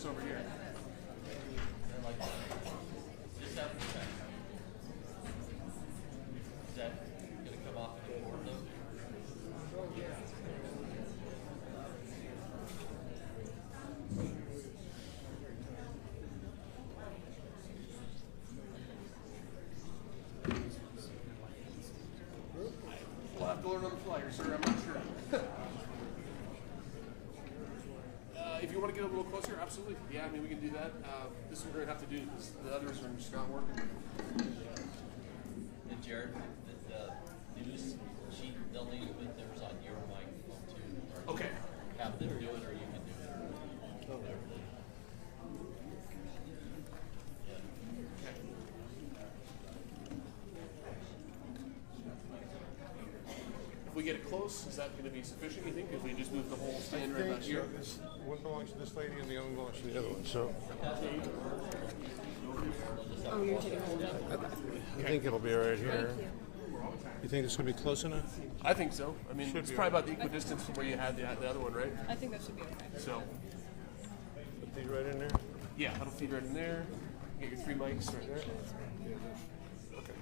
this over here. Just out the back. Is that going to come off the board though? We'll have to learn on the flyer, sir. I'm not sure. If you want to get a little closer, absolutely. Yeah, I mean, we can do that. This is what we're going to have to do because the others are just not working. And Jared, the news sheet they'll need to put theirs on your microphone too. Or Okay. have them do it, or you can do it. If we get it close, is that going to be sufficient, you think? If we just move the whole stand right back here? One belongs to this lady and the other belongs to the other one. So Oh, you're taking hold of it. I think it'll be right here. You think this will be close enough? I think so. I mean, Should it's be probably about the equidistance from where you had the other one, right? I think that should be okay. So, Put these right in there. yeah, that'll feed right in there. Get your 3 mics right there. Okay.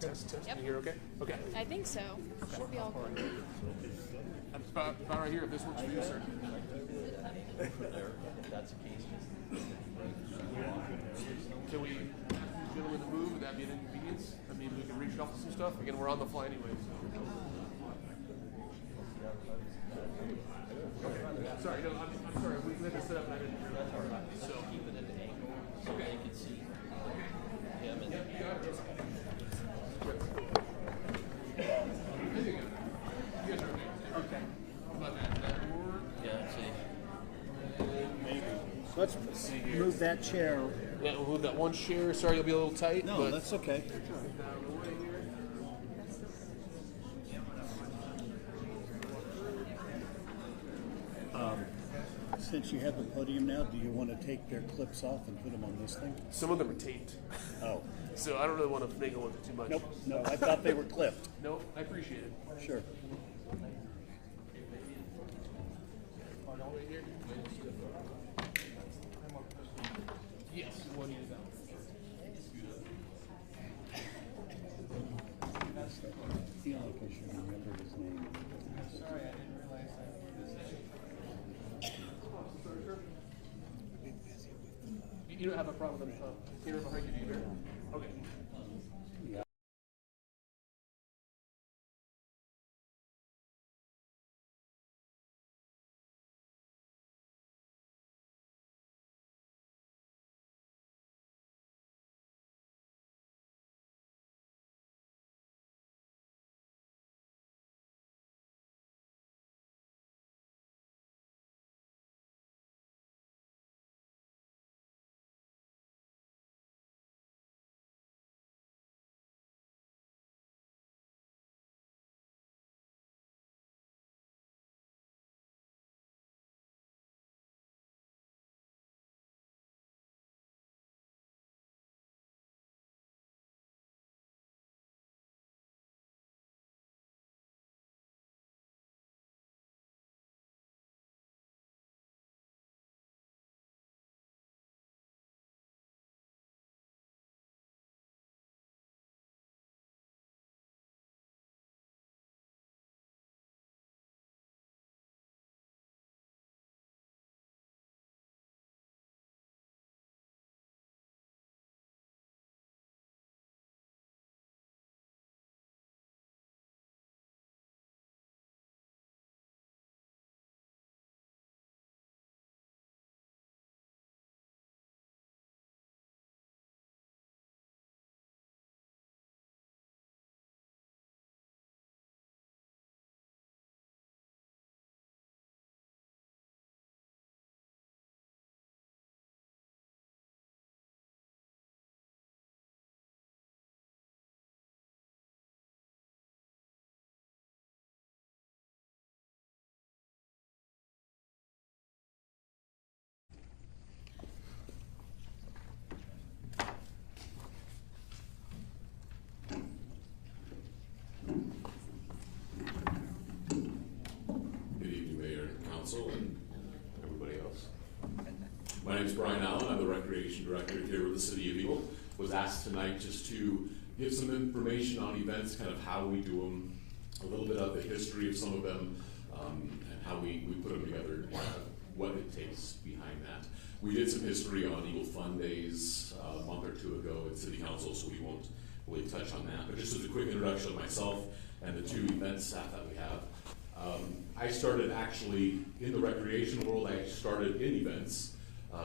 Test. Yep. You hear okay? Okay. I think so. Should be all good. I'm about right here if this works for you, sir. There, if that's the case. Can we, gentlemen, move? Would that be an inconvenience? I mean, we can reshuffle some stuff. Again, we're on the fly anyway. So. Okay. Sorry, no, I'm sorry. We had to set up and I didn't hear that. That's all right. So, Keep it at an angle so they can see him and Let's move that chair. yeah, we'll move that one chair. Sorry, you'll be a little tight. No, but that's okay. Since you have the podium now, do you want to take their clips off and put them on this thing? some of them are taped. Oh, So I don't really want to finagle with it too much. nope, no, I thought they were clipped. No, I appreciate it. Sure. Yes. One is out. I feel like I should remember his name. Sorry, I didn't realize that. You don't have a problem with them here behind you, do you? Okay. council and everybody else. My name is Brian Allen. I'm the recreation director here with the city of Eagle. Was asked tonight just to give some information on events, kind of how we do them, a little bit of the history of some of them, and how we put them together, what it takes behind that. We did some history on Eagle Fun Days a month or two ago at City Council, so we won't really touch on that. But just as a quick introduction of myself and the two event staff that we have. I started actually in the recreation world. I started in events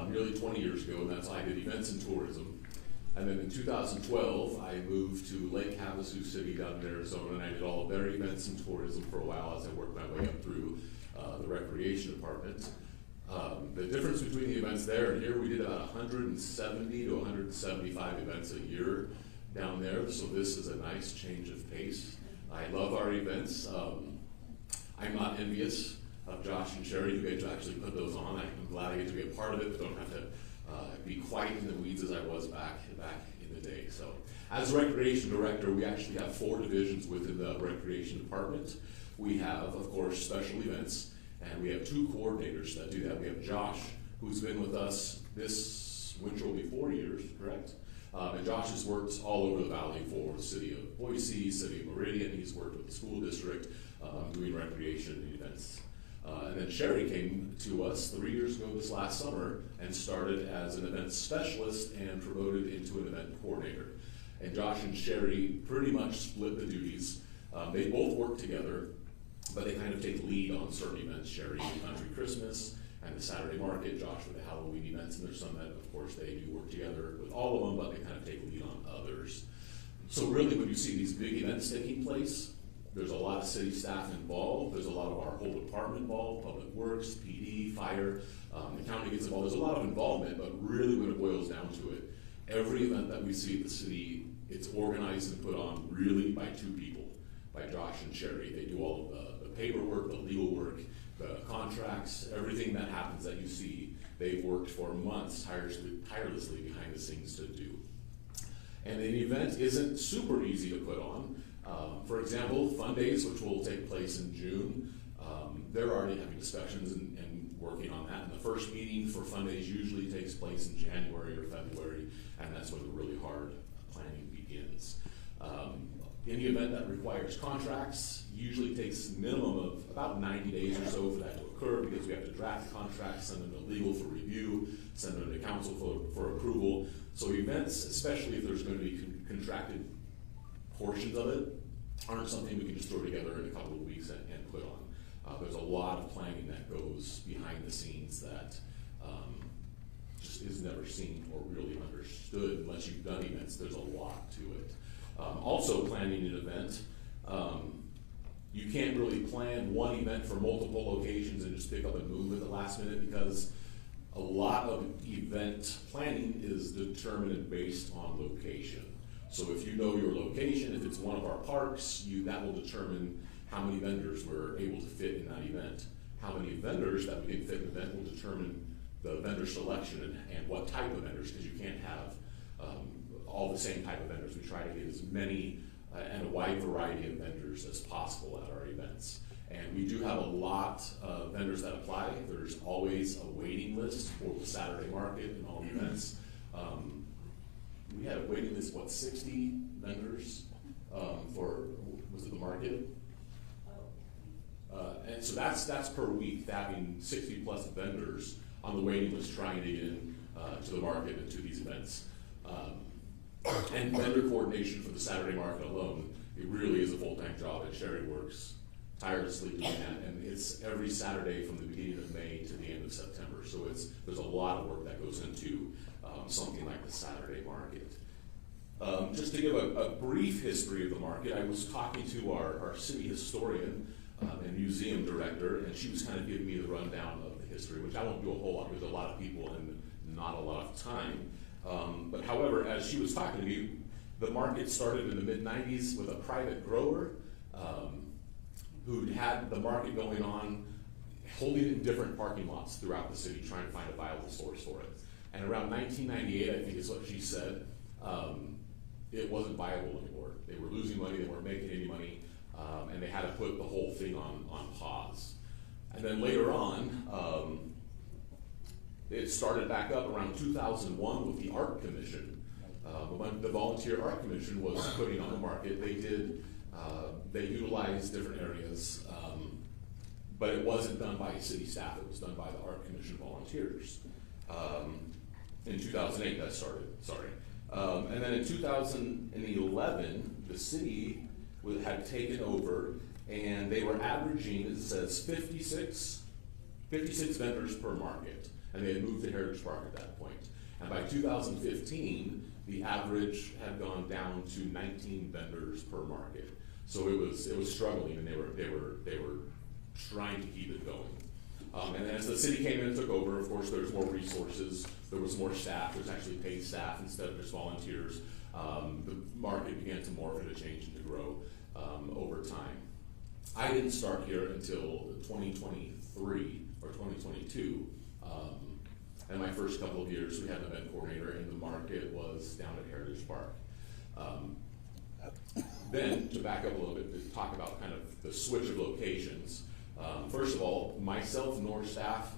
nearly 20 years ago, and that's I did events and tourism. And then in 2012, I moved to Lake Havasu City down in Arizona, and I did all of their events and tourism for a while as I worked my way up through the recreation department. The difference between the events there and here, we did about 170 to 175 events a year down there, so this is a nice change of pace. I love our events. I'm not envious of Josh and Sherry, who get to actually put those on. I'm glad I get to be a part of it, but don't have to be quite in the weeds as I was back in the day. So, as recreation director, we actually have 4 divisions within the recreation department. We have, of course, special events, and we have 2 coordinators that do that. We have Josh, who's been with us this winter will be 4 years, correct? And Josh has worked all over the valley for the city of Boise, city of Meridian. He's worked with the school district, doing recreation and events. And then Sherry came to us 3 years ago this last summer and started as an event specialist and promoted into an event coordinator. And Josh and Sherry pretty much split the duties. They both work together, but they kind of take lead on certain events. Sherry with Country Christmas and the Saturday Market, Josh with the Halloween events, and there's some that, of course, they do work together with all of them, but they kind of take lead on others. So really, when you see these big events taking place, there's a lot of city staff involved. There's a lot of our whole department involved, Public Works, PD, Fire, the county gets involved. There's a lot of involvement, but really when it boils down to it, every event that we see at the city, it's organized and put on really by 2 people, by Josh and Sherry. They do all of the paperwork, the legal work, the contracts, everything that happens that you see, they've worked for months tirelessly behind the scenes to do. And an event isn't super easy to put on. For example, Fun Days, which will take place in June, they're already having discussions and working on that. And the first meeting for Fun Days usually takes place in January or February, and that's when the really hard planning begins. Any event that requires contracts usually takes a minimum of about 90 days or so for that to occur, because we have to draft the contract, send them to legal for review, send them to council for approval. So events, especially if there's going to be contracted portions of it, aren't something we can just throw together in a couple of weeks and put on. There's a lot of planning that goes behind the scenes that just is never seen or really understood unless you've done events. There's a lot to it. Also, planning an event, you can't really plan one event for multiple locations and just pick up and move at the last minute, because a lot of event planning is determined and based on location. So if you know your location, if it's one of our parks, that will determine how many vendors we're able to fit in that event. How many vendors that we can fit in the event will determine the vendor selection and what type of vendors, because you can't have all the same type of vendors. We try to get as many and a wide variety of vendors as possible at our events. And we do have a lot of vendors that apply. There's always a waiting list for the Saturday market and all events. We had a waiting list, 60 vendors for, was it the market? And so that's per week, having 60 plus vendors on the waiting list trying to get in to the market and to these events. And vendor coordination for the Saturday market alone, it really is a full-time job, and Sherry works tirelessly doing that, and it's every Saturday from the beginning of May to the end of September. So there's a lot of work that goes into something like the Saturday market. Just to give a brief history of the market, I was talking to our city historian and museum director, and she was kind of giving me the rundown of the history, which I won't do a whole lot. There's a lot of people and not a lot of time. But however, as she was talking to me, the market started in the mid-90s with a private grower who'd had the market going on, holding it in different parking lots throughout the city, trying to find a viable source for it. And around 1998, I think is what she said, it wasn't viable anymore. They were losing money, they weren't making any money, and they had to put the whole thing on pause. And then later on, started back up around 2001 with the Art Commission. When the Volunteer Art Commission was putting on the market, they utilized different areas, but it wasn't done by city staff, it was done by the Art Commission volunteers. In 2008 that started, sorry. And then in 2011, the city had taken over, and they were averaging, it says 56 vendors per market, and they had moved to Heritage Park at that point. And by 2015, the average had gone down to 19 vendors per market. So it was struggling, and they were trying to keep it going. And as the city came in and took over, of course, there's more resources, there was more staff, there's actually paid staff instead of just volunteers. The market began to morph and to change and to grow over time. I didn't start here until 2023 or 2022. And my first couple of years, we had an event coordinator, and the market was down at Heritage Park. Then, to back up a little bit, to talk about kind of the switch of locations. First of all, myself nor staff,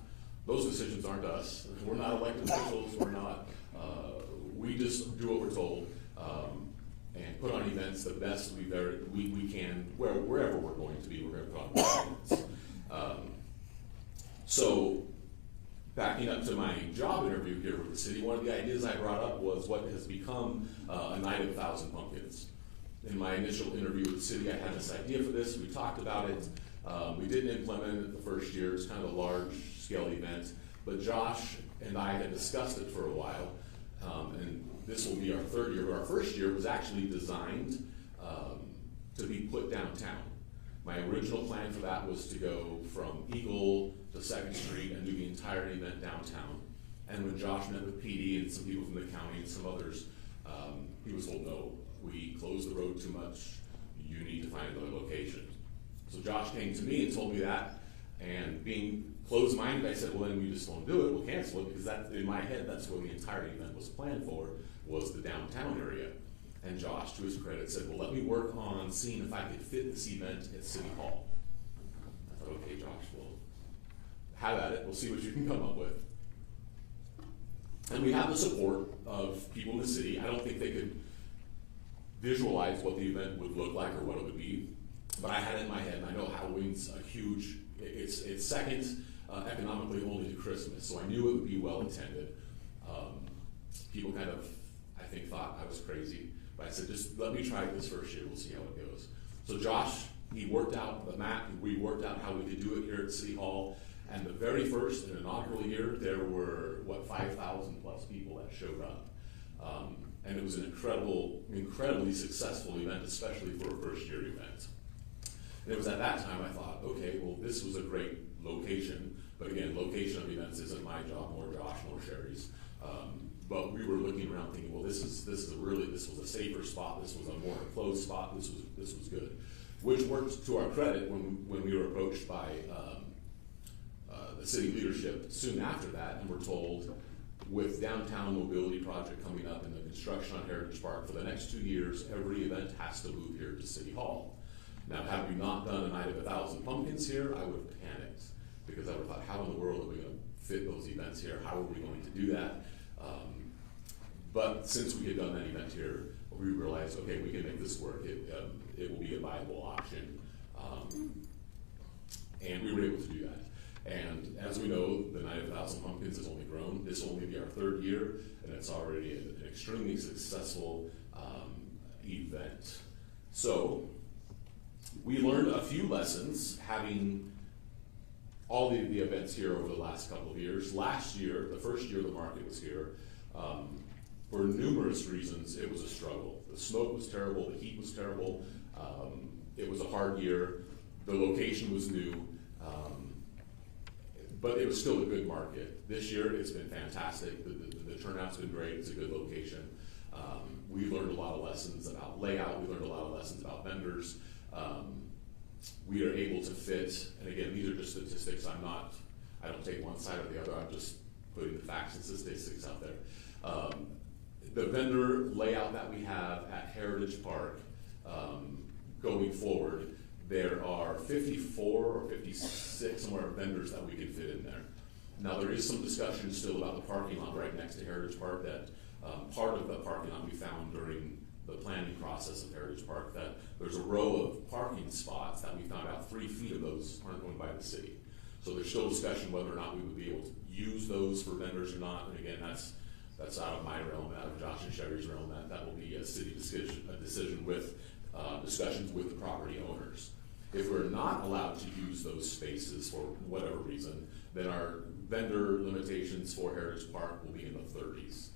those decisions aren't us. We're not elected officials. We're not. We just do what we're told and put on events the best we can wherever we're going to be. We're going to put on events. So, backing up to my job interview here with the city, one of the ideas I brought up was what has become a night of 1,000 pumpkins. In my initial interview with the city, I had this idea for this. We talked about it. We didn't implement it the first year. It's kind of a large-scale event. But Josh and I had discussed it for a while, and this will be our third year. But our first year was actually designed to be put downtown. My original plan for that was to go from Eagle to 2nd Street and do the entire event downtown. And when Josh met with PD and some people from the county and some others, he was told, no, we closed the road too much. You need to find another location. So Josh came to me and told me that, and being closed-minded, I said, well, then we just won't do it. We'll cancel it, because that, in my head, that's what the entire event was planned for, was the downtown area. And Josh, to his credit, said, well, let me work on seeing if I could fit this event at City Hall. I thought, okay, Josh, well, have at it. We'll see what you can come up with. And we have the support of people in the city. I don't think they could visualize what the event would look like or what it would be, but I had it in my head, and I know Halloween's a huge, it's second economically only to Christmas, so I knew it would be well attended. People kind of, I think, thought I was crazy, but I said, just let me try it this first year, we'll see how it goes. So Josh, he worked out the map, we worked out how we could do it here at City Hall, and the very first and inaugural year, there were, 5,000 plus people that showed up. And it was an incredibly successful event, especially for a first-year event. And it was at that time I thought, okay, well, this was a great location, but again, location of events isn't my job, nor Josh, nor Sherry's. But we were looking around thinking, well, this was a safer spot, this was a more enclosed spot, this was good. Which worked to our credit when we were approached by the city leadership soon after that, and we're told, with downtown mobility project coming up and the construction on Heritage Park for the next 2 years, every event has to move here to City Hall. Now, had we not done a night of 1,000 pumpkins here, I would have panicked, because I would have thought, how in the world are we going to fit those events here? How are we going to do that? But since we had done that event here, we realized, okay, we can make this work. It will be a viable option. And we were able to do that. And as we know, the Night of 1,000 Pumpkins has only grown. This will only be our third year, and it's already an extremely successful event. So we learned a few lessons having all the events here over the last couple of years. Last year, the first year the market was here, for numerous reasons, it was a struggle. The smoke was terrible, the heat was terrible, it was a hard year, the location was new, but it was still a good market. This year, it's been fantastic. The turnout's been great. It's a good location. We learned a lot of lessons about layout. We learned a lot of lessons about vendors. We are able to fit, and again, these are just statistics. I don't take one side or the other. I'm just putting the facts and statistics out there. The vendor layout that we have at Heritage Park going forward, there are 54 or 56 somewhere vendors that we can fit in there. Now there is some discussion still about the parking lot right next to Heritage Park that part of the parking lot we found during the planning process of Heritage Park that there's a row of parking spots that we found out 3 feet of those aren't owned by the city. So there's still discussion whether or not we would be able to use those for vendors or not. And again, that's out of my realm, out of Josh and Sherry's realm. That will be a city decision with discussions with the property owners. If we're not allowed to use those spaces for whatever reason, then our vendor limitations for Heritage Park will be in the 30s.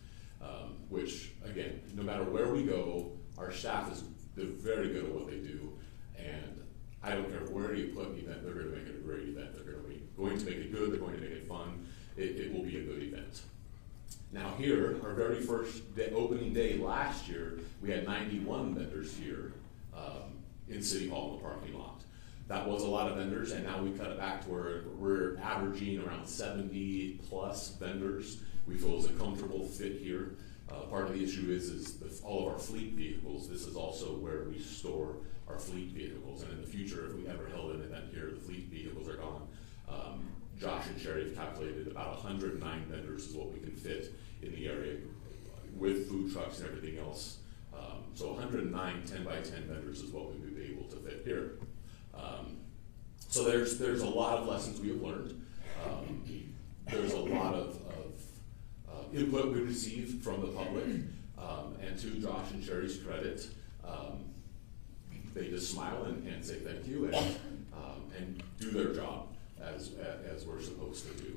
Which, again, no matter where we go, our staff they're very good at what they do, and I don't care where you put an event, they're going to make it a great event. They're going to make it good, they're going to make it fun. It will be a good event. Now here, our very first opening day last year, we had 91 vendors here in City Hall in the parking lot. That was a lot of vendors, and now we cut it back to where we're averaging around 70 plus vendors. We feel is a comfortable fit here. Part of the issue is all of our fleet vehicles. This is also where we store our fleet vehicles, and in the future, if we ever held an event here, the fleet vehicles are gone. Josh and Sherry have calculated about 109 vendors is what we can fit in the area with food trucks and everything else. So 109 10 by 10 vendors is what we would be able to fit here. So there's a lot of lessons we have learned. There's a lot of input we received from the public, and to Josh and Sherry's credit, they just smile and say thank you and do their job as we're supposed to do.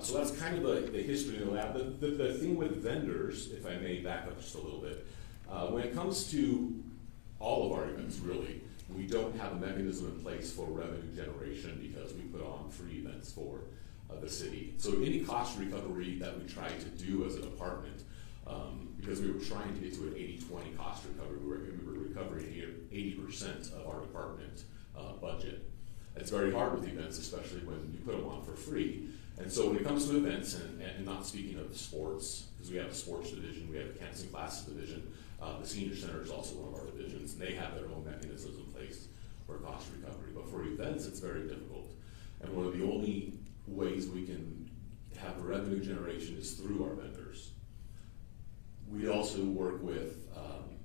So that's kind of the history of the lab. The thing with vendors, if I may back up just a little bit, when it comes to all of our events, really, we don't have a mechanism in place for revenue generation because we put on free events for the city. So any cost recovery that we try to do as a department, because we were trying to get to an 80-20 cost recovery, we were recovering 80% of our department budget. It's very hard with events, especially when you put them on for free. And so when it comes to events, and not speaking of sports, because we have a sports division, we have a canceling classes division, the senior center is also one of our divisions, and they have their own mechanisms in place for cost recovery. But for events, it's very difficult. And one of the only ways we can have revenue generation is through our vendors. We also work with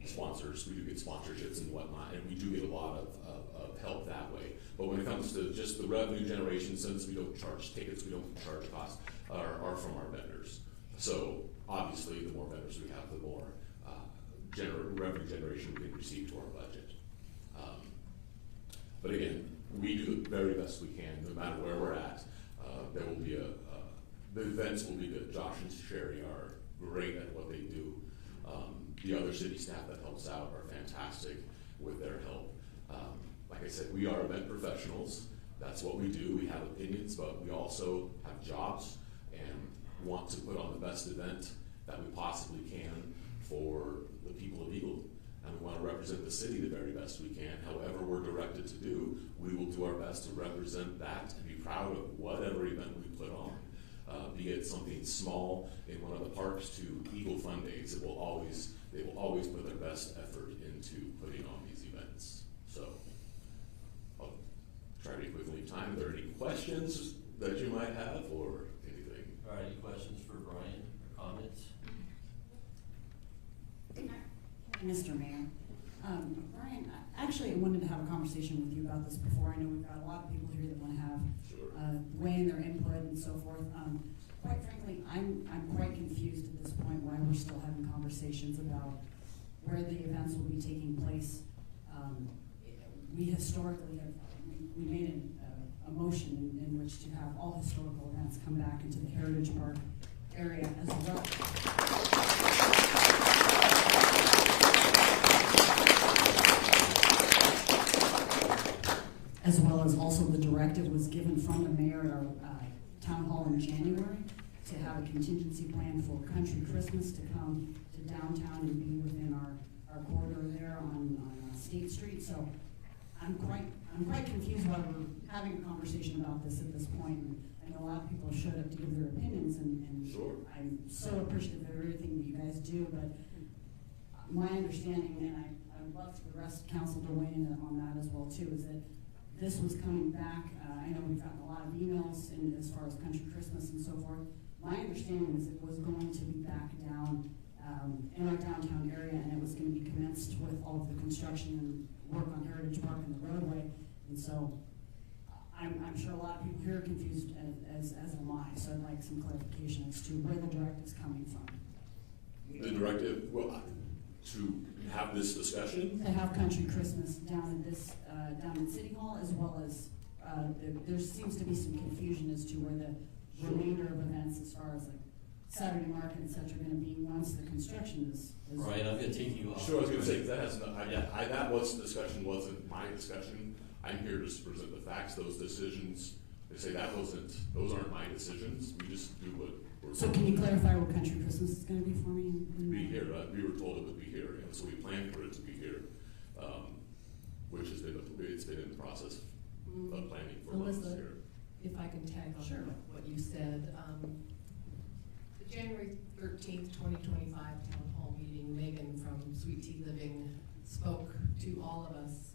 sponsors. We do get sponsorships and whatnot, and we do get a lot of help that way. But when it comes to just the revenue generation, since we don't charge tickets, we don't charge costs, are from our vendors. So obviously, the more vendors we have, the more revenue generation we can receive to our budget. But again, we do the very best we can, no matter where we're at. There will be the events will be good. Josh and Sherry are great at what they do. The other city staff that helps out are fantastic with their help. Like I said, we are event professionals. That's what we do. We have opinions, but we also have jobs and want to put on the best event that we possibly can for the people of Eagle. And we want to represent the city the very best we can. However we're directed to do, we will do our best to represent that and be proud of whatever event we put on. Be it something small in one of the parks to Eagle Fun Days, they will always put their best effort into putting on these events. So I'll try to quickly time. Are there any questions that you might have or anything? All right, any questions for Brian or comments? Mr. Mayor, Brian, actually I wanted to have a conversation with you about this before. I know we've got a lot of people here that want to have weigh in their input and so forth. Quite frankly, I'm quite confused at this point why we're still having conversations about where the events will be taking place. We historically we made a motion in which to have all historical events come back into the Heritage Park area as well. As well as also the directive was given from the mayor at our town hall in January to have a contingency plan for Country Christmas to come to downtown and be within our corridor there on State Street. So I'm quite confused why we're having a conversation about this at this point. And I know a lot of people showed up to give their opinions, and Sure. I'm so appreciative of everything that you guys do. But my understanding, and I would love for the rest of council to weigh in on that as well too, is that this was coming back I know we've gotten a lot of emails as far as Country Christmas and so forth. My understanding is it was going to be back down in our downtown area, and it was going to be commenced with all of the construction and work on Heritage Park and the roadway. And so I'm sure a lot of people here are confused, as am I. So I'd like some clarification as to where the directive is coming from. The directive, well, to have this discussion. To have Country Christmas down at this down at City Hall, as well as there seems to be some confusion as to where the remainder of events, as far as like Saturday market and such, are going to be once the construction is. Right, I'm going to take you off. Sure, I was going to say, that has no, that was discussion, wasn't my discussion. I'm here just to present the facts. Those decisions, they say those aren't my decisions. We just do what we're. So can you clarify what Country Christmas is going to be for me? Be here. We were told it would be here, and so we planned for it to be here, which has been it's been in the process of planning for months here. If I can tag on what you said, the January 13th, 2025 town hall meeting, Megan from Sweet Tea Living spoke to all of us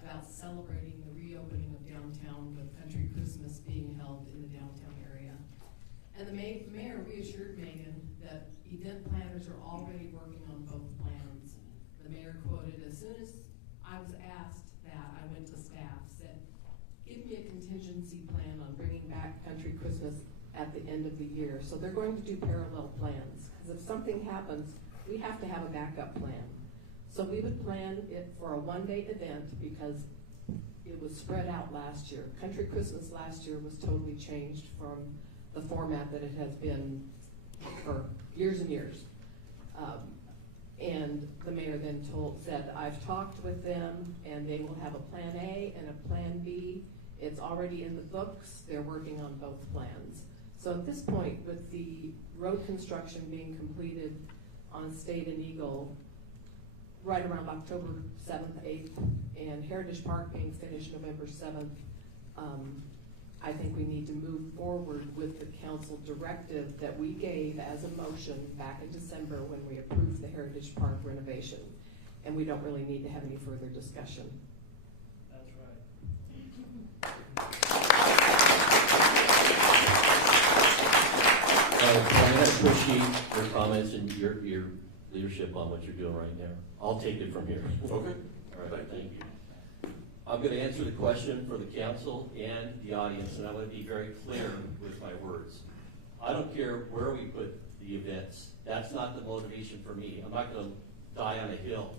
about celebrating the reopening of downtown with Country Christmas being held in the downtown area. And the mayor reassured Megan that event planners are already working on both plans. The mayor quoted, "As soon as I was asked that, I went to staff, said, give me a contingency plan on bringing back Country Christmas at the end of the year." So they're going to do parallel plans, because if something happens, we have to have a backup plan. So we would plan it for a one-day event because it was spread out last year. Country Christmas last year was totally changed from the format that it has been for years and years. And the mayor then said, I've talked with them and they will have a plan A and a plan B. It's already in the books. They're working on both plans. So at this point, with the road construction being completed on State and Eagle right around October 7th, 8th, and Heritage Park being finished November 7th, I think we need to move forward with the council directive that we gave as a motion back in December when we approved the Heritage Park renovation. And we don't really need to have any further discussion. That's right. Brian, I appreciate your comments and your leadership on what you're doing right now. I'll take it from here. Okay. All right, thank you. I'm going to answer the question for the council and the audience, and I want to be very clear with my words. I don't care where we put the events. That's not the motivation for me. I'm not going to die on a hill.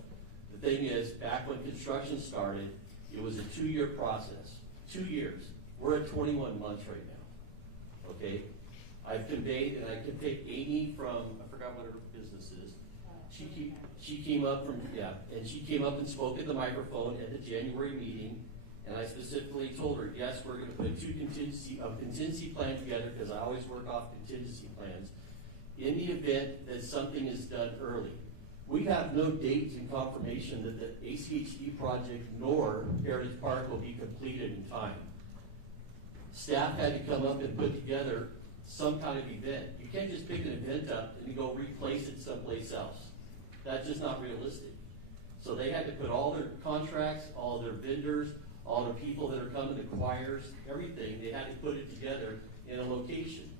The thing is, back when construction started, it was a 2-year process. 2 years. We're at 21 months right now. Okay? I've conveyed, and I can take Amy from, I forgot what her business is. She came up from, and she came up and spoke at the microphone at the January meeting, and I specifically told her, yes, we're going to put a contingency plan together, because I always work off contingency plans, in the event that something is done early. We have no date and confirmation that the ACHD project nor Heritage Park will be completed in time. Staff had to come up and put together some kind of event. You can't just pick an event up and go replace it someplace else. That's just not realistic. So they had to put all their contracts, all their vendors, all the people that are coming, the choirs, everything, they had to put it together in a location.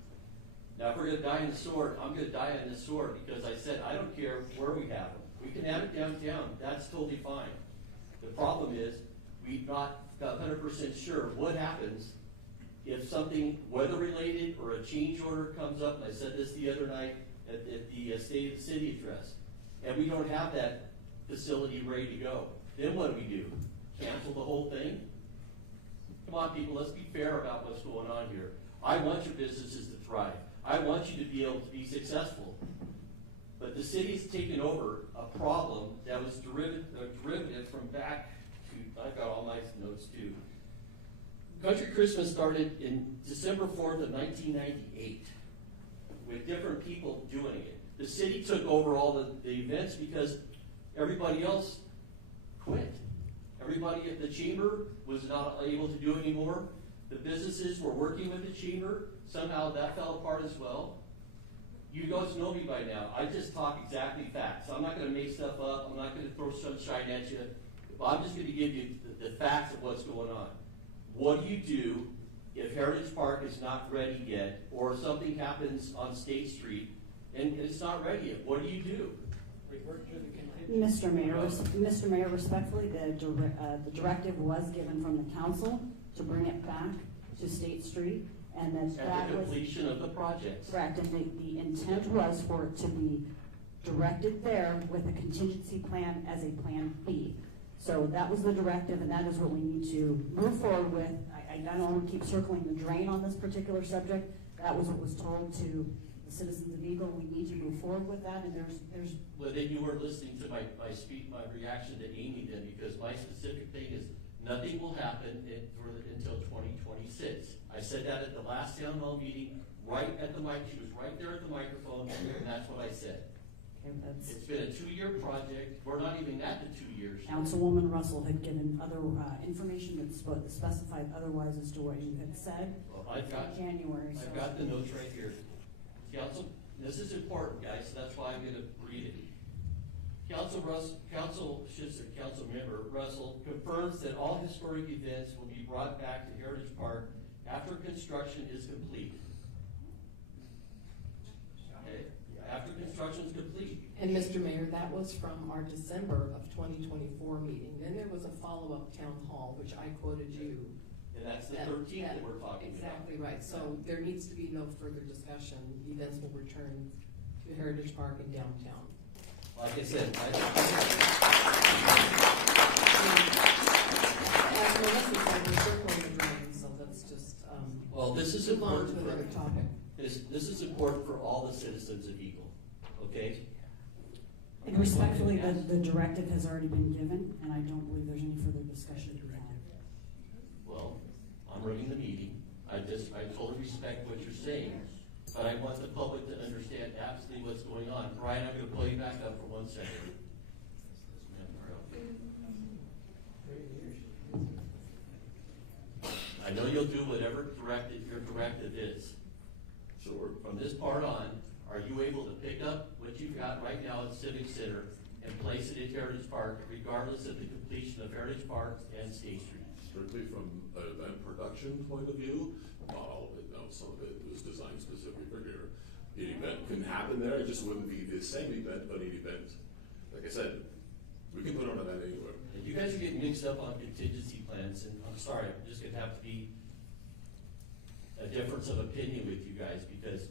Now, if we're going to die in the sword, I'm going to die on the sword because I said I don't care where we have them. We can have it downtown. That's totally fine. The problem is we're not 100% sure what happens if something weather-related or a change order comes up. And I said this the other night at the State of the City address, and we don't have that facility ready to go. Then what do? Cancel the whole thing? Come on, people, let's be fair about what's going on here. I want your businesses to thrive. I want you to be able to be successful. But the city's taken over a problem that was derivative from back to, I've got all my notes too. Country Christmas started in December 4th of 1998 with different people doing it. The city took over all the events because everybody else quit. Everybody at the chamber was not able to do it anymore. The businesses were working with the chamber. Somehow that fell apart as well. You guys know me by now. I just talk exactly facts. I'm not going to make stuff up. I'm not going to throw sunshine at you. I'm just going to give you the facts of what's going on. What do you do if Heritage Park is not ready yet, or something happens on State Street and it's not ready yet? What do you do? Mr. Mayor, respectfully, the directive was given from the council to bring it back to State Street, and that At the was completion of the projects. correct, and the intent was for it to be directed there with a contingency plan as a plan B. So that was the directive, and that is what we need to move forward with. I don't want to keep circling the drain on this particular subject. That was what was told to the citizens of Eagle. We need to move forward with that, and there's. Well, then you weren't listening to my reaction to Amy then, because my specific thing is nothing will happen until 2026. I said that at the last town hall meeting, right at the mic. She was right there at the microphone, and that's what I said. It's been a 2-year project. We're not even at the 2 years. Councilwoman Russell had given other information that specified otherwise as to what you had said Well, I've got January. I've got the notes right here. Council, this is important, guys, so that's why I'm going to read it. Council member Russell confirms that all historic events will be brought back to Heritage Park after construction is complete. Okay, after construction is complete. And Mr. Mayor, that was from our December of 2024 meeting. Then there was a follow-up town hall, which I quoted you. And that's the 13th that we're talking about. Exactly right. So there needs to be no further discussion. Events will return to Heritage Park and downtown. Like I said, As Melissa said, we're circling the drain, so let's just well, this is move on to important another for topic. this is important for all the citizens of Eagle. Okay. And respectfully, the directive has already been given, and I don't believe there's any further discussion to be had. Well, I'm running the meeting. I totally respect what you're saying, but I want the public to understand absolutely what's going on. Brian, I'm going to pull you back up for 1 second. I know you'll do whatever your directive is. So from this part on, are you able to pick up what you've got right now at Civic Center and place it at Heritage Park, regardless of the completion of Heritage Park and State Street? Strictly from an event production point of view, not all of it, no, some of it was designed specifically for here. An event can happen there, it just wouldn't be the same event, but an event, like I said, we can put on an event anywhere. And you guys are getting mixed up on contingency plans, and I'm sorry, I'm just gonna have to be a difference of opinion with you guys, because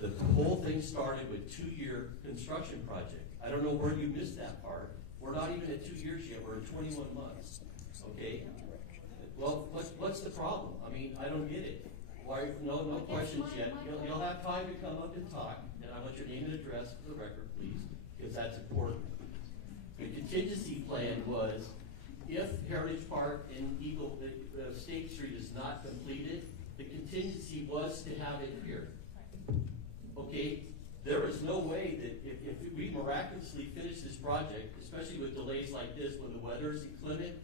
the whole thing started with 2-year construction project. I don't know where you missed that part. We're not even at 2 years yet, we're at 21 months, okay? Well, what's the problem? I mean, I don't get it. Why, no questions yet. You'll have time to come up and talk, and I want your name and address for the record, please, because that's important. The contingency plan was, if Heritage Park and Eagle, State Street is not completed, the contingency was to have it here. Okay, there is no way that if we miraculously finish this project, especially with delays like this, when the weather is inclement,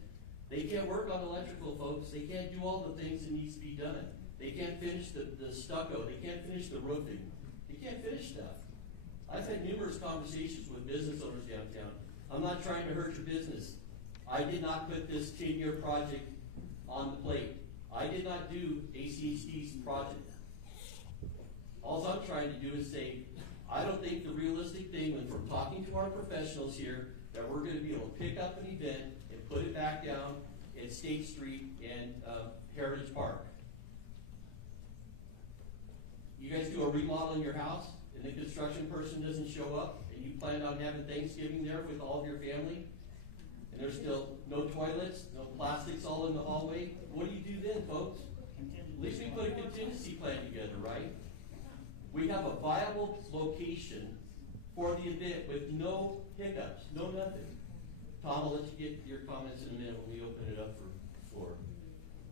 they can't work on electrical, folks. They can't do all the things that needs to be done. They can't finish the stucco. They can't finish the roofing. They can't finish stuff. I've had numerous conversations with business owners downtown. I'm not trying to hurt your business. I did not put this 10-year project on the plate. I did not do ACHD's project. All I'm trying to do is say, I don't think the realistic thing, when from talking to our professionals here, that we're going to be able to pick up an event and put it back down at State Street and Heritage Park. You guys do a remodel in your house, and the construction person doesn't show up, and you plan on having Thanksgiving there with all of your family, and there's still no toilets, no plastics all in the hallway. What do you do then, folks? At least we put a contingency plan together, right? We have a viable location for the event with no hiccups, no nothing. Tom, I'll let you get your comments in a minute when we open it up for floor.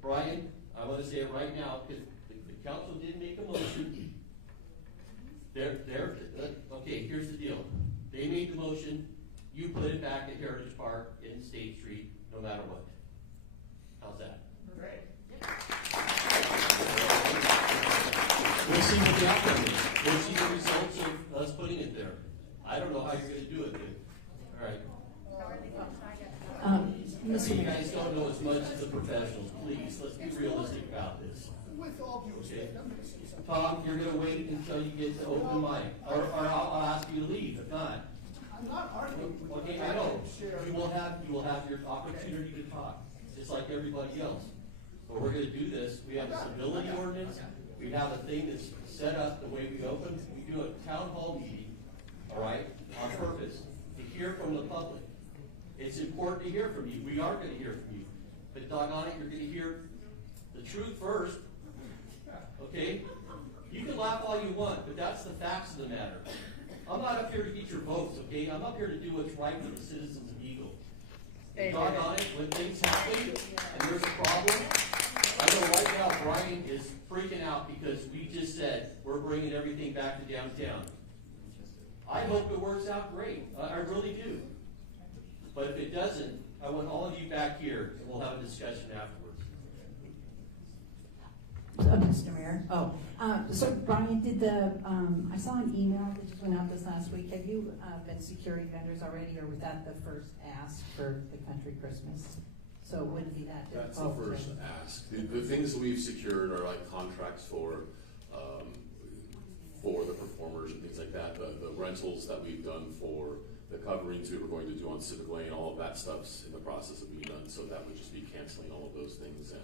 Brian, I want to say it right now, because the council did make a motion. Okay, here's the deal. They made the motion, you put it back at Heritage Park in State Street, no matter what. How's that? Great. We'll see what the outcome is. We'll see the results of us putting it there. I don't know how you're going to do it, but all right. You guys don't know as much as the professionals, please, let's be realistic about this. With all due respect, I'm gonna say something. Tom, you're gonna wait until you get to open mic, or I'll ask you to leave, if not. I'm not arguing with Okay, you. I know, you will have your opportunity to talk, just like everybody else. But we're gonna do this, we have a civility ordinance, we have a thing that's set up the way we open, we do a town hall meeting, all right, on purpose, to hear from the public. It's important to hear from you, we are gonna hear from you, but doggone it, you're gonna hear the truth first, okay? You can laugh all you want, but that's the facts of the matter. I'm not up here to get your votes, okay? I'm up here to do what's right for the citizens of Eagle. And doggone it, when things happen and there's a problem, I know right now Brian is freaking out because we just said we're bringing everything back to downtown. I hope it works out great. I really do. But if it doesn't, I want all of you back here and we'll have a discussion afterwards. Mr. Mayor. So Brian, I saw an email that just went out this last week. Have you been securing vendors already, or was that the first ask for the country Christmas? So it wouldn't be that That's difficult. the first ask. The things that we've secured are like contracts for the performers and things like that. The rentals that we've done for the coverings we were going to do on Civic Lane, all of that stuff's in the process of being done. So that would just be canceling all of those things and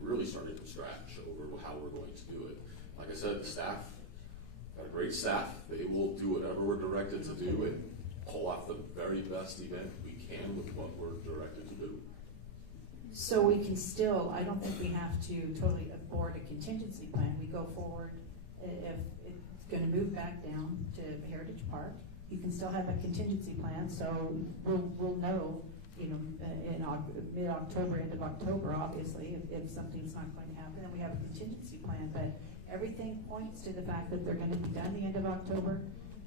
really starting from scratch over how we're going to do it. Like I said, the staff, got a great staff. They will do whatever we're directed to do and pull off the very best event we can with what we're directed to do. So we can still, I don't think we have to totally abort a contingency plan. We go forward. If it's going to move back down to Heritage Park, you can still have a contingency plan. So we'll know, in mid-October, end of October, obviously, if something's not going to happen, then we have a contingency plan. But everything points to the fact that they're going to be done the end of October.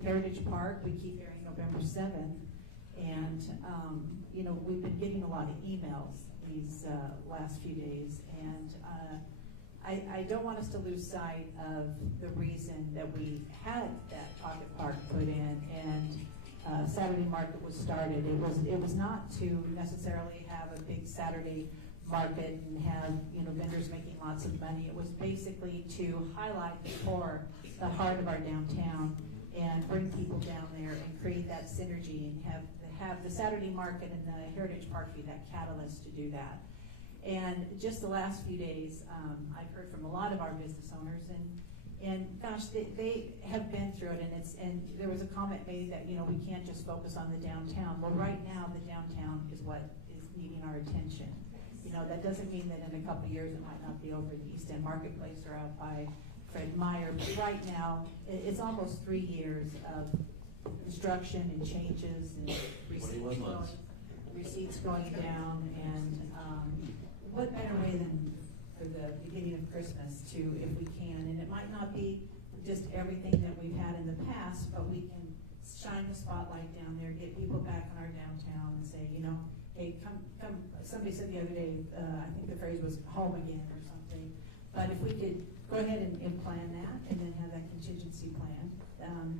Heritage Park, we keep hearing November 7th. And, we've been getting a lot of emails these last few days. And I don't want us to lose sight of the reason that we had that pocket park put in and Saturday market was started. It was not to necessarily have a big Saturday market and have vendors making lots of money. It was basically to highlight the heart of our downtown and bring people down there and create that synergy and have the Saturday market and the Heritage Park be that catalyst to do that. And just the last few days, I've heard from a lot of our business owners, and gosh, they have been through it, and there was a comment made that we can't just focus on the downtown. Well, right now the downtown is what is needing our attention. That doesn't mean that in a couple of years it might not be over the East End Marketplace or out by Fred Meyer, but right now it's almost 3 years of construction and changes and receipts going down, and what better way than for the beginning of Christmas if we can, and it might not be just everything that we've had in the past, but we can shine the spotlight down there, get people back in our downtown and say, hey, come, somebody said the other day, I think the phrase was home again or something, but if we could go ahead and plan that and then have that contingency plan,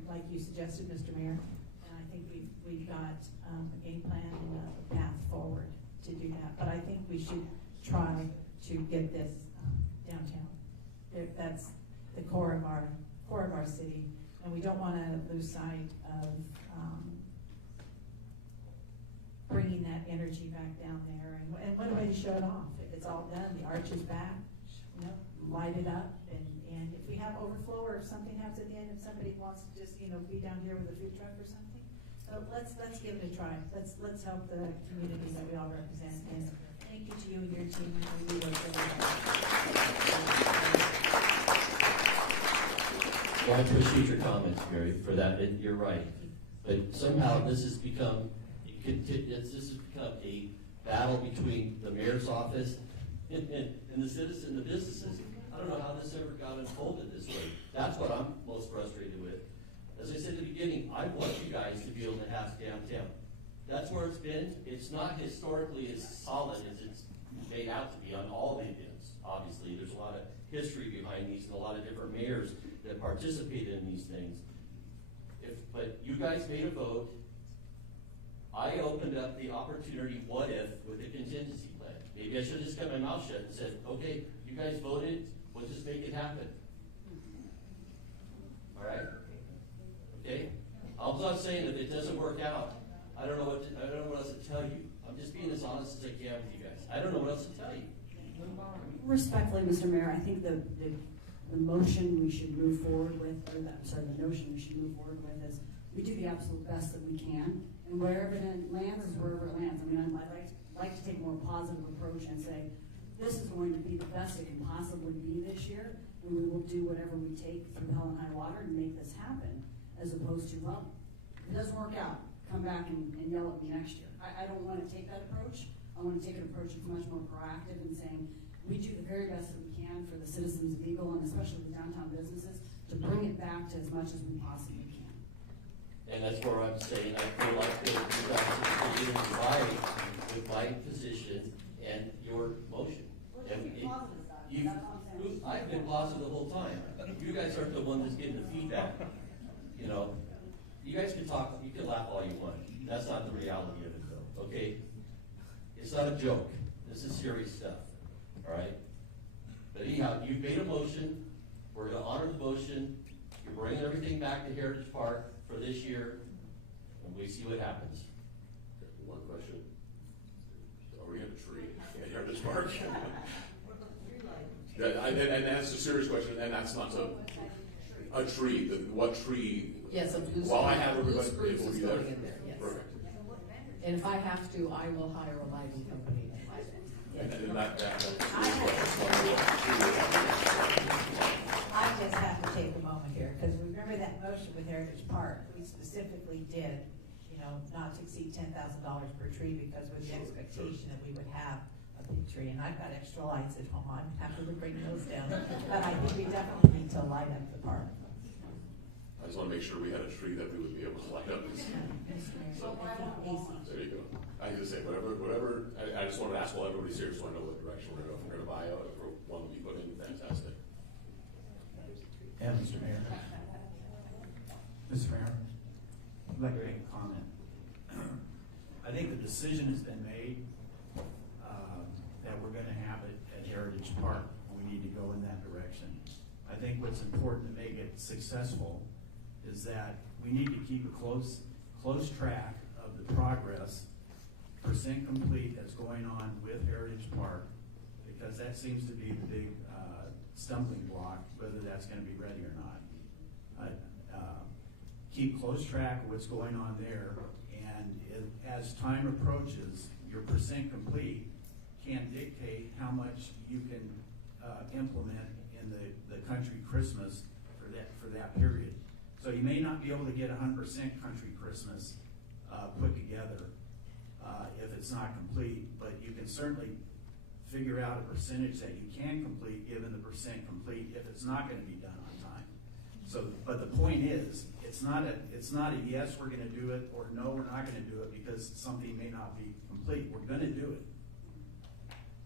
like you suggested, Mr. Mayor, and I think we've got a game plan and a path forward to do that, but I think we should try to get this downtown. That's the core of our city, and we don't want to lose sight of bringing that energy back down there. And what a way to show it off! It's all done. The arch is back. Light it up, and if we have overflow or if something happens at the end, if somebody wants to just be down here with a food truck or something, so let's give it a try. Let's help the community that we all represent. And thank you to you and your team. We work really hard. Well, I appreciate your comments, Mary, for that, and you're right. But somehow this has become a battle between the mayor's office and the citizen, the businesses. I don't know how this ever got unfolded this way. That's what I'm most frustrated with. As I said at the beginning, I want you guys to be able to have downtown. That's where it's been. It's not historically as solid as it's made out to be on all the events. Obviously, there's a lot of history behind these and a lot of different mayors that participated in these things. But you guys made a vote I opened up the opportunity, what if, with the contingency plan. Maybe I should have just kept my mouth shut and said, okay, you guys voted, we'll just make it happen. All right? Okay? I'm not saying if it doesn't work out, I don't know what else to tell you. I'm just being as honest as I can with you guys. I don't know what else to tell you. Respectfully, Mr. Mayor, I think the motion we should move forward with, or the notion we should move forward with is we do the absolute best that we can, and wherever it lands is wherever it lands. I mean, I'd like to take a more positive approach and say, this is going to be the best it can possibly be this year, and we will do whatever we take through hell and high water to make this happen, as opposed to, well, if it doesn't work out, come back and yell at me next year. I don't want to take that approach. I want to take an approach that's much more proactive and saying, we do the very best that we can for the citizens of Eagle, and especially the downtown businesses, to bring it back to as much as we possibly can. And that's where I'm saying I feel like that you guys are getting with my position and your motion. I've been positive the whole time. You guys aren't the one that's getting the feedback. You know, you guys can talk, you can laugh all you want. That's not the reality of it, though. Okay? It's not a joke. This is serious stuff. All right? But anyhow, you've made a motion. We're going to honor the motion. You're bringing everything back to Heritage Park for this year, and we see what happens. One question. Are we going to tree at Heritage Park? And that's a serious question, and that's not a tree. What tree? Yes, a blue While I have everybody, spruce it will is be there. going in there, yes. Perfect. And if I have to, I will hire a lighting company to light it. And that I just have to take a moment here, because remember that motion with Heritage Park, we specifically did, not to exceed $10,000 per tree, because with the expectation that we would have a big tree, and I've got extra lights at home, I'm happy to bring those down, but I think we definitely need to light up the park. I just want to make sure we had a tree that we would be able to light up. So, there you go. I can just say whatever. I just wanted to ask while everybody's here, so I know what direction we're going to go. If we're going to buy out, if we're one to be put in, fantastic. Yeah, Mr. Mayor. Mr. Mayor, I'd like to make a comment. I think the decision has been made that we're going to have it at Heritage Park, and we need to go in that direction. I think what's important to make it successful is that we need to keep a close track of the progress, percent complete that's going on with Heritage Park, because that seems to be the big stumbling block, whether that's going to be ready or not. Keep close track of what's going on there, and as time approaches, your percent complete can dictate how much you can implement in the country Christmas for that period. So you may not be able to get 100% country Christmas put together if it's not complete, but you can certainly figure out a percentage that you can complete given the percent complete if it's not going to be done on time. So, but the point is, it's not a yes, we're going to do it, or no, we're not going to do it because something may not be complete. We're going to do it.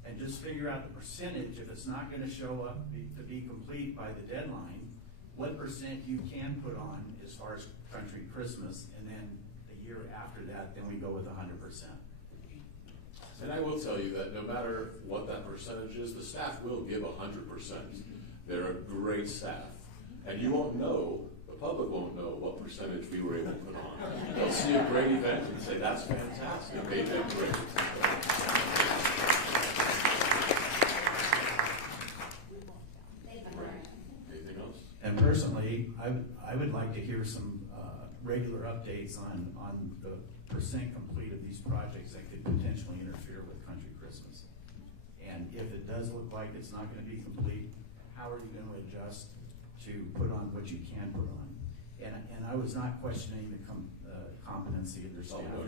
And just figure out the percentage, if it's not going to show up to be complete by the deadline, what percent you can put on as far as country Christmas, and then a year after that, then we go with 100%. And I will tell you that no matter what that percentage is, the staff will give 100%. They're a great staff. And you won't know, the public won't know what percentage we were able to put on. They'll see a great event and say, that's fantastic, they did great. Anything else? And personally, I would like to hear some regular updates on the percent complete of these projects that could potentially interfere with country Christmas. And if it does look like it's not going to be complete, how are you going to adjust to put on what you can put on? And I was not questioning the competency of their staff. Oh, no,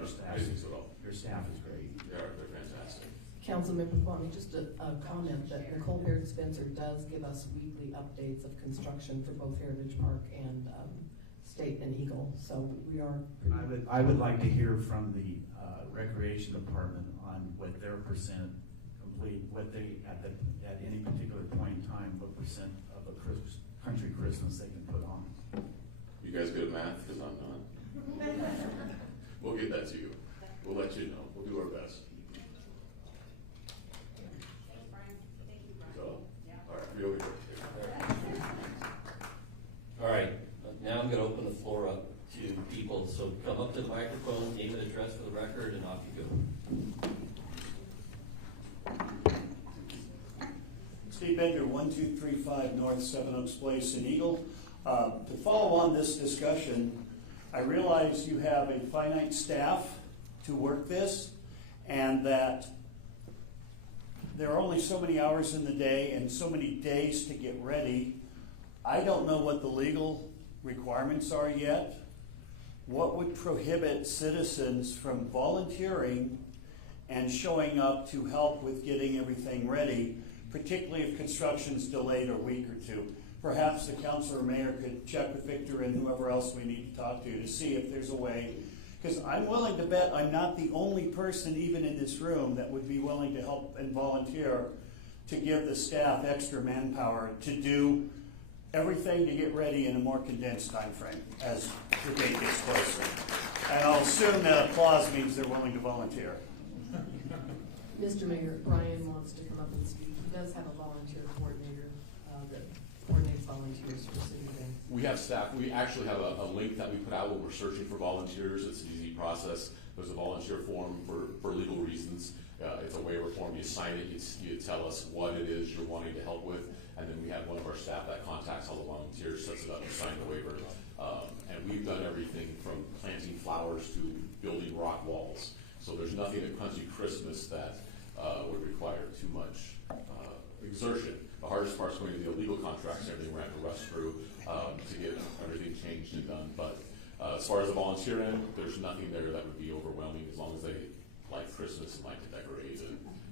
Your staff is great. They're fantastic. Councilmember Kwame, just a comment that Nicole Baird Spencer does give us weekly updates of construction for both Heritage Park and State and Eagle. So we are. I would like to hear from the Recreation Department on what their percent complete, what they at any particular point in time, what percent of a country Christmas they can put on. You guys good at math? Because I'm not. We'll get that to you. 25 North 7 Oaks Place in Eagle. To follow on this discussion, I realize you have a finite staff to work this, and that there are only so many hours in the day and so many days to get ready. I don't know what the legal requirements are yet. What would prohibit citizens from volunteering and showing up to help with getting everything ready, particularly if construction's delayed a week or two? Perhaps the council or mayor could check with Victor and whoever else we need to talk to see if there's a way. Because I'm willing to bet I'm not the only person, even in this room, that would be willing to help and volunteer to give the staff extra manpower to do everything to get ready in a more condensed time frame as the date gets closer. And I'll assume that applause means they're willing to volunteer. Mr. Mayor, Brian wants to come up and speak. He does have a volunteer coordinator that coordinates volunteers for city events. We have staff. We actually have a link that we put out when we're searching for volunteers. It's an easy process. There's a volunteer form for legal reasons. It's a waiver form. You sign it. You tell us what it is you're wanting to help with, and then we have one of our staff that contacts all the volunteers, sets it up, and sign the waiver. And we've done everything from planting flowers to building rock walls. So there's nothing at Country Christmas that would require too much exertion. The hardest part's going to be the legal contracts and everything we're going to have to rush through to get everything changed and done. But as far as the volunteer end, there's nothing there that would be overwhelming as long as they like Christmas and like to decorate.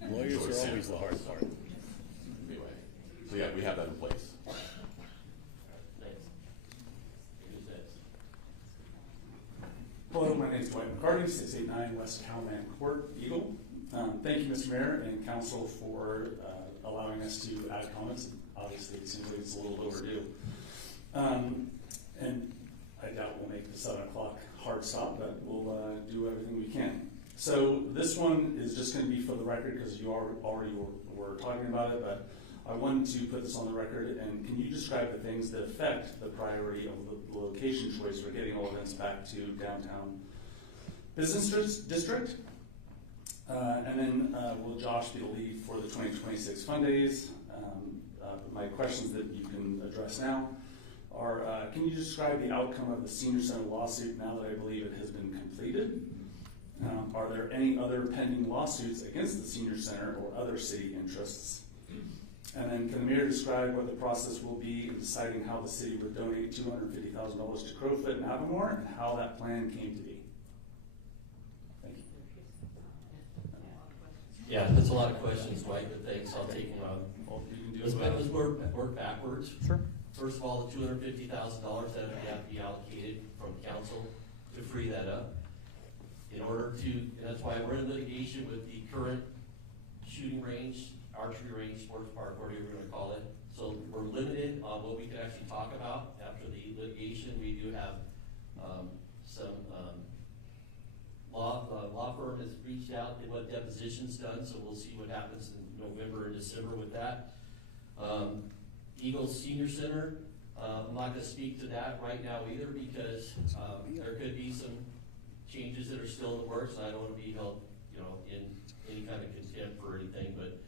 And Lawyers enjoy are Santa always the Claus. hard part. Anyway, so yeah, we have that in place. Hello, my name is Dwight McCarty, 689 West Cowman Court, Eagle. Thank you, Mr. Mayor and Council, for allowing us to add comments. Obviously, it seems like it's a little overdue. And I doubt we'll make the 7 o'clock hard stop, but we'll do everything we can. So this one is just going to be for the record because you already were talking about it, but I wanted to put this on the record. And can you describe the things that affect the priority of the location choice for getting all events back to downtown business district? And then will Josh be the lead for the 2026 fund days? My questions that you can address now are, can you describe the outcome of the senior center lawsuit now that I believe it has been completed? Are there any other pending lawsuits against the senior center or other city interests? And then can the mayor describe what the process will be in deciding how the city would donate $250,000 to Crowfoot and Avamore and how that plan came to be? Thank you. Yeah, that's a lot of questions, Dwight, but thanks. I'll take them on. Let's work backwards. Sure. First of all, the $250,000 that would have to be allocated from council to free that up. In order to, and that's why we're in litigation with the current shooting range, archery range, sports park, whatever you're going to call it. So we're limited on what we can actually talk about after the litigation. We do have some law firm has reached out and what depositions done, so we'll see what happens in November and December with that. Eagles Senior Center, I'm not going to speak to that right now either because there could be some changes that are still in the works, and I don't want to be held, in any kind of contempt for anything. But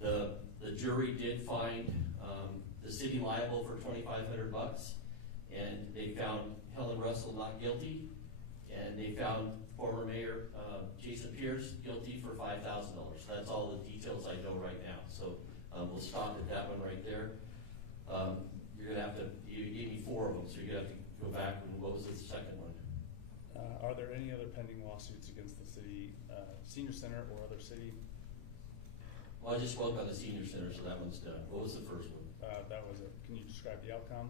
the jury did find the city liable for $2,500, and they found Helen Russell not guilty, and they found former Mayor Jason Pierce guilty for $5,000. That's all the details I know right now. So we'll stop at that one right there. You're gonna have to. You gave me 4 of them, so you're gonna have to go back. And what was the second one? Are there any other pending lawsuits against the city senior center or other city? Well, I just spoke on the senior center, so that one's done. What was the first one? That was it. Can you describe the outcome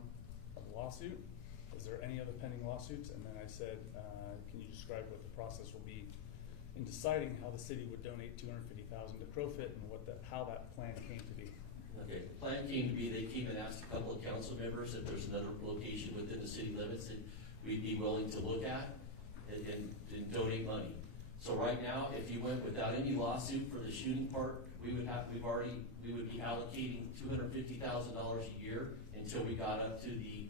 of the lawsuit? Is there any other pending lawsuits? And then I said, can you describe what the process will be in deciding how the city would donate $250,000 to Crowfoot and how that plan came to be? Okay, the plan came to be, they came and asked a couple of council members if there's another location within the city limits that we'd be willing to look at and donate money. So right now, if you went without any lawsuit for the shooting park, we would be allocating $250,000 a year until we got up to the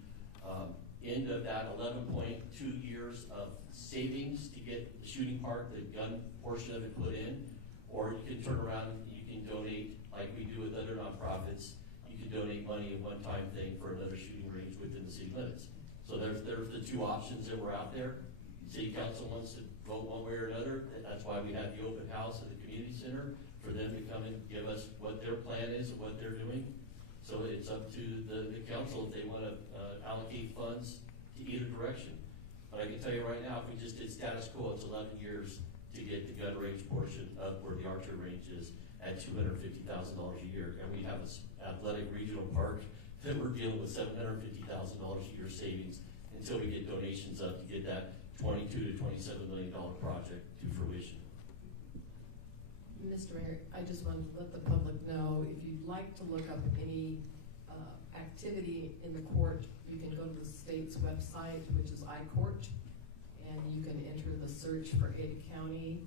end of that 11.2 years of savings to get the shooting park, the gun portion of it put in, or you can turn around and you can donate like we do with other nonprofits. You can donate money in one-time thing for another shooting range within the city limits. So there's the two options that were out there. City council wants to vote one way or another. That's why we had the open house at the community center for them to come and give us what their plan is and what they're doing. So it's up to the council if they want to allocate funds to either direction. But I can tell you right now, if we just did status quo, it's 11 years to get the gun range portion of where the archery range is at $250,000 a year. And we have an athletic regional park that we're dealing with $750,000 a year savings until we get donations up to get that $22 to $27 million project to fruition. Mr. Mayor, I just wanted to let the public know, if you'd like to look up any activity in the court, you can go to the state's website, which is iCourt, and you can enter the search for Ada County,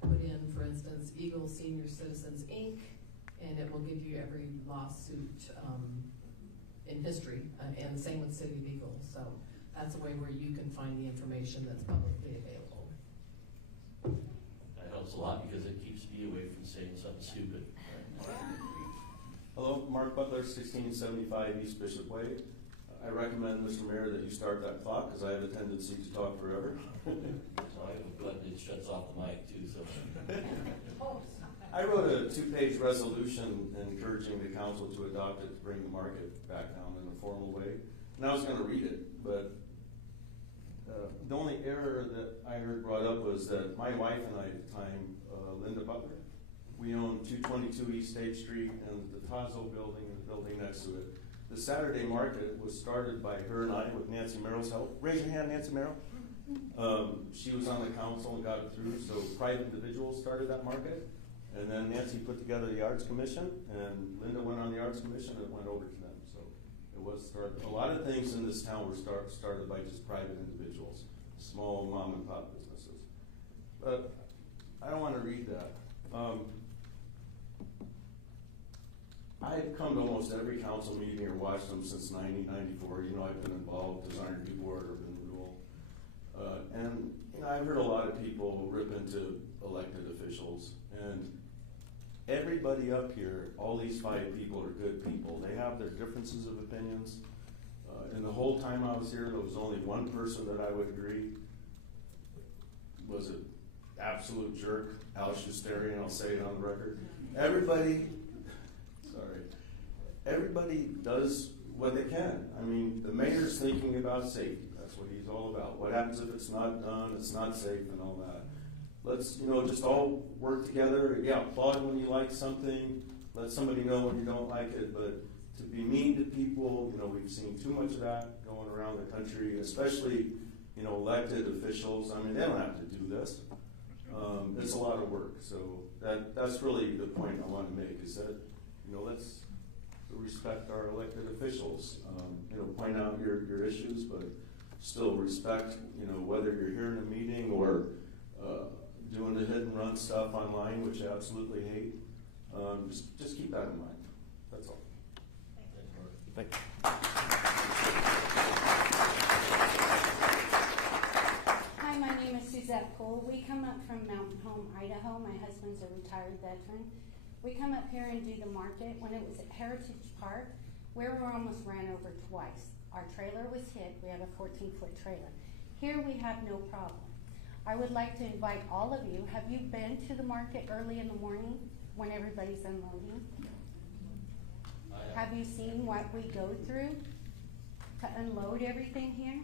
put in, for instance, Eagle Senior Citizens, Inc., and it will give you every lawsuit in history, and the same with City of Eagle. So that's a way where you can find the information that's publicly available. That helps a lot because it keeps me away from saying something stupid. Hello, Mark Butler, 1675 East Bishop Way. I recommend, Mr. Mayor, that you start that clock because I have a tendency to talk forever. So I have a button that shuts off the mic too. So I wrote a 2-page resolution encouraging the council to adopt it to bring the market back down in a formal way. And I was going to read it, but the only error that I heard brought up was that my wife and I at the time, Linda Butler, we own 222 East State Street and the Tazo building and the building next to it. The Saturday market was started by her and I with Nancy Merrill's help. Raise your hand, Nancy Merrill. She was on the council and got it through, so private individuals started that market. And then Nancy put together the Arts Commission, and Linda went on the Arts Commission, and it went over to them. So it was started. A lot of things in this town were started by just private individuals, small mom and pop businesses. But I don't want to read that. I've come to almost every council meeting or watched them since 1994. You know, I've been involved as R&D board or been rule. And you know, I've heard a lot of people rip into elected officials. And everybody up here, all these 5 people are good people. They have their differences of opinions. And the whole time I was here, there was only one person that I would agree was an absolute jerk, Al Schusteri, and I'll say it on the record. Everybody does what they can. I mean, the mayor's thinking about safety. That's what he's all about. What happens if it's not done, it's not safe and all that. Let's, you know, just all work together. Yeah, applaud when you like something. Let somebody know when you don't like it. But to be mean to people, you know, we've seen too much of that going around the country, especially, you know, elected officials. I mean, they don't have to do this. It's a lot of work. So that's really the point I want to make is that, you know, let's respect our elected officials. You know, point out your issues, but still respect, you know, whether you're here in a meeting or doing the hit and run stuff online, which I absolutely hate. Just keep that in mind. That's all. Thank you. Hi, my name is Suzette Poole. We come up from Mountain Home, Idaho. My husband's a retired veteran. We come up here and do the market. When it was at Heritage Park, we were almost ran over twice. Our trailer was hit. We have a 14-foot trailer. Here we have no problem. I would like to invite all of you. Have you been to the market early in the morning when everybody's unloading? Have you seen what we go through to unload everything here?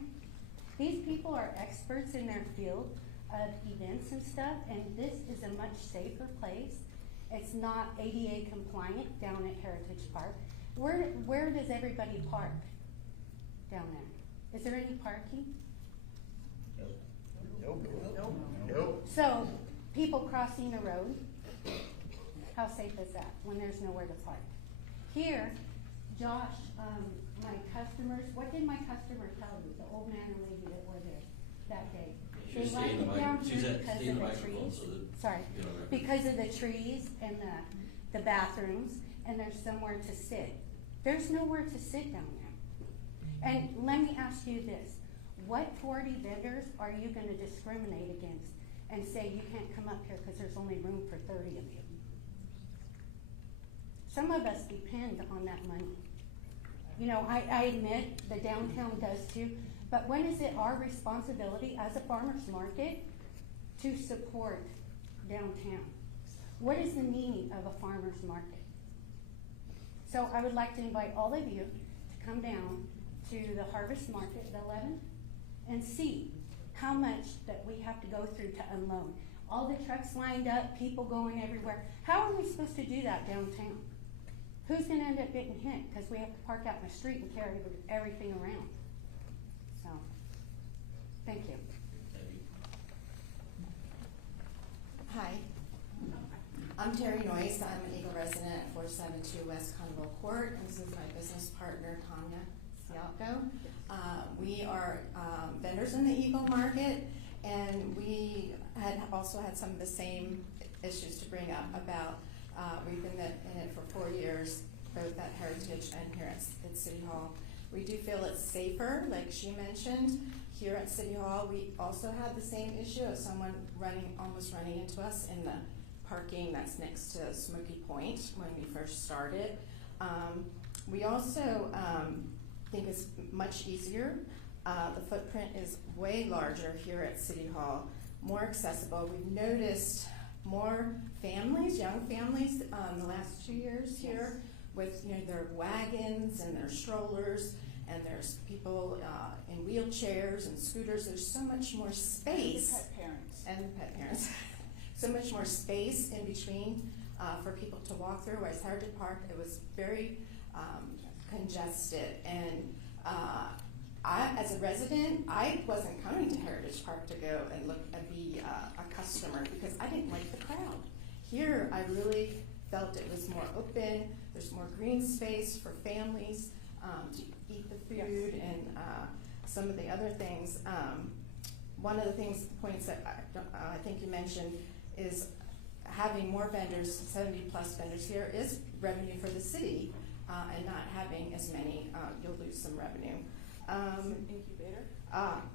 These people are experts in their field of events and stuff, and this is a much safer place. It's not ADA compliant down at Heritage Park. Where does everybody park down there? Is there any parking? Nope. So, people crossing the road, how safe is that when there's nowhere to park? Here, Josh, my customers, what did my customer tell you, the old man and lady that were there that day? They like it down here because of the trees. Sorry, because of the trees and the bathrooms, and there's somewhere to sit. There's nowhere to sit down there. And let me ask you this. What 40 vendors are you going to discriminate against and say you can't come up here because there's only room for 30 of you? Some of us depend on that money. You know, I admit the downtown does too, but when is it our responsibility as a farmer's market to support downtown? What is the meaning of a farmer's market? So I would like to invite all of you to come down to the harvest market, the 11th, and see how much that we have to go through to unload. All the trucks lined up, people going everywhere. How are we supposed to do that downtown? Who's gonna end up getting hit? Because we have to park out in the street and carry everything around. So, thank you. Hi, I'm Terry Noyce. I'm an Eagle resident at 472 West Caldwell Court, and this is my business partner, Tanya Sialko. We are vendors in the Eagle Market, and we had also had some of the same issues to bring up about, we've been in it for 4 years, both at Heritage and here at City Hall. We do feel it's safer, like she mentioned. Here at City Hall, we also had the same issue of someone almost running into us in the parking that's next to Smoky Point when we first started. We also think it's much easier. The footprint is way larger here at City Hall, more accessible. We've noticed more families, young families, the last 2 years here with their wagons and their strollers, and there's people in wheelchairs and scooters. There's so much more space. And the pet parents. So much more space in between for people to walk through. Whereas Heritage Park, it was very congested. And I, as a resident, I wasn't coming to Heritage Park to go and look and be a customer because I didn't like the crowd. Here, I really felt it was more open. There's more green space for families to eat the food and some of the other things. One of the points that I think you mentioned is having more vendors, 70 plus vendors here is revenue for the city, and not having as many, you'll lose some revenue. Incubator?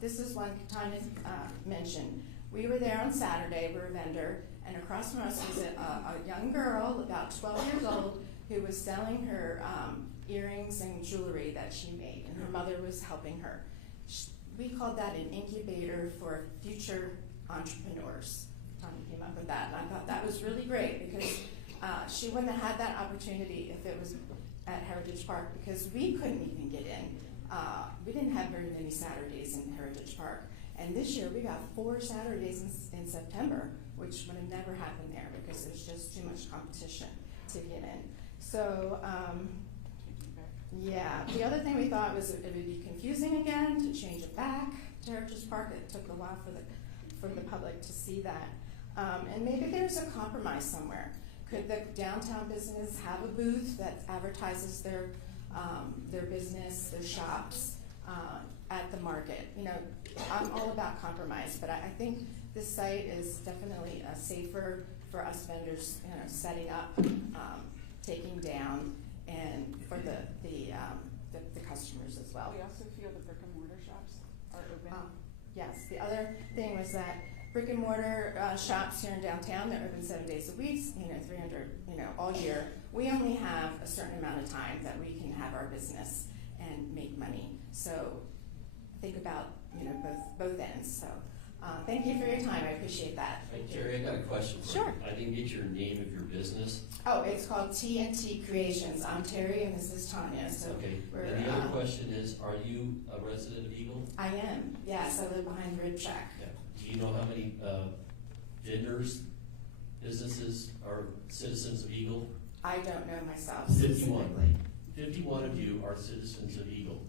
This is one Tanya mentioned. We were there on Saturday, we're a vendor, and across from us was a young girl, about 12 years old, who was selling her earrings and jewelry that she made, and her mother was helping her. We called that an incubator for future entrepreneurs. Tanya came up with that, and I thought that was really great because she wouldn't have had that opportunity if it was at Heritage Park because we couldn't even get in. We didn't have very many Saturdays in Heritage Park, and this year we got 4 Saturdays in September, which would have never happened there because there's just too much competition to get in. So, yeah, the other thing we thought was it would be confusing again to change it back to Heritage Park. It took a while for the public to see that. And maybe there's a compromise somewhere. Could the downtown business have a booth that advertises their business, their shops at the market? I'm all about compromise, but I think this site is definitely safer for us vendors, setting up, taking down, and for the customers as well. We also feel the brick and mortar shops are open. Yes, the other thing was that brick and mortar shops here in downtown, they're open 7 days a week, 300, all year. We only have a certain amount of time that we can have our business and make money. So think about, both ends. So thank you for your time. I appreciate that. Hey, Terry, I got a question for Sure. you. I didn't get your name of your business. Oh, it's called TNT Creations. I'm Terry and this is Tanya. So Okay. we're, And the other question is, are you a resident of Eagle? I am. Yes, I live behind Red Shack. Yeah. Do you know how many vendors, businesses are citizens of Eagle? I don't know myself 51. specifically. 51 of you are citizens of Eagle.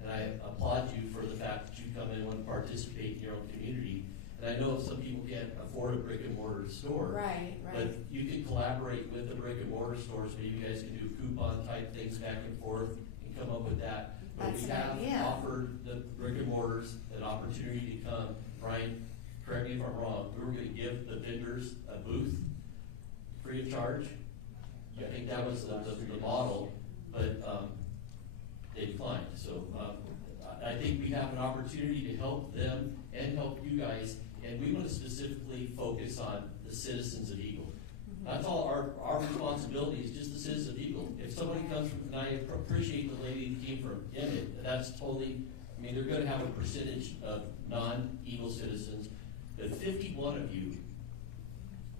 And I applaud you for the fact that you come in and participate in your own community. And I know some people can't afford a brick and mortar store. Right. But you can collaborate with the brick and mortar stores. Maybe you guys can do coupon type things back and forth and come up with that. But That's we an have idea. offered the brick and mortars an opportunity to come. Brian, correct me if I'm wrong, we were gonna give the vendors a booth free of charge. I think that was the model, but they declined. So I think we have an opportunity to help them and help you guys, and we want to specifically focus on the citizens of Eagle. That's all our responsibility is just the citizens of Eagle. If somebody comes from, and I appreciate the lady that came from Emmett, that's totally, I mean, they're gonna have a percentage of non-Eagle citizens, but 51 of you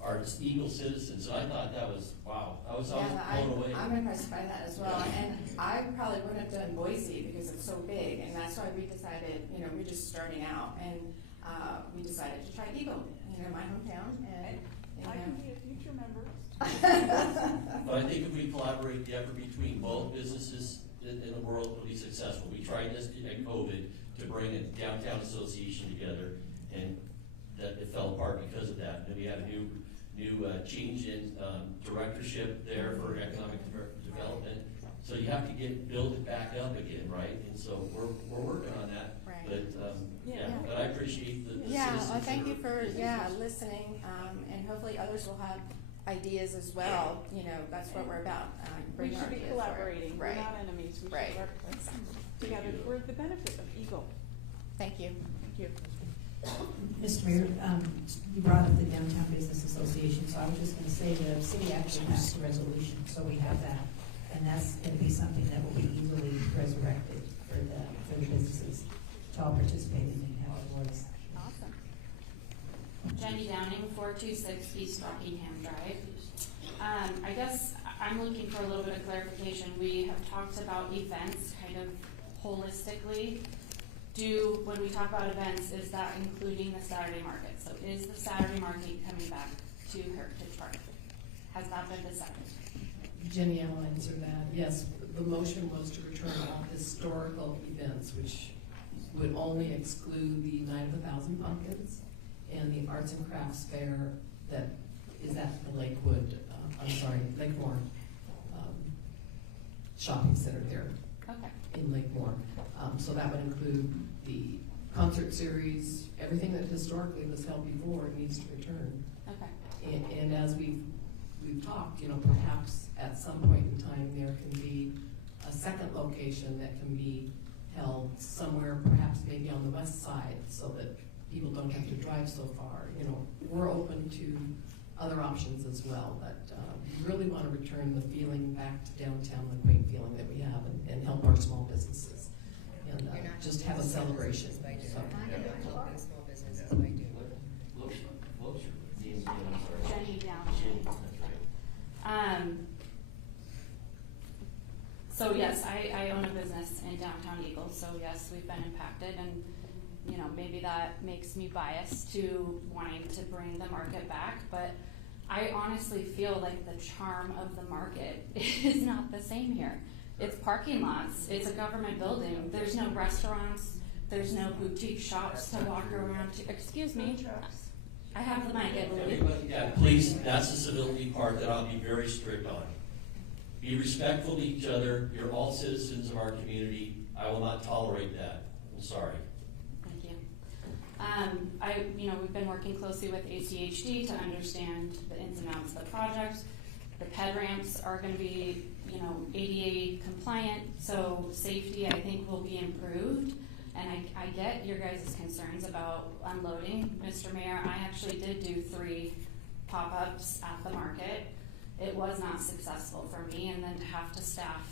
are Eagle citizens, and I thought that was, wow, I was blown away. I'm impressed by that as well, and I probably wouldn't have done Boise because it's so big, and that's why we decided, we're just starting out, and we decided to try Eagle, my hometown, and I can be a future member. But I think if we collaborate the effort between both businesses in the world, it'll be successful. We tried this at COVID to bring a downtown association together, and that it fell apart because of that. And then we had a new change in directorship there for economic development. So you have to build it back up again, right? And so we're working on that. Right. But but I appreciate the citizens. Well, thank you for listening, and hopefully others will have ideas as well. That's what we're about. We should be collaborating. Right. We're not enemies. We should work together for the benefit of Eagle. Thank you. Thank you. Mr. Mayor, you brought up the Downtown Business Association, so I was just going to say the city actually passed a resolution, so we have that, and that's going to be something that will be easily resurrected for the businesses to all participate in how it was. Awesome. Jenny Downing, 426 East Rockingham Drive. I guess I'm looking for a little bit of clarification. We have talked about events kind of holistically. When we talk about events, is that including the Saturday market? So is the Saturday market coming back to Heritage Park? Has that been decided? Jenny, I'll answer that. Yes, the motion was to return all historical events, which would only exclude the Night of 1,000 Pumpkins and the Arts and Crafts Fair that is at the Lakehorn shopping center there. Okay. In Lakemore. So that would include the concert series, everything that historically was held before needs to return. Okay. And as we've talked, perhaps at some point in time there can be a second location that can be held somewhere, perhaps maybe on the west side, so that people don't have to drive so far. We're open to other options as well, but we really want to return the feeling back to downtown, the quaint feeling that we have, and help our small businesses, and just have a celebration. Jenny Down. So yes, I own a business in downtown Eagle, so yes, we've been impacted, and maybe that makes me biased to wanting to bring the market back, but I honestly feel like the charm of the market is not the same here. It's parking lots, it's a government building, there's no restaurants, there's no boutique shops to walk around to. Excuse me, I have the mic, I believe. Yeah, please, that's the civility part that I'll be very strict on. Be respectful to each other. You're all citizens of our community. I will not tolerate that. I'm sorry. Thank you. We've been working closely with ACHD to understand the ins and outs of the project. The ped ramps are going to be, ADA compliant, so safety I think will be improved. And I get your guys' concerns about unloading. Mr. Mayor, I actually did do 3 pop-ups at the market. It was not successful for me, and then to have to staff,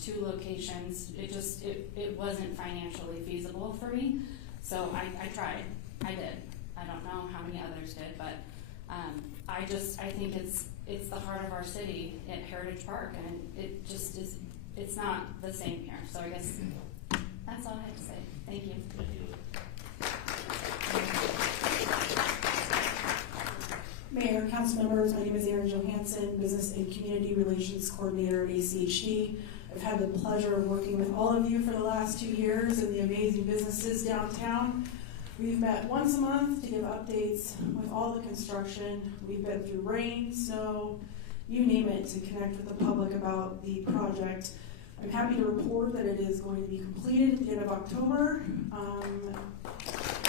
2 locations, it wasn't financially feasible for me. So I tried, I did. I don't know how many others did, but I think it's the heart of our city at Heritage Park, and it just is, it's not the same here. So I guess that's all I have to say. Thank you. Mayor, council members, my name is Erin Johansson, Business and Community Relations Coordinator at ACHD. I've had the pleasure of working with all of you for the last 2 years in the amazing businesses downtown. We've met once a month to give updates with all the construction. We've been through rain, snow, you name it, to connect with the public about the project. I'm happy to report that it is going to be completed at the end of October.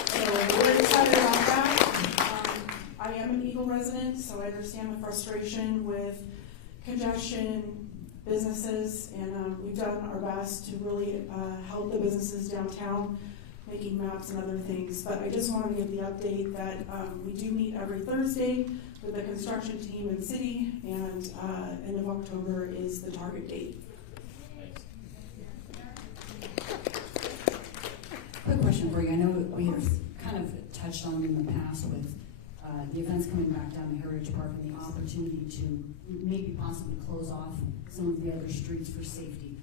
So we're very excited about that. I am an Eagle resident, so I understand the frustration with congestion, businesses, and we've done our best to really help the businesses downtown making maps and other things. But I just want to give the update that we do meet every Thursday with the construction team in city, and end of October is the target date. Quick question for you. I know we have kind of touched on in the past with the events coming back down to Heritage Park and the opportunity to maybe possibly close off some of the other streets for safety.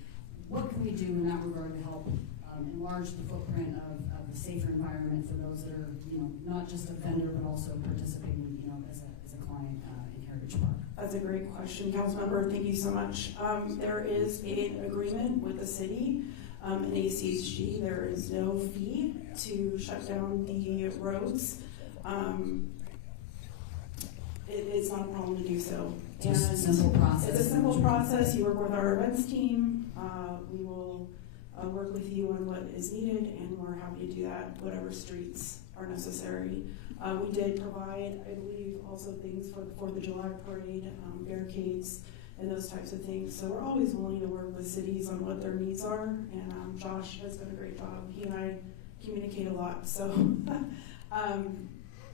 What can we do in that regard to help enlarge the footprint of a safer environment for those that are, not just a vendor but also participating, as a client in Heritage Park? That's a great question, Councilmember. Thank you so much. There is an agreement with the city and ACHG. There is no fee to shut down the roads. It's not a problem to do so. Just a simple process. It's a simple process. You work with our events team. We will work with you on what is needed, and we're happy to do that, whatever streets are necessary. We did provide, I believe, also things for the 4th of July parade, barricades, and those types of things. So we're always willing to work with cities on what their needs are, and Josh has done a great job. He and I communicate a lot, so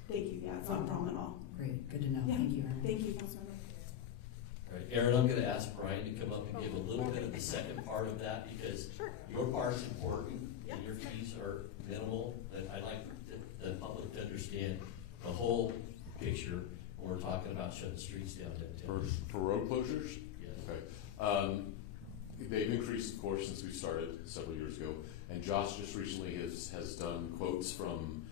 thank you. Yeah, it's not a problem at all. Great, good to know. Yeah. Thank you, Erin. Thank you, Councilmember. All right, Aaron, I'm going to ask Brian to come up and give a little bit of the second part of that, because your part's important and your fees are minimal, but I'd like the public to understand the whole picture when we're talking about shutting streets down downtown. For road closures? Yes. Okay. They've increased, of course, since we started several years ago, and Josh just recently has done quotes from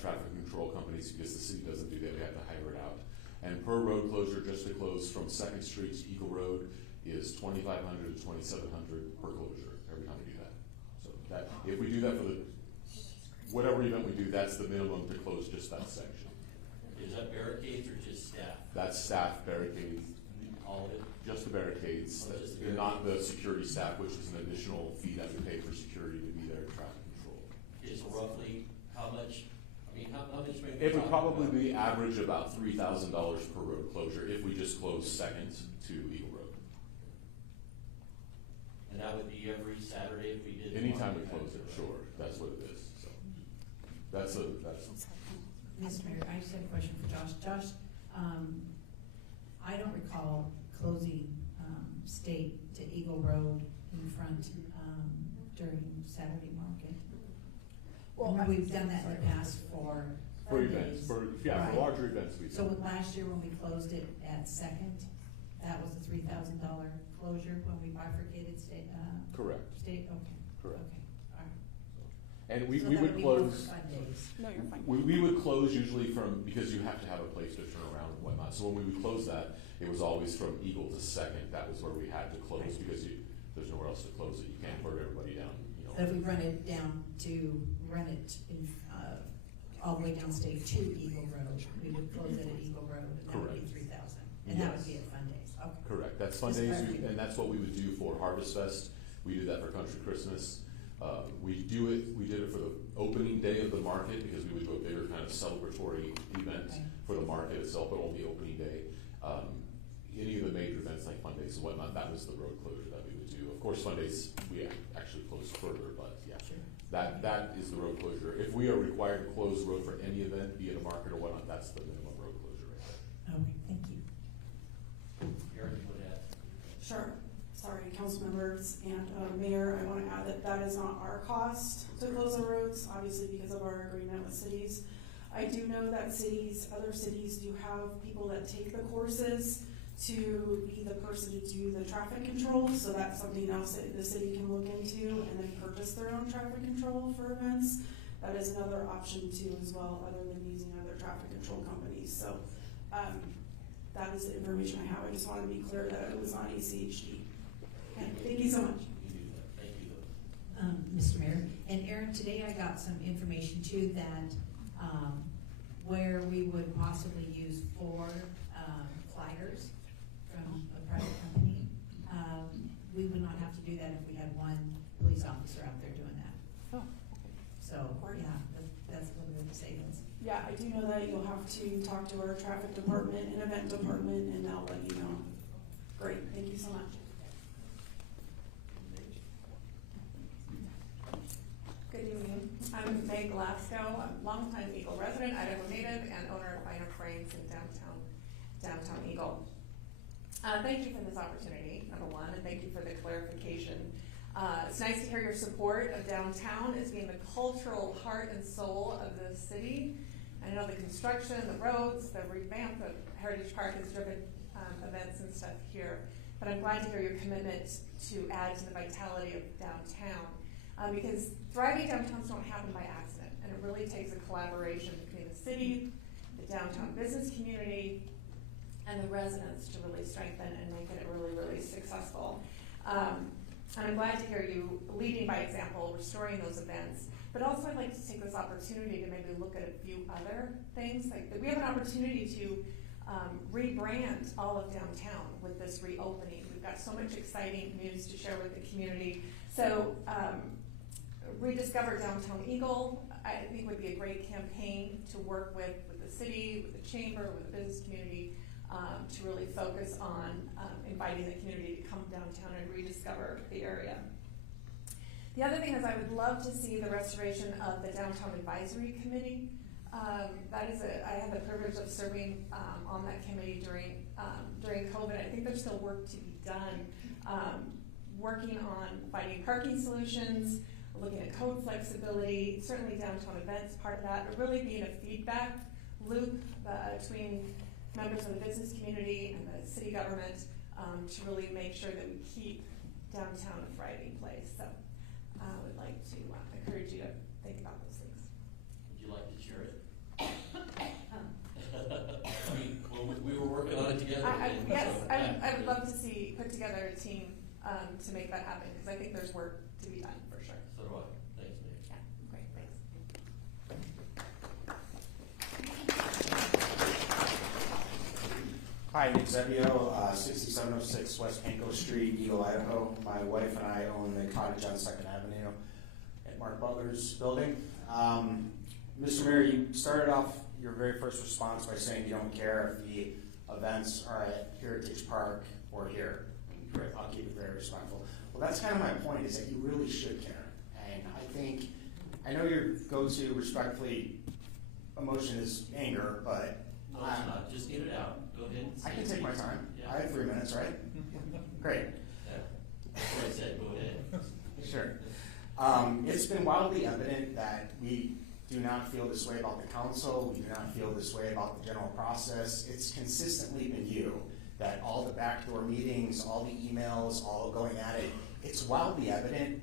traffic control companies, because the city doesn't do that, we have to hire it out. And per road closure, just to close from 2nd Street to Eagle Road is $2,500 to $2,700 per closure every time we do that. So that, if we do that for whatever event we do, that's the minimum to close just that section. Is that barricades or just staff? That's staff, barricades. All of it? Just the barricades, not the security staff, which is an additional fee that we pay for security to be there, traffic control. Is roughly how much? How much it would probably be average about $3,000 per road closure if we just close 2nd to Eagle Road. And that would be every Saturday if we did. Anytime we close it, sure. That's what it is. So that's. Mr. Mayor, I just have a question for Josh. Josh, I don't recall closing State to Eagle Road in front during Saturday market. Well, we've done that in the past for events, for larger events we do. So last year when we closed it at 2nd, that was a $3,000 closure when we bifurcated State. Correct. State, okay. Correct. Okay, all right. And we So would close. No, you're fine. We would close usually because you have to have a place to turn around and whatnot. So when we would close that, it was always from Eagle to 2nd. That was where we had to close because there's nowhere else to close it. You can't herd everybody down. So if we run it down all the way down State to Eagle Road, we would close it at Eagle Road, and that would be 3,000, and that would be at Fun Days. Okay. Correct. That's Fun Days, and that's what we would do for Harvest Fest. We do that for Country Christmas. We did it for the opening day of the market because we would do a bigger kind of celebratory event for the market itself, but only opening day. Any of the major events like Fun Days and whatnot, that was the road closure that we would do. Of course, Fun Days we actually closed further, but yeah, that is the road closure. If we are required to close the road for any event, be it a market or whatnot, that's the minimum road closure right there. Okay, thank you. Aaron, you would add? Sure. Sorry, council members and Mayor, I want to add that that is not our cost to close the roads, obviously because of our agreement with cities. I do know that other cities do have people that take the courses to be the person to do the traffic control, so that's something else that the city can look into and then purchase their own traffic control for events. That is another option too as well, other than using other traffic control companies. So that is the information I have. I just wanted to be clear that it was on ACHD. Okay, thank you so much. Thank you. Mr. Mayor, and Aaron, today I got some information too that where we would possibly use 4 flyers from a private company, we would not have to do that if we had 1 police officer out there doing that. Oh, okay. So, yeah, that's a little bit of savings. Yeah, I do know that you'll have to talk to our traffic department and event department, and they'll let you know. Great, thank you so much. Good evening. I'm Meg Glasgow. I'm a longtime Eagle resident, Idaho native, and owner of Finer Frames in downtown Eagle. Thank you for this opportunity, number one, and thank you for the clarification. It's nice to hear your support of downtown as being the cultural heart and soul of the city. I know the construction, the roads, the revamp of Heritage Park has driven events and stuff here, but I'm glad to hear your commitment to add to the vitality of downtown. Because thriving downtowns don't happen by accident, and it really takes a collaboration between the city, the downtown business community, and the residents to really strengthen and make it really, really successful. And I'm glad to hear you leading by example, restoring those events. But also I'd like to take this opportunity to maybe look at a few other things. Like we have an opportunity to rebrand all of downtown with this reopening. We've got so much exciting news to share with the community. So Rediscover Downtown Eagle, I think would be a great campaign to work with the city, with the chamber, with the business community, to really focus on inviting the community to come downtown and rediscover the area. The other thing is I would love to see the restoration of the Downtown Advisory Committee. I had the privilege of serving on that committee during COVID. I think there's still work to be done, working on finding parking solutions, looking at code flexibility, certainly downtown events, part of that, but really being a feedback loop between members of the business community and the city government to really make sure that we keep downtown a thriving place. So I would like to encourage you to think about those things. Would you like to share it? I mean, we were working on it together. Yes, I would love to see put together a team to make that happen, because I think there's work to be done for sure. So do I. Thanks, Nick. Yeah, great, thanks. Hi, Nick Zebio, 6706 West Panko Street, Eagle, Idaho. My wife and I own the cottage on 2nd Avenue at Mark Butler's building. Mr. Mayor, you started off your very first response by saying you don't care if the events are at Heritage Park or here. I'll keep it very respectful. Well, that's kind of my point, is that you really should care. And I know your go-to respectfully emotion is anger, but no, it's not. Just get it out. Go ahead. I can take my time. Yeah. I have 3 minutes, right? Great. Yeah. That's what I said. Go ahead. Sure. It's been wildly evident that we do not feel this way about the council. We do not feel this way about the general process. It's consistently been you, that all the backdoor meetings, all the emails, all going at it, it's wildly evident,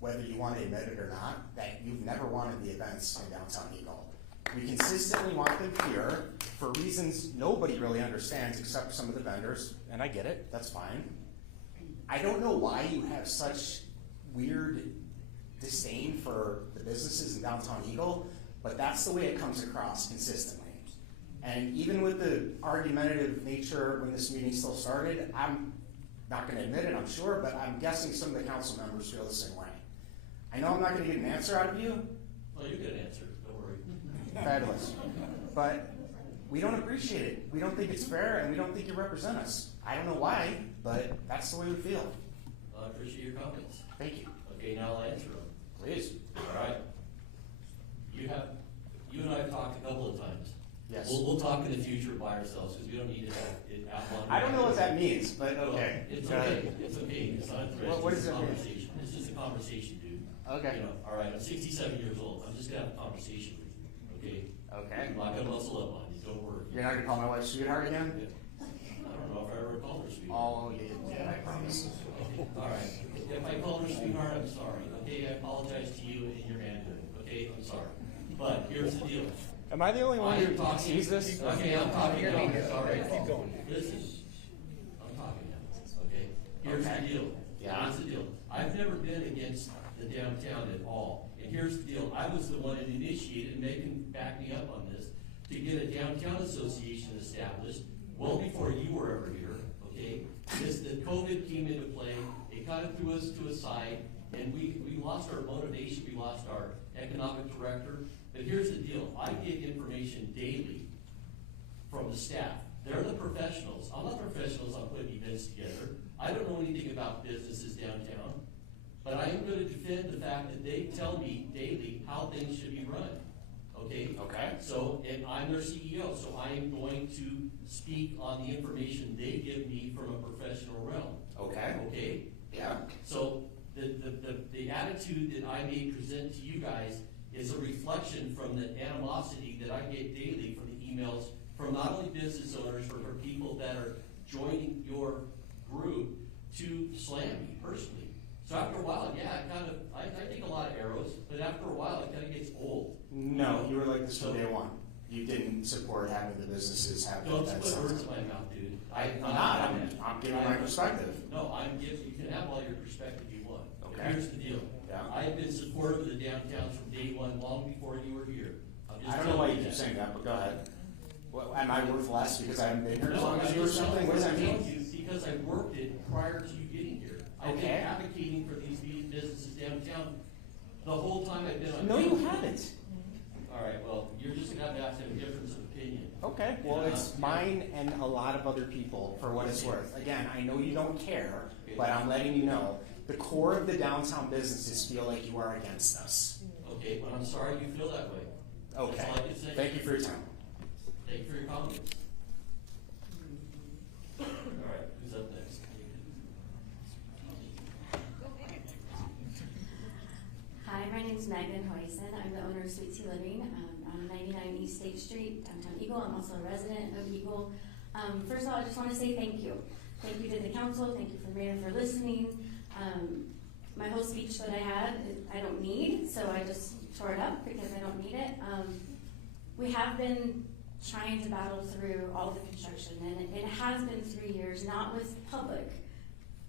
whether you want to admit it or not, that you've never wanted the events in downtown Eagle. We consistently want them here for reasons nobody really understands except some of the vendors, and I get it, that's fine. I don't know why you have such weird disdain for the businesses in downtown Eagle, but that's the way it comes across consistently. And even with the argumentative nature when this meeting still started, I'm not going to admit it, I'm sure, but I'm guessing some of the council members feel the same way. I know I'm not going to get an answer out of you. Well, you get an answer, don't worry. Fabulous. But we don't appreciate it. We don't think it's fair, and we don't think you represent us. I don't know why, but that's the way we feel. Well, I appreciate your comments. Thank you. Okay, now I'll answer them. Please. All right. You and I have talked a couple of times. Yes. We'll talk in the future by ourselves, because we don't need to have it outlined. I don't know what that means, but okay. Well, it's okay. It's okay. It's not a threat. What it's does just a it mean? conversation. It's just a conversation, dude. Okay. You know, all right, I'm 67 years old. I'm just going to have a conversation with you, okay? Okay. I'm not going to muscle up on you. Don't worry. You're not going to call my wife sweetheart again? I don't know if I ever called her sweetheart. Oh, yeah, I promise. Okay. All right. If I called her sweetheart, I'm sorry. Okay, I apologize to you and your manhood. Okay, I'm sorry. But here's the deal. Am I the only one who sees this? Okay, I'm talking now. Sorry. Keep going. Listen. I'm talking now. Okay. Here's the deal. Yeah. Here's the deal. I've never been against the downtown at all. And here's the deal. I was the one that initiated, and Megan can back me up on this, to get a downtown association established well before you were ever here. Okay. The COVID came into play. It kind of threw us to a side, and we lost our motivation. We lost our economic director. But here's the deal. I get information daily from the staff. They're the professionals. I'm not the professionals on putting events together. I don't know anything about businesses downtown. But I am going to defend the fact that they tell me daily how things should be run. Okay? Okay. So, and I'm their CEO, so I am going to speak on the information they give me from a professional realm. Okay. Okay? Yeah. So, the attitude that I may present to you guys is a reflection from the animosity that I get daily from the emails from not only business owners, but from people that are joining your group to slam me personally. So after a while, yeah, I take a lot of arrows, but after a while it kind of gets old. No, you were like this from day one. You didn't support having the businesses have Don't that. put words in my mouth, dude. I'm not. I'm giving my perspective. No, you can have all your perspective you want. Okay. But here's the deal. Yeah. I've been supportive of the downtowns from day one, long before you were here. I don't know why you keep saying that, but go ahead. Well, am I worth less because I haven't been here as long as you or something? What does that mean? Because I worked it prior to you getting here. I've been advocating for these businesses downtown the whole time I've been on. No, you haven't. All right, well, you're just going to have a difference of opinion. Okay, well, it's mine and a lot of other people for what it's worth. Again, I know you don't care, but I'm letting you know the core of the downtown businesses feel like you are against us. Okay, but I'm sorry you feel that way. Okay, That's all I can say. thank you for your time. Thank you for your comments. All right, who's up next? Hi, my name is Megan Hoyson. I'm the owner of Sweet Tea Living on 99 East State Street, downtown Eagle. I'm also a resident of Eagle. First of all, I just want to say thank you. Thank you to the council. Thank you for Mayor for listening. My whole speech that I had, I don't need, so I just tore it up because I don't need it. We have been trying to battle through all the construction, and it has been 3 years, not with public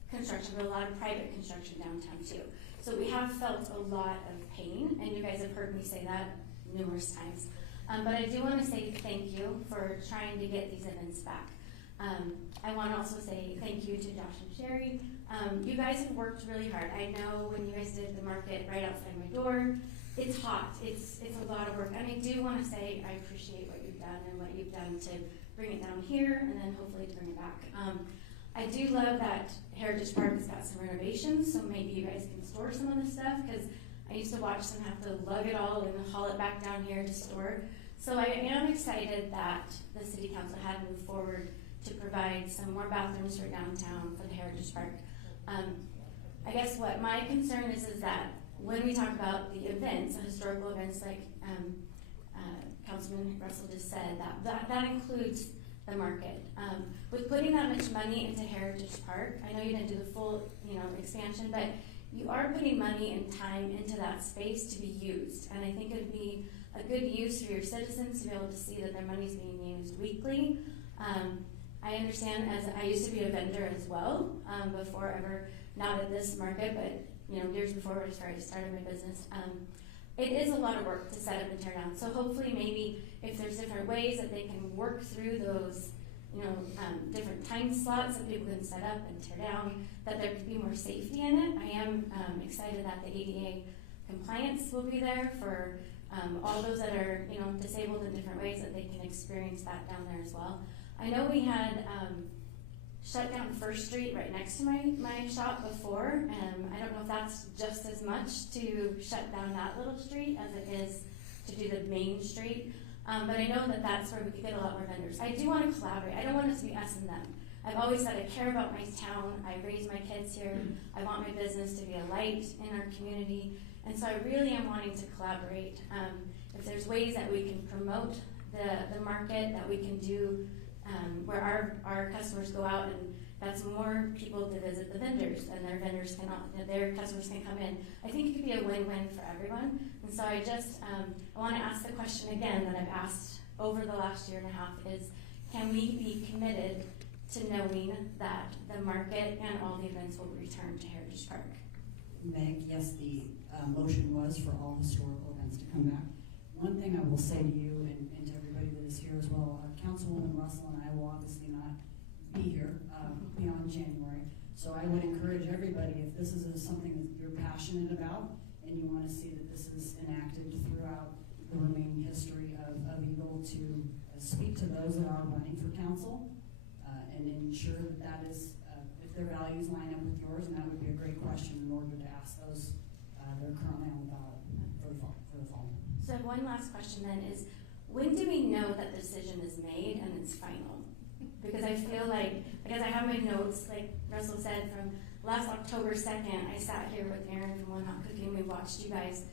construction, but a lot of private construction downtown too. So we have felt a lot of pain, and you guys have heard me say that numerous times. But I do want to say thank you for trying to get these events back. I want to also say thank you to Josh and Sherry. You guys have worked really hard. I know when you guys did the market right outside my door, it's hot. It's a lot of work. And I do want to say I appreciate what you've done and what you've done to bring it down here and then hopefully to bring it back. I do love that Heritage Park has got some renovations, so maybe you guys can store some of this stuff, because I used to watch them have to lug it all and haul it back down here to store. So I am excited that the City Council had moved forward to provide some more bathrooms for downtown for the Heritage Park. I guess what my concern is that when we talk about the events, the historical events like Councilman Russell just said, that includes the market. With putting that much money into Heritage Park, I know you didn't do the full expansion, but you are putting money and time into that space to be used. And I think it would be a good use for your citizens to be able to see that their money is being used weekly. I understand, as I used to be a vendor as well, before ever, not at this market, but years before I started my business. It is a lot of work to set up and tear down. So hopefully maybe if there's different ways that they can work through those, different time slots that people can set up and tear down, that there could be more safety in it. I am excited that the ADA compliance will be there for all those that are, disabled in different ways, that they can experience that down there as well. I know we had shut down First Street right next to my shop before. I don't know if that's just as much to shut down that little street as it is to do the main street. But I know that that's where we could get a lot more vendors. I do want to collaborate. I don't want it to be us and them. I've always said I care about my town. I raised my kids here. I want my business to be a light in our community. And so I really am wanting to collaborate. If there's ways that we can promote the market, that we can do where our customers go out, and that's more people to visit the vendors, and their customers can come in. I think it could be a win-win for everyone. And so I just I want to ask the question again that I've asked over the last year and a half is, can we be committed to knowing that the market and all the events will return to Heritage Park? Meg, yes, the motion was for all historical events to come back. One thing I will say to you and to everybody that is here as well, Councilwoman Russell and I will obviously not be here beyond January. So I would encourage everybody, if this is something that you're passionate about and you want to see that this is enacted throughout the remaining history of Eagle, to speak to those that are running for council and ensure that that is, if their values line up with yours, and that would be a great question in order to ask those that are currently on the ballot for the fall. So one last question then is, when do we know that the decision is made and it's final? Because I feel like, because I have my notes, like Russell said, from last October 2nd, I sat here with Aaron from One Hot Cooking. We watched you guys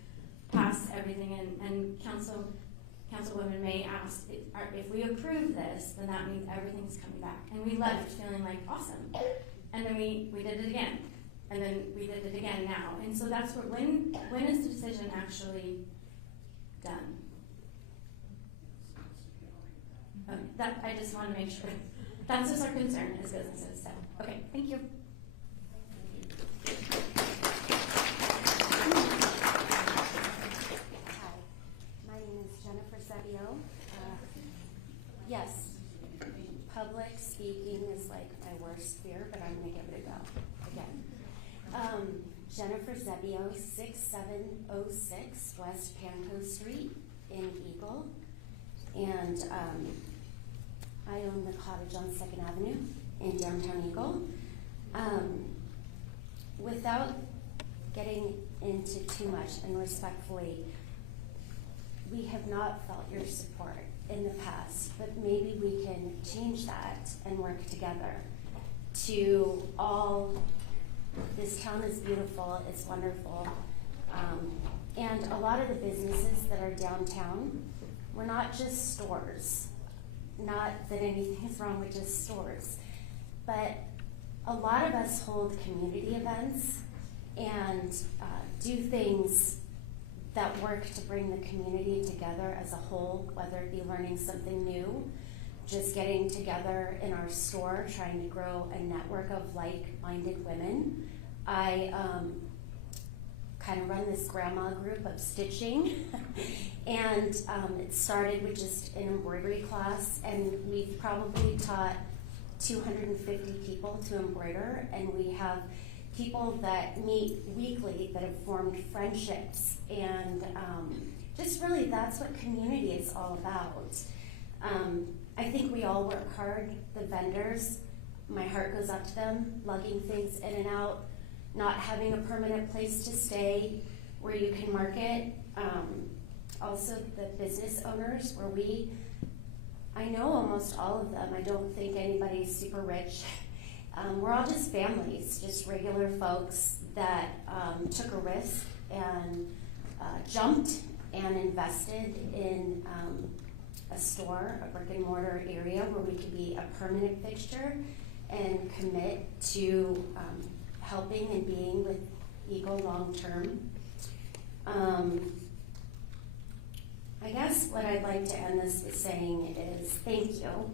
pass everything, and Councilwoman May asked, if we approve this, then that means everything's coming back. And we left feeling like, awesome. And then we did it again. And then we did it again now. And so that's where, when is the decision actually done? That I just want to make sure. That's just our concern as businesses. So, okay, thank you. Hi, my name is Jennifer Sebio. Yes, public speaking is like my worst fear, but I'm going to give it a go again. Jennifer Sebio, 6706 West Pancoast Street in Eagle. And I own the cottage on 2nd Avenue in downtown Eagle. Without getting into too much, and respectfully, we have not felt your support in the past, but maybe we can change that and work together to all, this town is beautiful, it's wonderful, and a lot of the businesses that are downtown, we're not just stores. Not that anything is wrong with just stores, but a lot of us hold community events and do things that work to bring the community together as a whole, whether it be learning something new, just getting together in our store, trying to grow a network of like-minded women. I kind of run this grandma group of stitching, and it started with just an embroidery class, and we've probably taught 250 people to embroider, and we have people that meet weekly that have formed friendships, and just really that's what community is all about. I think we all work hard. The vendors, my heart goes out to them, lugging things in and out, not having a permanent place to stay where you can market. Also the business owners where I know almost all of them. I don't think anybody's super rich. We're all just families, just regular folks that took a risk and jumped and invested in a store, a brick and mortar area where we could be a permanent fixture and commit to helping and being with Eagle long term. I guess what I'd like to end this with saying is thank you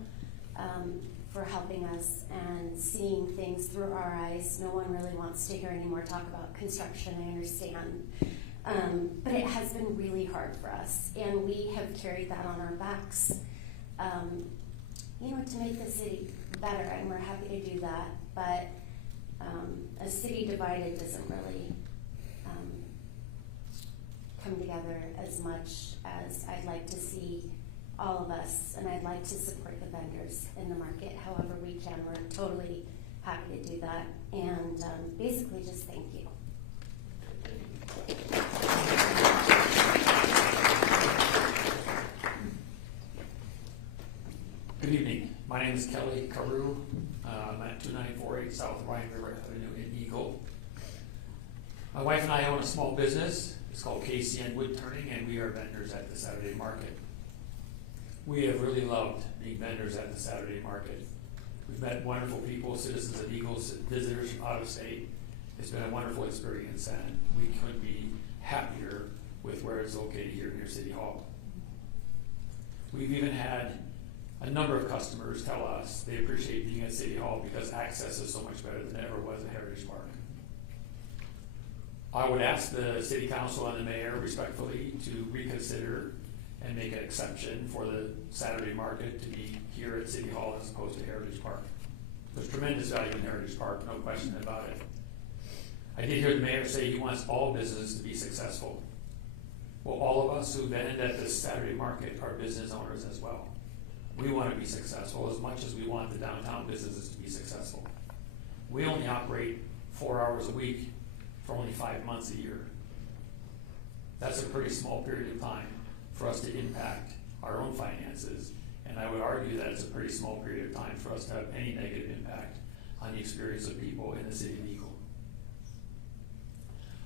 for helping us and seeing things through our eyes. No one really wants to hear any more talk about construction, I understand. But it has been really hard for us, and we have carried that on our backs, to make the city better, and we're happy to do that. But a city divided doesn't really come together as much as I'd like to see all of us, and I'd like to support the vendors in the market however we can. We're totally happy to do that, and basically just thank you. Good evening. My name is Kelly Carew. I'm at 2948 South Ryan River Avenue in Eagle. My wife and I own a small business. It's called KCN Wood Turning, and we are vendors at the Saturday market. We have really loved being vendors at the Saturday market. We've met wonderful people, citizens of Eagle, visitors from out of state. It's been a wonderful experience, and we couldn't be happier with where it's located here near City Hall. We've even had a number of customers tell us they appreciate being at City Hall because access is so much better than it ever was at Heritage Park. I would ask the City Council and the Mayor respectfully to reconsider and make an exception for the Saturday market to be here at City Hall as opposed to Heritage Park. There's tremendous value in Heritage Park, no question about it. I did hear the Mayor say he wants all businesses to be successful. Well, all of us who vend at this Saturday market are business owners as well. We want to be successful as much as we want the downtown businesses to be successful. We only operate 4 hours a week for only 5 months a year. That's a pretty small period of time for us to impact our own finances, and I would argue that it's a pretty small period of time for us to have any negative impact on the experience of people in the city of Eagle.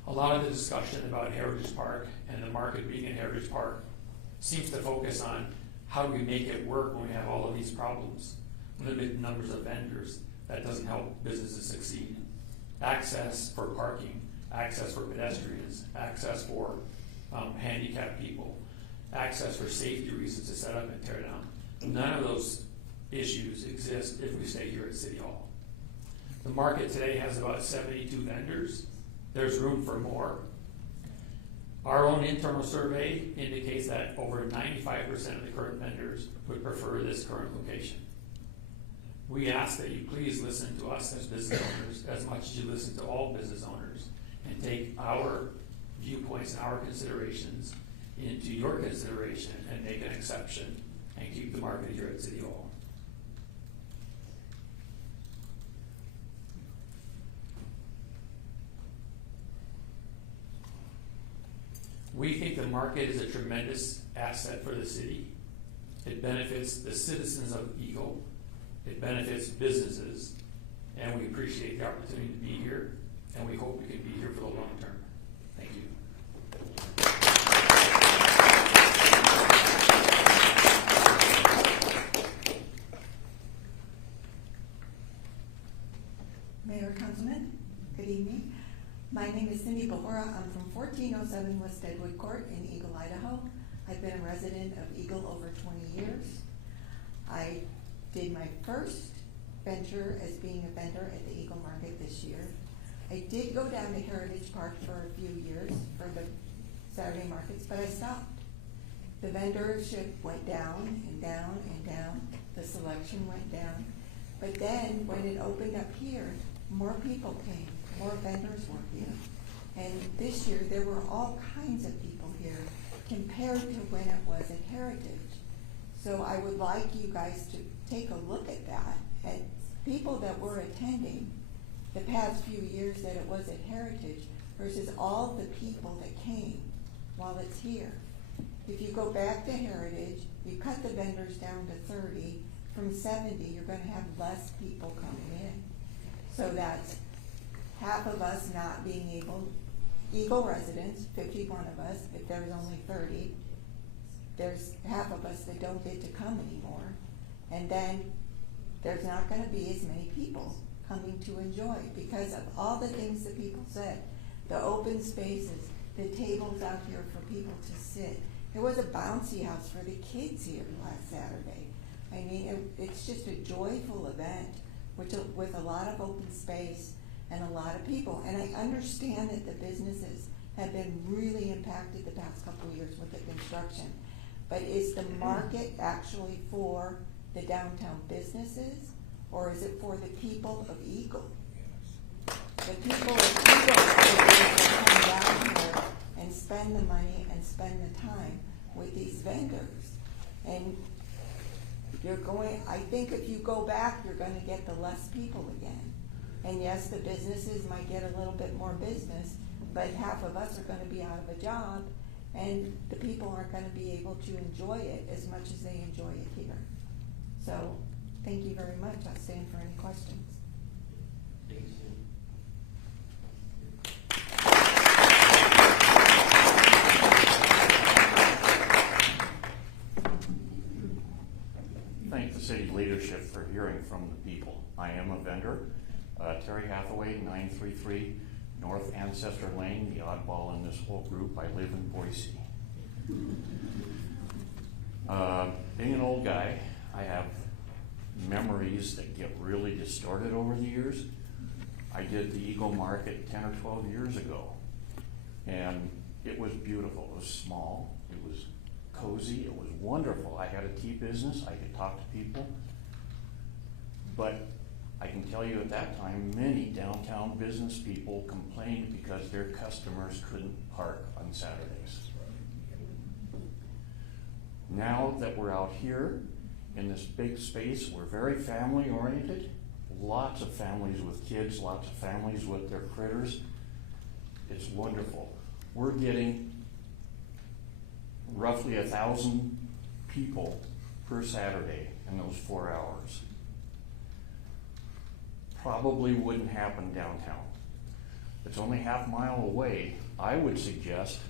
A lot of the discussion about Heritage Park and the market being in Heritage Park seems to focus on how do we make it work when we have all of these problems. Limited numbers of vendors, that doesn't help businesses succeed. Access for parking, access for pedestrians, access for handicapped people, access for safety reasons to set up and tear down. None of those issues exist if we stay here at City Hall. The market today has about 72 vendors. There's room for more. Our own internal survey indicates that over 95% of the current vendors would prefer this current location. We ask that you please listen to us as business owners as much as you listen to all business owners, and take our viewpoints and our considerations into your consideration and make an exception and keep the market here at City Hall. We think the market is a tremendous asset for the city. It benefits the citizens of Eagle. It benefits businesses, and we appreciate the opportunity to be here, and we hope we can be here for the long term. Thank you. Mayor, Councilman, good evening. My name is Cindy Bahora. I'm from 1407 West Deadwood Court in Eagle, Idaho. I've been a resident of Eagle over 20 years. I did my first venture as being a vendor at the Eagle Market this year. I did go down to Heritage Park for a few years for the Saturday markets, but I stopped. The vendorship went down and down and down. The selection went down. But then when it opened up here, more people came, more vendors were here. And this year there were all kinds of people here compared to when it was at Heritage. So I would like you guys to take a look at that, at people that were attending the past few years that it was at Heritage versus all the people that came while it's here. If you go back to Heritage, you cut the vendors down to 30, from 70 you're going to have less people coming in. So that's half of us not being able, Eagle residents, 51 of us, if there's only 30, there's half of us that don't get to come anymore. And then there's not going to be as many people coming to enjoy because of all the things that people said. The open spaces, the tables out here for people to sit. There was a bouncy house for the kids here last Saturday. I mean, it's just a joyful event with a lot of open space and a lot of people. And I understand that the businesses have been really impacted the past couple of years with the construction. But is the market actually for the downtown businesses, or is it for the people of Eagle? The people of Eagle are able to come down here and spend the money and spend the time with these vendors. And you're going, I think if you go back, you're going to get the less people again. And yes, the businesses might get a little bit more business, but half of us are going to be out of a job, and the people aren't going to be able to enjoy it as much as they enjoy it here. So, thank you very much. I'll stand for any questions. Thank the city leadership for hearing from the people. I am a vendor, Terry Hathaway, 933 North Ancestor Lane, the oddball in this whole group. I live in Boise. Being an old guy, I have memories that get really distorted over the years. I did the Eagle Market 10 or 12 years ago, and it was beautiful. It was small, it was cozy, it was wonderful. I had a tea business, I could talk to people, but I can tell you at that time, many downtown business people complained because their customers couldn't park on Saturdays. Now that we're out here in this big space, we're very family oriented. lots of families with kids, lots of families with their critters. It's wonderful. We're getting roughly 1,000 people per Saturday in those 4 hours. Probably wouldn't happen downtown. It's only half mile away. I would suggest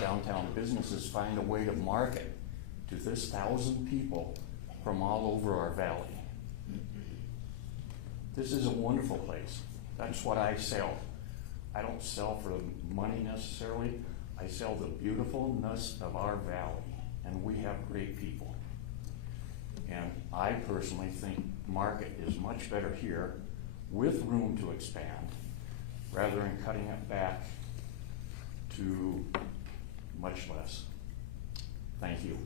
downtown businesses find a way to market to this 1,000 people from all over our valley. This is a wonderful place. That's what I sell. I don't sell for money necessarily. I sell the beautifulness of our valley, and we have great people. And I personally think market is much better here with room to expand rather than cutting it back to much less. Thank you.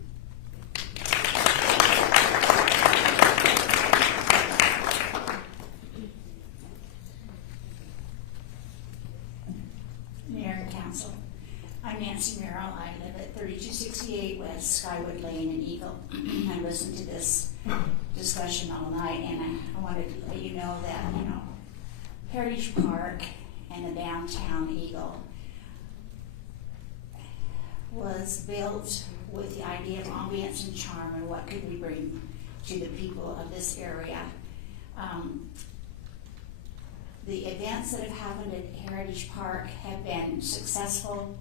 Mayor and Council, I'm Nancy Merrill. I live at 3268 West Skywood Lane in Eagle. I listened to this discussion all night, and I wanted to let you know that, Heritage Park and the downtown Eagle was built with the idea of ambience and charm and what could we bring to the people of this area. The events that have happened at Heritage Park have been successful.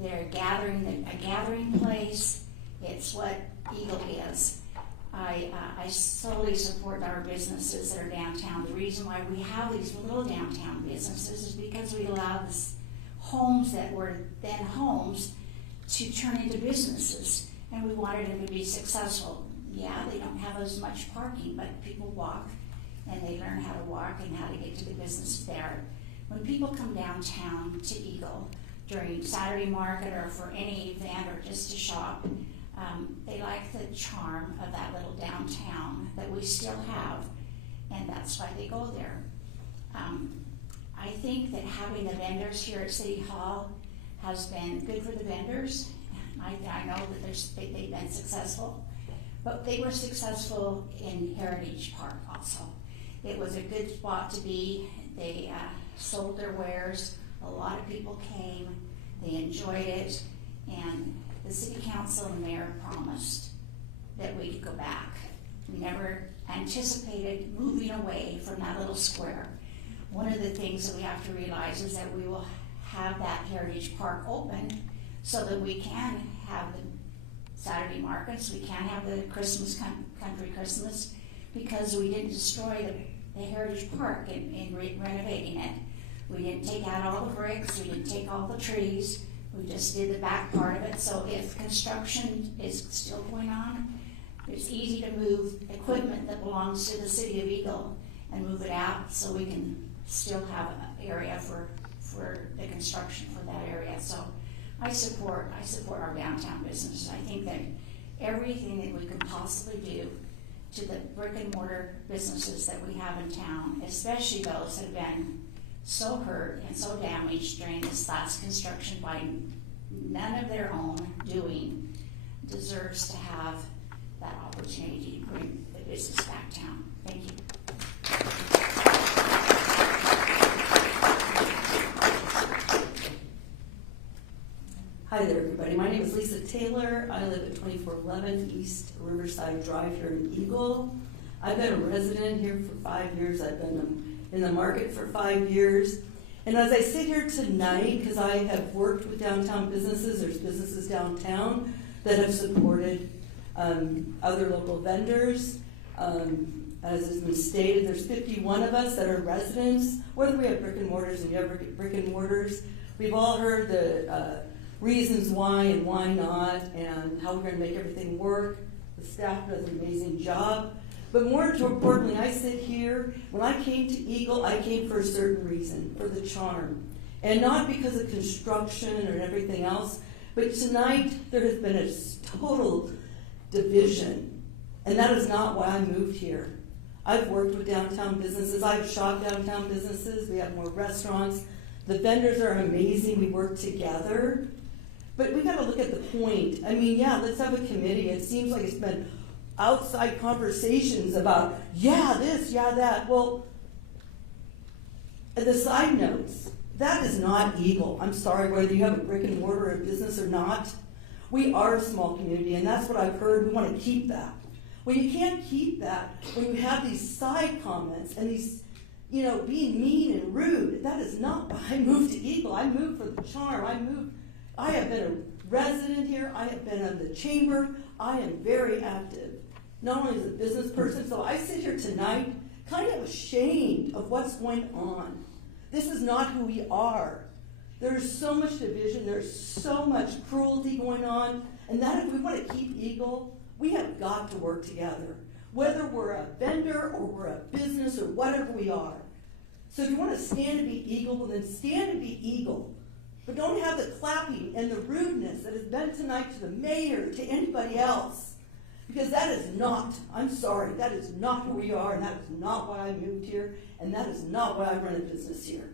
They're a gathering place. It's what Eagle is. I solely support our businesses that are downtown. The reason why we have these little downtown businesses is because we allow this homes that were then homes to turn into businesses, and we wanted them to be successful. Yeah, they don't have as much parking, but people walk, and they learn how to walk and how to get to the business there. When people come downtown to Eagle during Saturday market or for any event or just to shop, they like the charm of that little downtown that we still have, and that's why they go there. I think that having the vendors here at City Hall has been good for the vendors. I know that they've been successful, but they were successful in Heritage Park also. It was a good spot to be. They sold their wares. A lot of people came. They enjoyed it, and the city council and mayor promised that we could go back. We never anticipated moving away from that little square. One of the things that we have to realize is that we will have that Heritage Park open so that we can have the Saturday markets, we can have the Christmas, country Christmas, because we didn't destroy the Heritage Park in renovating it. We didn't take out all the bricks, we didn't take all the trees, we just did the back part of it. So if construction is still going on, it's easy to move equipment that belongs to the city of Eagle and move it out so we can still have an area for the construction for that area. So I support our downtown business. I think that everything that we can possibly do to the brick and mortar businesses that we have in town, especially those that have been so hurt and so damaged during this last construction by none of their own doing, deserves to have that opportunity to bring the business back down. Thank you. Hi there, everybody. My name is Lisa Taylor. I live at 2411 East Riverside Drive here in Eagle. I've been a resident here for 5 years. I've been in the market for 5 years. And as I sit here tonight, because I have worked with downtown businesses, there's businesses downtown that have supported other local vendors. As has been stated, there's 51 of us that are residents, whether we have brick and mortars and you have brick and mortars. We've all heard the reasons why and why not, and how we're going to make everything work. The staff does an amazing job. But more importantly, I sit here, when I came to Eagle, I came for a certain reason, for the charm. And not because of construction or everything else, but tonight there has been a total division. And that is not why I moved here. I've worked with downtown businesses. I've shopped downtown businesses. We have more restaurants. The vendors are amazing. We work together. But we got to look at the point. I mean, yeah, let's have a committee. It seems like it's been outside conversations about, yeah, this, yeah, that. Well, And the side notes, that is not Eagle. I'm sorry, whether you have a brick and mortar or a business or not. We are a small community, and that's what I've heard. We want to keep that. Well, you can't keep that when you have these side comments and these, being mean and rude. That is not why I moved to Eagle. I moved for the charm. I have been a resident here. I have been on the chamber. I am very active, not only as a business person. So I sit here tonight kind of ashamed of what's going on. This is not who we are. There's so much division. There's so much cruelty going on. And that if we want to keep Eagle, we have got to work together. Whether we're a vendor or we're a business or whatever we are. So if you want to stand and be Eagle, well then stand and be Eagle. But don't have the clapping and the rudeness that has been tonight to the mayor, to anybody else. Because that is not, I'm sorry, that is not who we are, and that is not why I moved here, and that is not why I run a business here.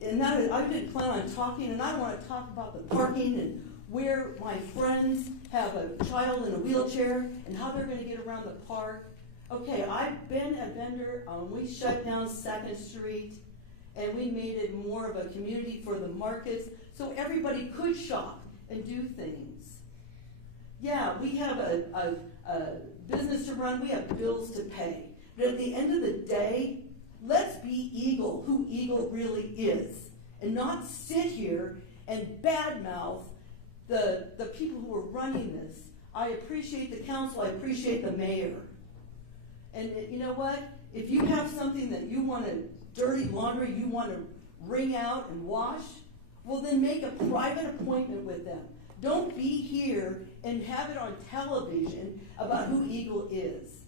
And that is, I didn't plan on talking, and I don't want to talk about the parking and where my friends have a child in a wheelchair and how they're going to get around the park. Okay, I've been a vendor, we shut down 2nd Street, and we made it more of a community for the markets so everybody could shop and do things. Yeah, we have a business to run, we have bills to pay. But at the end of the day, let's be Eagle, who Eagle really is, and not sit here and badmouth the people who are running this. I appreciate the council, I appreciate the mayor. And you know what? If you have something that you want to, dirty laundry you want to wring out and wash, well then make a private appointment with them. Don't be here and have it on television about who Eagle is.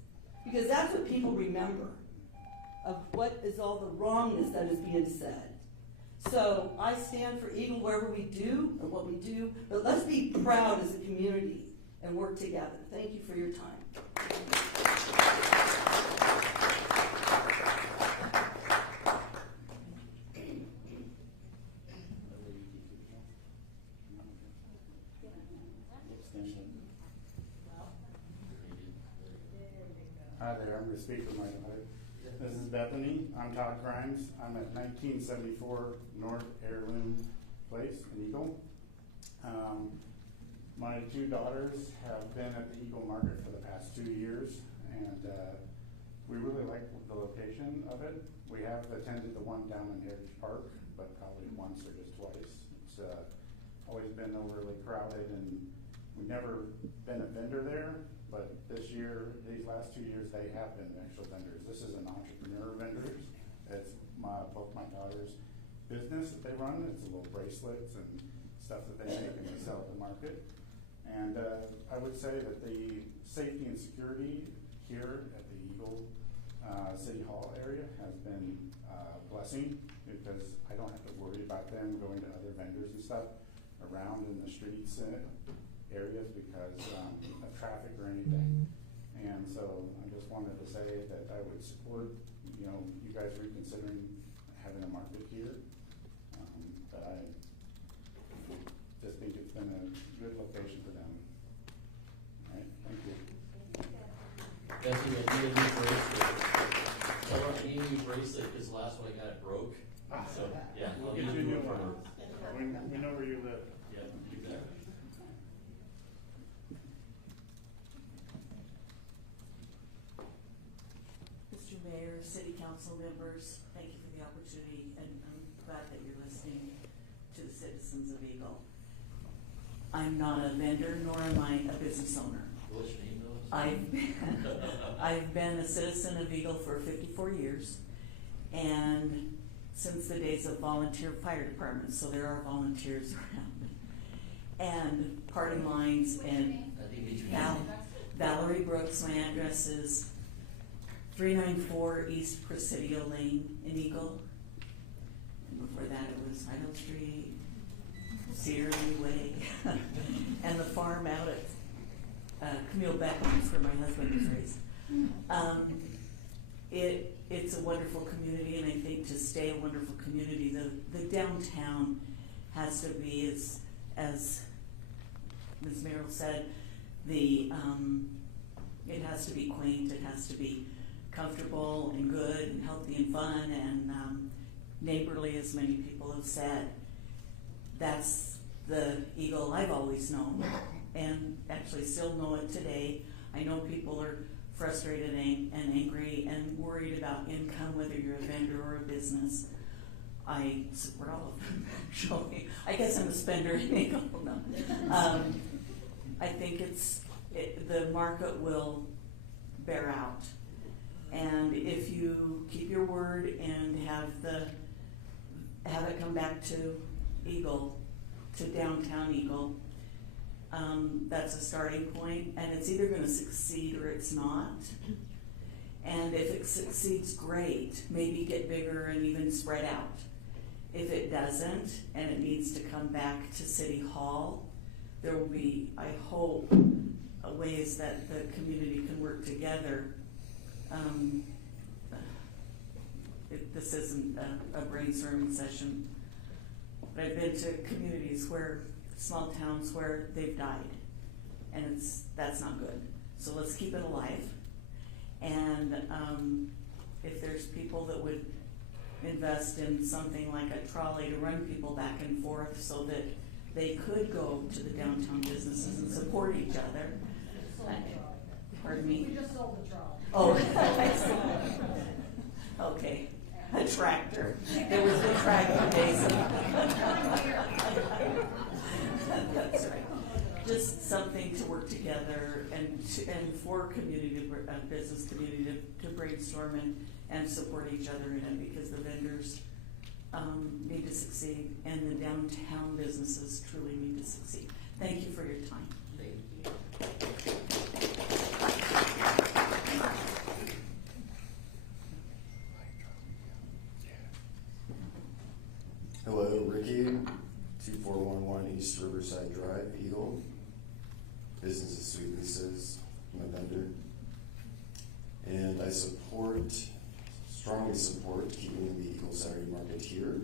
Because that's what people remember of what is all the wrongness that is being said. So I stand for Eagle wherever we do or what we do, but let's be proud as a community and work together. Thank you for your time. Hi there, I'm going to speak for my wife. This is Bethany. I'm Todd Grimes. I'm at 1974 North Heirloom Place in Eagle. My 2 daughters have been at the Eagle Market for the past 2 years, and we really like the location of it. We have attended the one down in Heritage Park, but probably once or just twice. It's always been overly crowded, and we've never been a vendor there. But this year, these last 2 years, they have been actual vendors. This is an entrepreneur vendor. It's both my daughter's business that they run. It's little bracelets and stuff that they make and they sell at the market. And I would say that the safety and security here at the Eagle City Hall area has been a blessing because I don't have to worry about them going to other vendors and stuff around in the streets areas because of traffic or anything. And so I just wanted to say that I would support, you guys reconsidering having a market here. But I just think it's been a good location for them. All right, thank you. Betsy, I need a new bracelet. So I need a new bracelet because the last one I got broke. So yeah, We'll I'll get need you a a new new one. one. We know where you live. Yeah, exactly. Mr. Mayor, City Council members, thank you for the opportunity, and I'm glad that you're listening to the citizens of Eagle. I'm not a vendor, nor am I a business owner. What's your name, though? I've been a citizen of Eagle for 54 years, and since the days of volunteer fire departments, so there are volunteers around. And party lines, and Valerie Brooks, my address is 394 East Presidio Lane in Eagle. And before that it was Idaho Street, Cedar Way, and the farm out at Camille Beckman's where my husband was raised. It's a wonderful community, and I think to stay a wonderful community, the downtown has to be, as Ms. Merrill said, it has to be quaint, it has to be comfortable and good and healthy and fun and neighborly, as many people have said. That's the Eagle I've always known, and actually still know it today. I know people are frustrated and angry and worried about income, whether you're a vendor or a business. I support all of them, actually. I guess I'm a spender in Eagle. No. I think the market will bear out. And if you keep your word and have it come back to Eagle, to downtown Eagle, that's a starting point, and it's either going to succeed or it's not. And if it succeeds, great, maybe get bigger and even spread out. If it doesn't, and it needs to come back to City Hall, there will be, I hope, ways that the community can work together. This isn't a brainstorming session, but I've been to communities small towns where they've died, and that's not good. So let's keep it alive. And if there's people that would invest in something like a trolley to run people back and forth so that they could go to the downtown businesses and support each other. Pardon me? We just sold the trolley. Oh, okay. A tractor. There was the tractor days. That's right. Just something to work together and for community, business community to brainstorm and support each other in it, because the vendors need to succeed and the downtown businesses truly need to succeed. Thank you for your time. Thank you. Hello, Ricky, 2411 East Riverside Drive, Eagle. Business is Sweet Nyssas, I'm a vendor. And I strongly support keeping the Eagle Saturday Market here.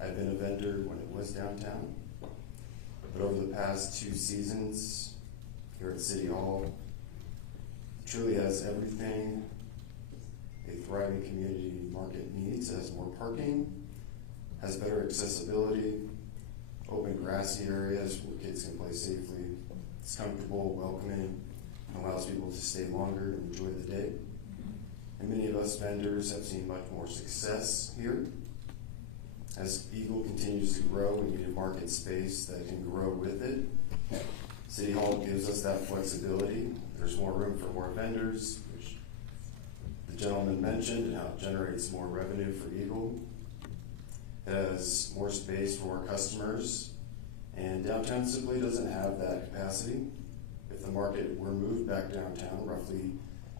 I've been a vendor when it was downtown, but over the past 2 seasons here at City Hall, it truly has everything a thriving community market needs. It has more parking, has better accessibility, open grassy areas where kids can play safely. It's comfortable, welcoming, and allows people to stay longer and enjoy the day. And many of us vendors have seen much more success here. As Eagle continues to grow, we need a market space that can grow with it. City Hall gives us that flexibility. There's more room for more vendors, which the gentleman mentioned, and how it generates more revenue for Eagle. It has more space for more customers, and downtown simply doesn't have that capacity. If the market were moved back downtown, roughly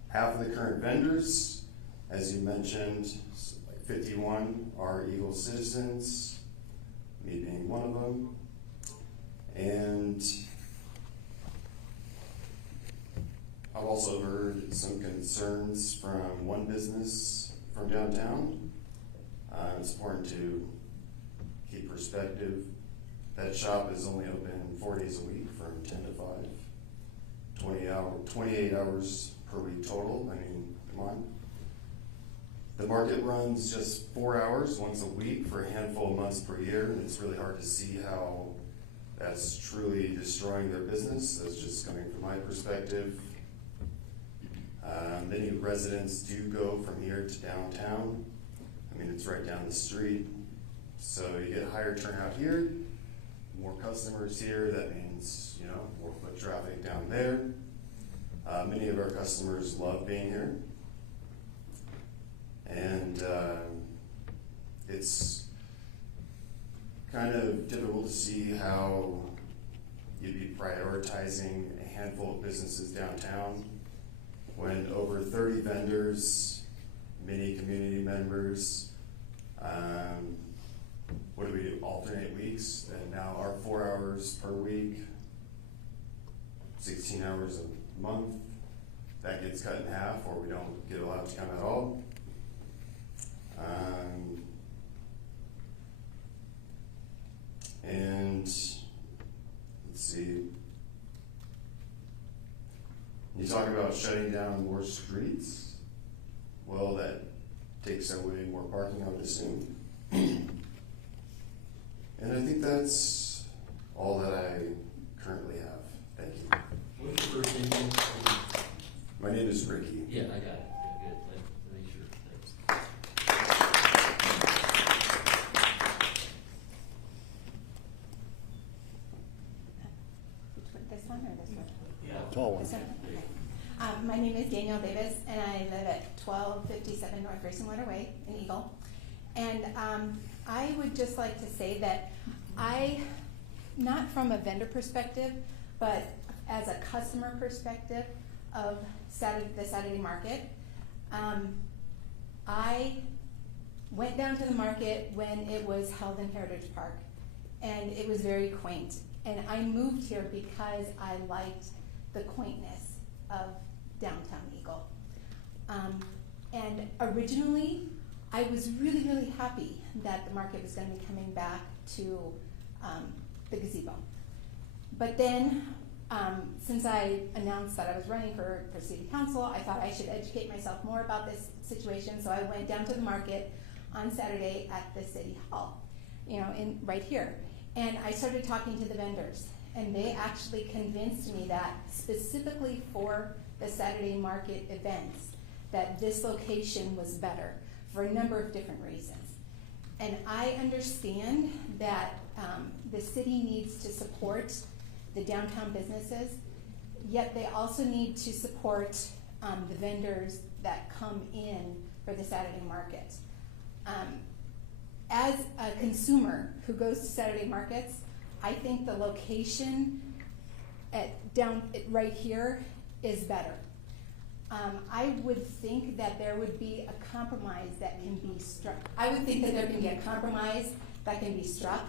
half of the current vendors, as you mentioned, like 51 are Eagle citizens, me being one of them. And I've also heard some concerns from one business from downtown. It's important to keep perspective. That shop is only open 4 days a week from 10 to 5, 28 hours per week total. I mean, come on. The market runs just 4 hours once a week for a handful of months per year, and it's really hard to see how that's truly destroying their business. That's just coming from my perspective. Many residents do go from here to downtown. I mean, it's right down the street. So you get higher turnout here, more customers here. That means, more foot traffic down there. Many of our customers love being here. And it's kind of difficult to see how you'd be prioritizing a handful of businesses downtown when over 30 vendors, many community members, what do we do, alternate weeks? And now our 4 hours per week, 16 hours a month, that gets cut in half, or we don't get allowed to come at all. And let's see. You talk about shutting down more streets. Well, that takes away more parking, I would assume. And I think that's all that I currently have. Thank you. What's your first name? My name is Ricky. Yeah, I got it. Yeah, good. Make sure. Thanks. This one or this one? Yeah. Tall one. This one? Okay. My name is Danielle Davis, and I live at 1257 North Racing Water Way in Eagle. And I would just like to say that not from a vendor perspective, but as a customer perspective of the Saturday market, I went down to the market when it was held in Heritage Park, and it was very quaint. And I moved here because I liked the quaintness of downtown Eagle. And originally, I was really, really happy that the market was going to be coming back to the gazebo. But then, since I announced that I was running for city council, I thought I should educate myself more about this situation. So I went down to the market on Saturday at the city hall, right here. And I started talking to the vendors, and they actually convinced me that specifically for the Saturday market events, that this location was better for a number of different reasons. And I understand that the city needs to support the downtown businesses, yet they also need to support the vendors that come in for the Saturday market. As a consumer who goes to Saturday markets, I think the location right here is better. I would think that there would be a compromise that can be struck. I would think that there can be a compromise that can be struck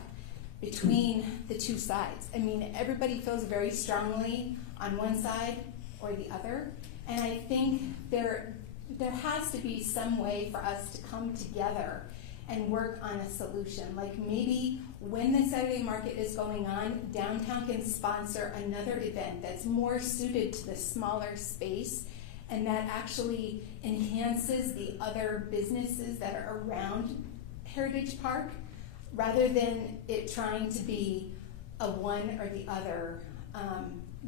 between the two sides. I mean, everybody feels very strongly on one side or the other, and I think there has to be some way for us to come together and work on a solution. Like maybe when the Saturday market is going on, downtown can sponsor another event that's more suited to the smaller space and that actually enhances the other businesses that are around Heritage Park, rather than it trying to be a one or the other,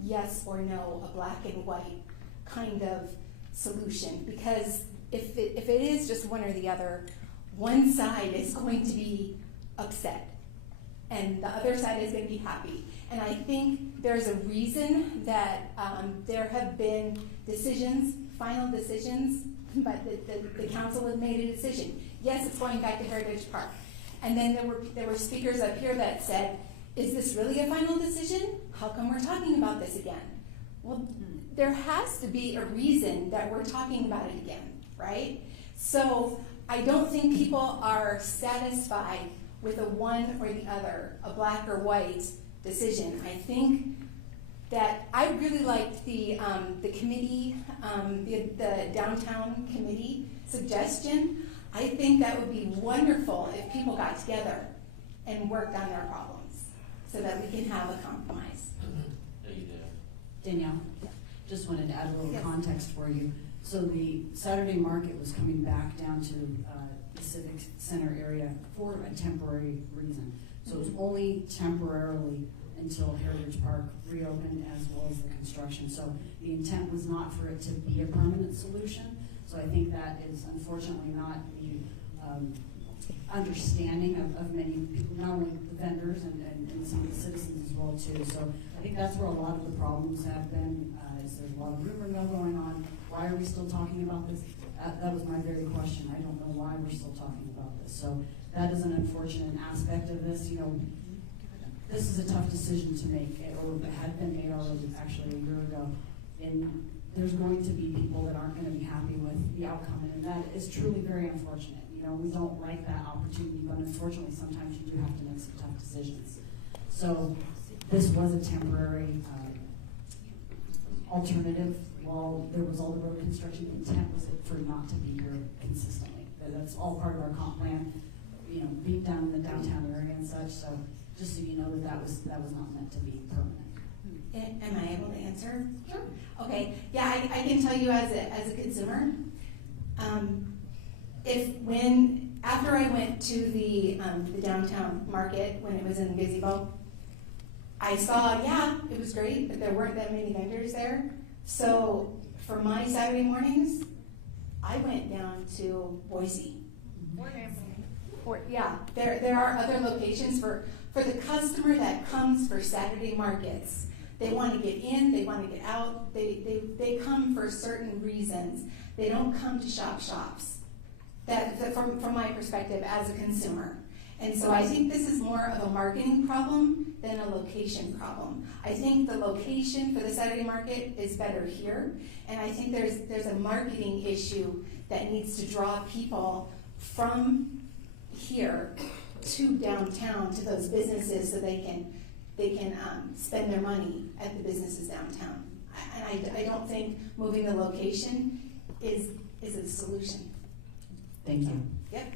yes or no, a black and white kind of solution. Because if it is just one or the other, one side is going to be upset and the other side is going to be happy. And I think there's a reason that there have been final decisions, but the council has made a decision. Yes, it's going back to Heritage Park. And then there were speakers up here that said, is this really a final decision? How come we're talking about this again? Well, there has to be a reason that we're talking about it again, right? So I don't think people are satisfied with a one or the other, a black or white decision. I think that I really liked the committee, the downtown committee suggestion. I think that would be wonderful if people got together and worked on their problems so that we can have a compromise. Danielle, just wanted to add a little context for you. So the Saturday market was coming back down to the Civic Center area for a temporary reason. So it was only temporarily until Heritage Park reopened, as well as the construction. So the intent was not for it to be a permanent solution. So I think that is unfortunately not the understanding of many people, not only the vendors and some of the citizens as well too. So I think that's where a lot of the problems have been. Is there's a lot of rumor mill going on. Why are we still talking about this? That was my very question. I don't know why we're still talking about this. So that is an unfortunate aspect of this. This is a tough decision to make, or it had been made already actually a year ago. And there's going to be people that aren't going to be happy with the outcome, and that is truly very unfortunate. We don't like that opportunity, but unfortunately sometimes you do have to make some tough decisions. So this was a temporary alternative while there was all the road construction. The intent was for not to be here consistently. That's all part of our comp plan, being down in the downtown area and such. So just so you know that was not meant to be permanent. Am I able to answer? Sure. Okay. Yeah, I can tell you as a consumer, After I went to the downtown market when it was in the gazebo, I saw, it was great, but there weren't that many vendors there. So for my Saturday mornings, I went down to Boise. There are other locations for the customer that comes for Saturday markets. They want to get in, they want to get out, they come for certain reasons. They don't come to shops. That from my perspective as a consumer. And so I think this is more of a marketing problem than a location problem. I think the location for the Saturday market is better here, and I think there's a marketing issue that needs to draw people from here to downtown to those businesses so they can spend their money at the businesses downtown. And I don't think moving the location is a solution. Thank you. Yep.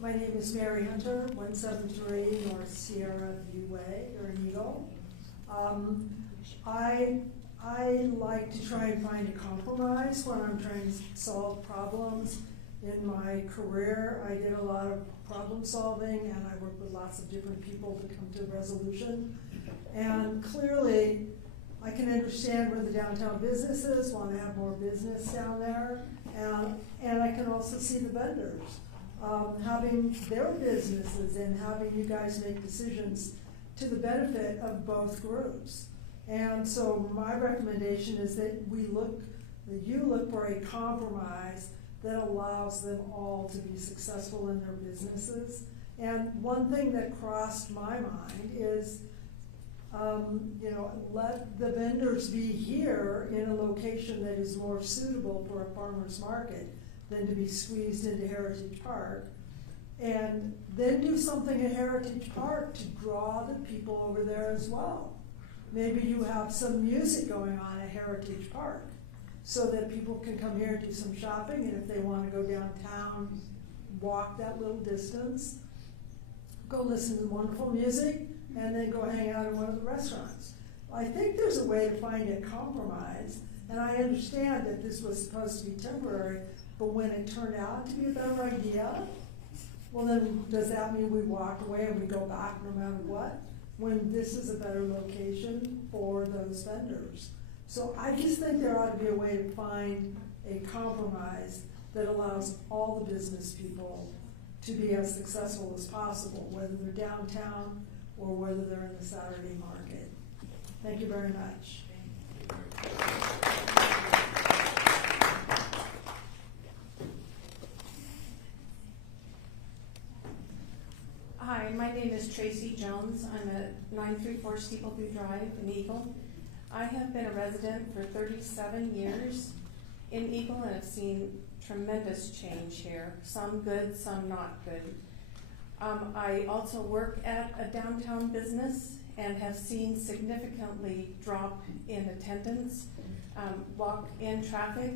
My name is Mary Hunter, 173 North Sierra View Way, here in Eagle. I like to try and find a compromise when I'm trying to solve problems. In my career, I did a lot of problem solving, and I worked with lots of different people to come to a resolution. And clearly, I can understand where the downtown businesses want to have more business down there, and I can also see the vendors having their businesses and having you guys make decisions to the benefit of both groups. And so my recommendation is that you look for a compromise that allows them all to be successful in their businesses. And one thing that crossed my mind is, let the vendors be here in a location that is more suitable for a farmer's market than to be squeezed into Heritage Park. And then do something at Heritage Park to draw the people over there as well. Maybe you have some music going on at Heritage Park so that people can come here and do some shopping, and if they want to go downtown, walk that little distance, go listen to wonderful music, and then go hang out in one of the restaurants. I think there's a way to find a compromise, and I understand that this was supposed to be temporary, but when it turned out to be a better idea, well then, does that mean we walk away and we go back no matter what? When this is a better location for those vendors. So I just think there ought to be a way to find a compromise that allows all the business people to be as successful as possible, whether they're downtown or whether they're in the Saturday market. Thank you very much. Hi, my name is Tracy Jones. I'm at 934 Steepleview Drive in Eagle. I have been a resident for 37 years in Eagle and have seen tremendous change here, some good, some not good. I also work at a downtown business and have seen significantly drop in attendance, walk-in traffic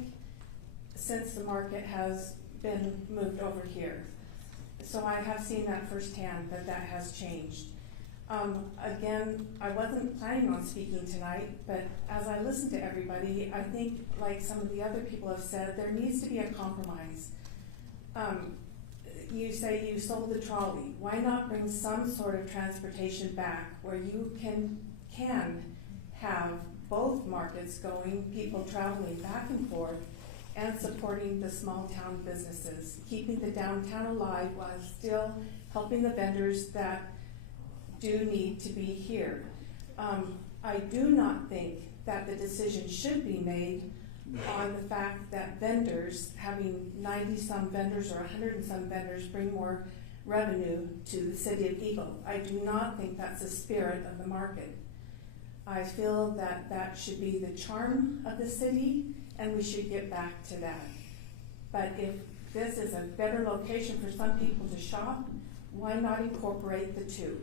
since the market has been moved over here. So I have seen that firsthand, that has changed. Again, I wasn't planning on speaking tonight, but as I listen to everybody, I think, like some of the other people have said, there needs to be a compromise. You say you sold the trolley. Why not bring some sort of transportation back where you can have both markets going, people traveling back and forth, and supporting the small town businesses, keeping the downtown alive while still helping the vendors that do need to be here. I do not think that the decision should be made on the fact that vendors, having 90-some vendors or 100-some vendors, bring more revenue to the city of Eagle. I do not think that's the spirit of the market. I feel that that should be the charm of the city, and we should get back to that. But if this is a better location for some people to shop, why not incorporate the two?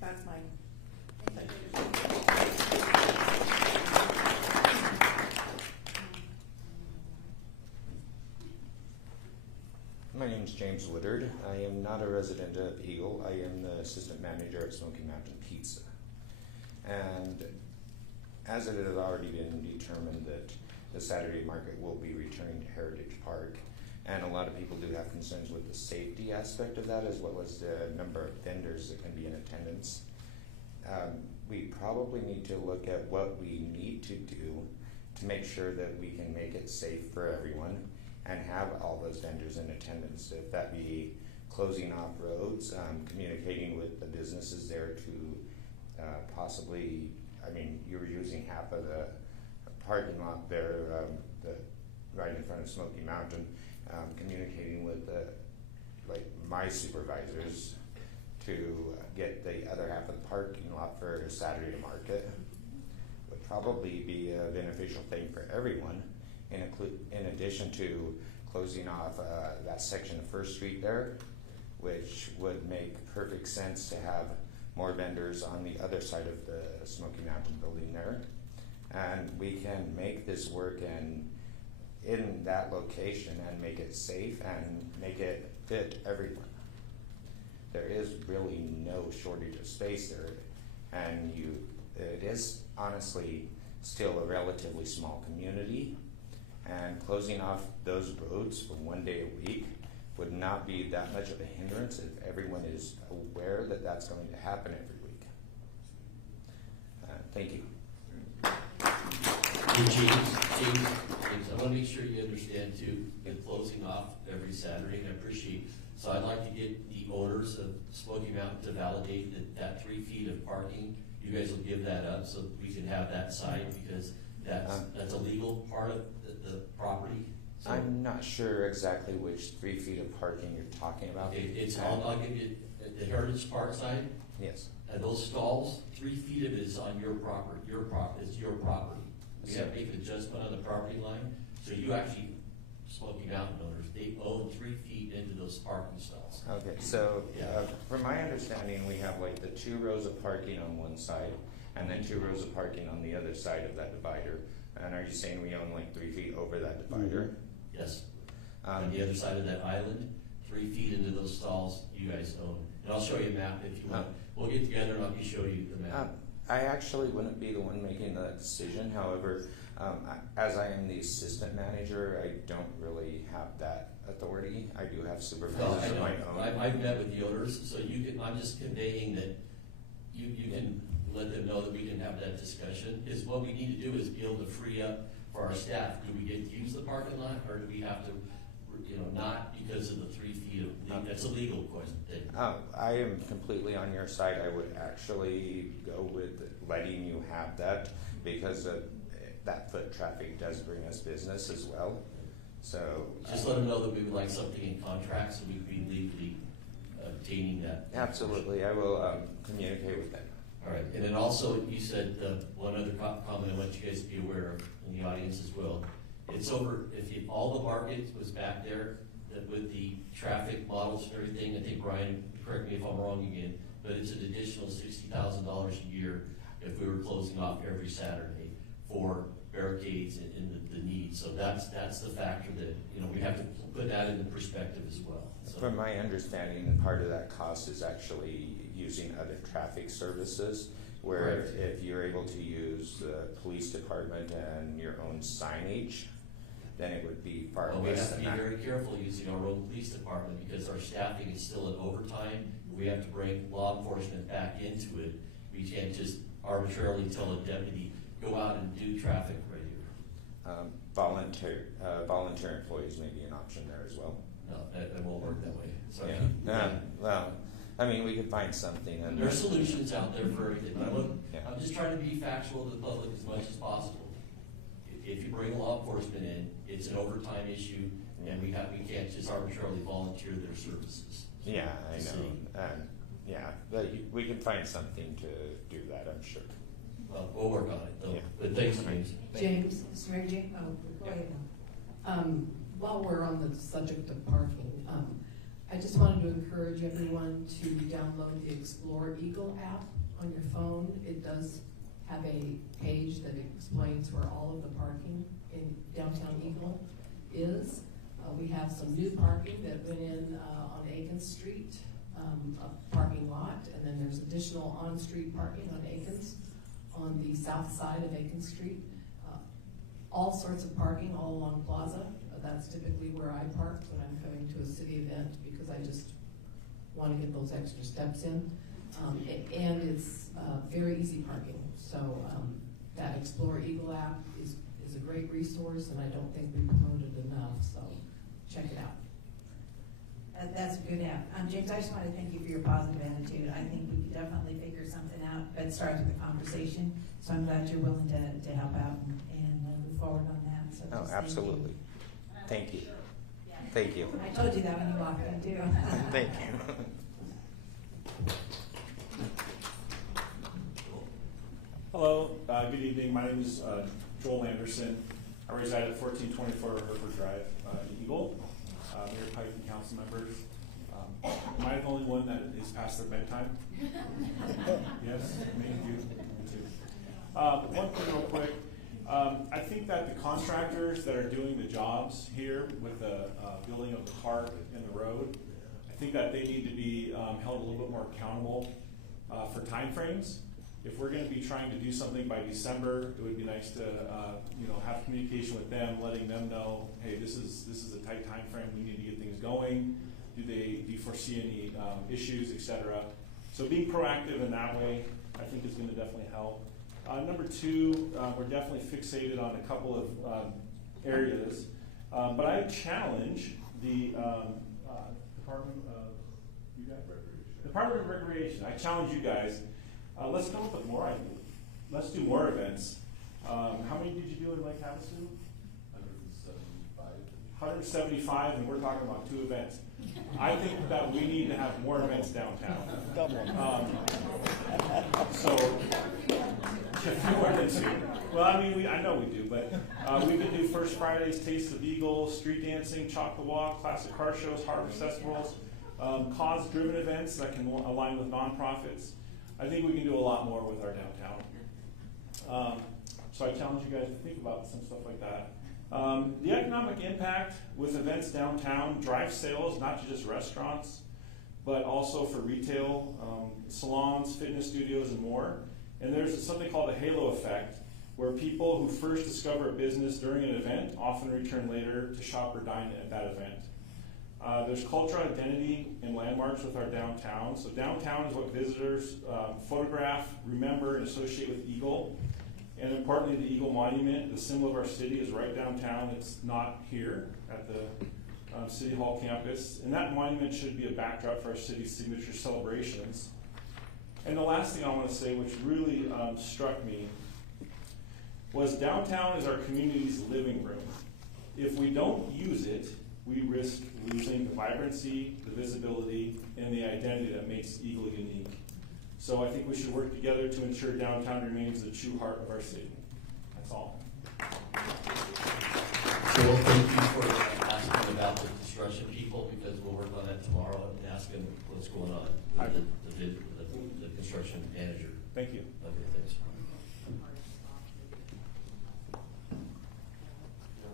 That's my My name is James Woodard. I am not a resident of Eagle. I am the assistant manager at Smoky Mountain Pizza. And as it has already been determined that the Saturday market will be returning to Heritage Park, and a lot of people do have concerns with the safety aspect of that, as well as the number of vendors that can be in attendance. We probably need to look at what we need to do to make sure that we can make it safe for everyone and have all those vendors in attendance. If that be closing off roads, communicating with the businesses there to possibly, I mean, you were using half of the parking lot there, right in front of Smoky Mountain, communicating with like my supervisors to get the other half of the parking lot for Saturday market would probably be a beneficial thing for everyone. In addition to closing off that section of First Street there, which would make perfect sense to have more vendors on the other side of the Smoky Mountain building there. And we can make this work in that location and make it safe and make it fit everyone. There is really no shortage of space there, and it is honestly still a relatively small community. And closing off those roads for one day a week would not be that much of a hindrance if everyone is aware that that's going to happen every week. Thank you. Hey, James, I want to make sure you understand too, the closing off every Saturday, and I appreciate. So I'd like to get the owners of Smoky Mountain to validate that 3 feet of parking. You guys will give that up so we can have that side, because that's a legal part of the property. So I'm not sure exactly which 3 feet of parking you're talking about. I'll give you the Heritage Park side. Yes. And those stalls, 3 feet of it is on your property. It's your property. We have to make an adjustment on the property line. So you actually, Smoky Mountain owners, they own 3 feet into those parking stalls. Okay, so from my understanding, we have like the 2 rows of parking on one side and then 2 rows of parking on the other side of that divider. And are you saying we own like 3 feet over that divider? Yes. On the other side of that island, 3 feet into those stalls, you guys own. And I'll show you a map if you want. We'll get together and I'll show you the map. I actually wouldn't be the one making that decision. However, as I am the assistant manager, I don't really have that authority. I do have supervisors of my own. I've met with the owners, so I'm just conveying that you can let them know that we can have that discussion. Is what we need to do is be able to free up for our staff. Do we get to use the parking lot, or do we have to, not because of the 3 feet of, that's a legal question. I am completely on your side. I would actually go with letting you have that, because that foot traffic does bring us business as well. So just let them know that we would like something in contract so we could be legally obtaining that. Absolutely, I will communicate with them. All right, and then also you said one other comment I want you guys to be aware of in the audience as well. It's over, if all the market was back there with the traffic models and everything, I think Brian, correct me if I'm wrong again, but it's an additional $60,000 a year if we were closing off every Saturday for barricades and the need. So that's the factor that, we have to put that into perspective as well. So, from my understanding, part of that cost is actually using other traffic services, where if you're able to use the police department and your own signage, then it would be far less. We have to than be that. very careful using our own police department, because our staffing is still in overtime. We have to bring law enforcement back into it. We can't just arbitrarily tell a deputy, go out and do traffic right here. Volunteer employees may be an option there as well. No, it won't work that way. Sorry. Yeah. Well, I mean, we could find something. And there are solutions out there for everything. I'm just trying to be factual to the public as much as possible. If you bring law enforcement in, it's an overtime issue, and we can't just arbitrarily volunteer their services. Yeah, I know. But we can find something to do that, I'm sure. Well, we'll work on it, though. Yeah. But thanks, James. James, it's Mary Jane. Go ahead. While we're on the subject of parking, I just wanted to encourage everyone to download the Explore Eagle app on your phone. It does have a page that explains where all of the parking in downtown Eagle is. We have some new parking that went in on Aiken Street, a parking lot, and then there's additional on-street parking on Aikens, on the south side of Aiken Street. All sorts of parking all along Plaza. That's typically where I park when I'm coming to a city event, because I just want to get those extra steps in. And it's very easy parking. So that Explore Eagle app is a great resource, and I don't think we promote it enough, so check it out. That's a good app. James, I just want to thank you for your positive attitude. I think we could definitely figure something out, but it starts with a conversation. So I'm glad you're willing to help out and move forward on that. So Oh, absolutely. Thank you. Thank you. I told you that when you walked in, too. Thank you. Hello, good evening. My name is Joel Anderson. I reside at 1424 Hereford Drive in Eagle. Mayor Pike and council members. Am I the only one that is past their bedtime? Yes, me and you. Me too. One thing real quick. I think that the contractors that are doing the jobs here with the building of the park and the road, I think that they need to be held a little bit more accountable for timeframes. If we're going to be trying to do something by December, it would be nice to have communication with them, letting them know, hey, this is a tight time frame. We need to get things going. Do you foresee any issues, etc. So being proactive in that way, I think is going to definitely help. Number two, we're definitely fixated on a couple of areas, but I challenge the Department of Recreation. I challenge you guys. Let's come up with more ideas. Let's do more events. How many did you do in Lake Havasu? 175, and we're talking about 2 events. I think that we need to have more events downtown. So, more than 2. Well, I mean, I know we do, but we can do First Friday's Taste of Eagle, street dancing, Chalk the Walk, classic car shows, harvest festivals, cause-driven events that can align with nonprofits. I think we can do a lot more with our downtown. So I challenge you guys to think about some stuff like that. The economic impact with events downtown drives sales, not to just restaurants, but also for retail, salons, fitness studios, and more. And there's something called a halo effect, where people who first discover a business during an event often return later to shop or dine at that event. There's cultural identity and landmarks with our downtown. So downtown is what visitors photograph, remember, and associate with Eagle. And importantly, the Eagle Monument, the symbol of our city, is right downtown. It's not here at the City Hall campus. And that monument should be a backdrop for our city's signature celebrations. And the last thing I want to say, which really struck me, was downtown is our community's living room. If we don't use it, we risk losing the vibrancy, the visibility, and the identity that makes Eagle unique. So I think we should work together to ensure downtown remains the true heart of our city. That's all. Joel, thank you for asking about the construction people, because we'll work on that tomorrow and ask them what's going on with the construction manager. Thank you. Okay, thanks.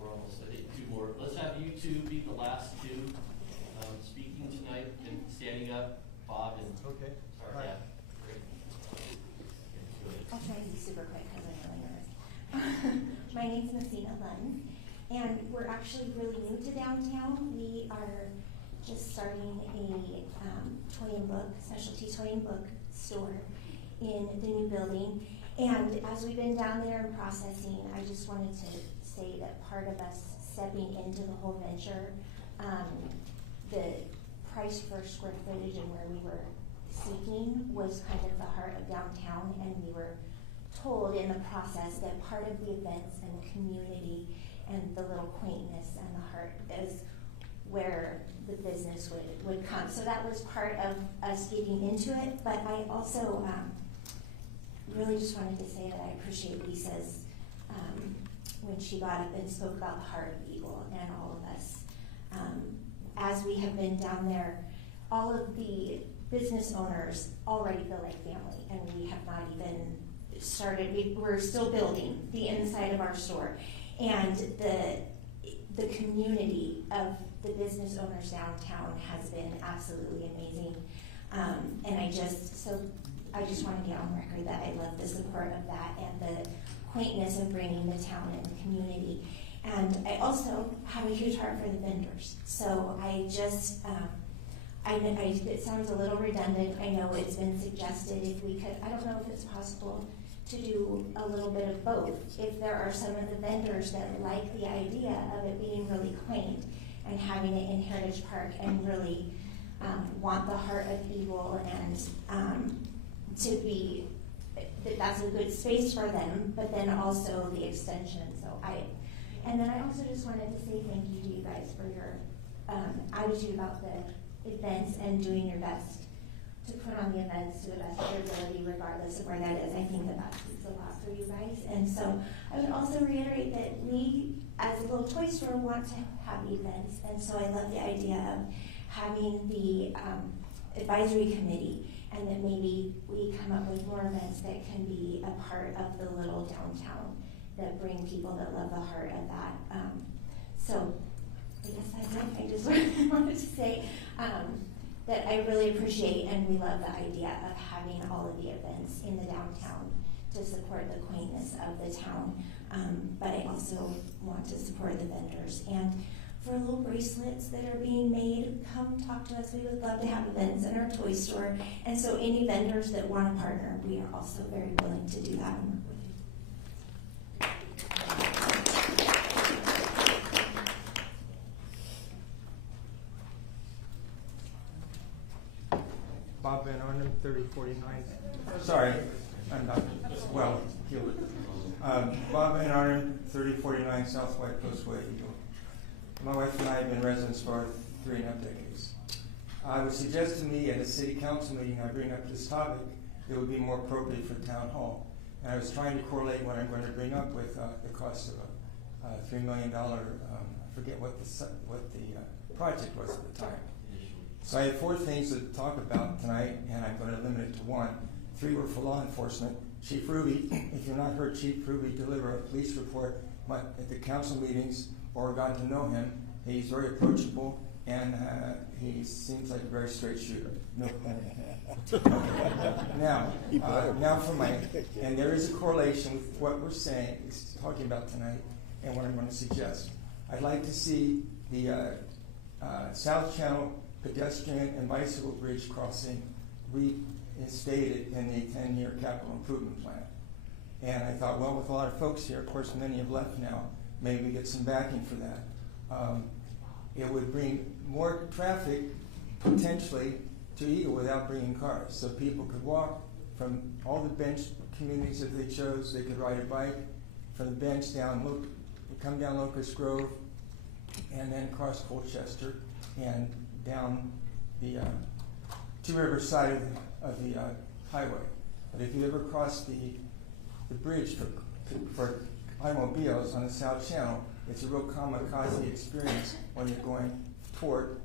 We're almost at 2 more. Let's have you 2 be the last 2 speaking tonight and standing up. Bob and sorry, yeah. I'll try and be super quick because I'm really nervous. My name's Messina Lunn, and we're actually really new to downtown. We are just starting a toy and book, specialty toy and book store in the new building. And as we've been down there and processing, I just wanted to say that part of us stepping into the whole venture, the price per square footage and where we were seeking was kind of the heart of downtown, and we were told in the process that part of the events and the community and the little quaintness and the heart is where the business would come. So that was part of us getting into it, but I also really just wanted to say that I appreciate Lisa's, when she got up and spoke about the heart of Eagle and all of us. As we have been down there, all of the business owners already feel like family, and we have not even started. We're still building the inside of our store, and the community of the business owners downtown has been absolutely amazing. And I just want to get on record that I love the support of that and the quaintness of bringing the town and the community. And I also have a huge heart for the vendors. So I just, it sounds a little redundant. I know it's been suggested if we could, I don't know if it's possible to do a little bit of both. If there are some of the vendors that like the idea of it being really quaint and having it in Heritage Park and really want the heart of Eagle and to be, that's a good space for them, but then also the extension. And then I also just wanted to say thank you to you guys for your attitude about the events and doing your best to put on the events to the best of your ability, regardless of where that is. I think that speaks a lot for you guys. And so I would also reiterate that we, as a little toy store, want to have events. And so I love the idea of having the advisory committee, and that maybe we come up with more events that can be a part of the little downtown that bring people that love the heart of that. So I guess that's it. I just wanted to say that I really appreciate and we love the idea of having all of the events in the downtown to support the quaintness of the town. But I also want to support the vendors. And for little bracelets that are being made, come talk to us. We would love to have events in our toy store. And so any vendors that want to partner, we are also very willing to do that. Bob Van Arnhem, 3049. Sorry, I'm not well healed. Bob Van Arnhem, 3049 South White Coast Way, Eagle. My wife and I have been residents for 3.5 decades. I would suggest to me at a city council meeting I bring up this topic, it would be more appropriate for town hall. And I was trying to correlate what I'm going to bring up with the cost of a $3 million, I forget what the project was at the time. So I have 4 things to talk about tonight, and I'm going to limit it to 1. 3 were for law enforcement. Chief Ruby, if you've not heard Chief Ruby deliver a police report at the council meetings or gotten to know him, he's very approachable, and he seems like a very straight shooter. No. Now for my, and there is a correlation with what we're saying, talking about tonight, and what I'm going to suggest. I'd like to see the South Channel pedestrian and bicycle bridge crossing reinstated in the 10-year capital improvement plan. And I thought, well, with a lot of folks here, of course many have left now, maybe we get some backing for that. It would bring more traffic potentially to Eagle without bringing cars. So people could walk from all the bench communities if they chose. They could ride a bike from the bench down, come down Locust Grove, and then across Colchester and down the Two Rivers side of the highway. But if you ever cross the bridge for automobiles on the South Channel, it's a real kamikaze experience when you're going toward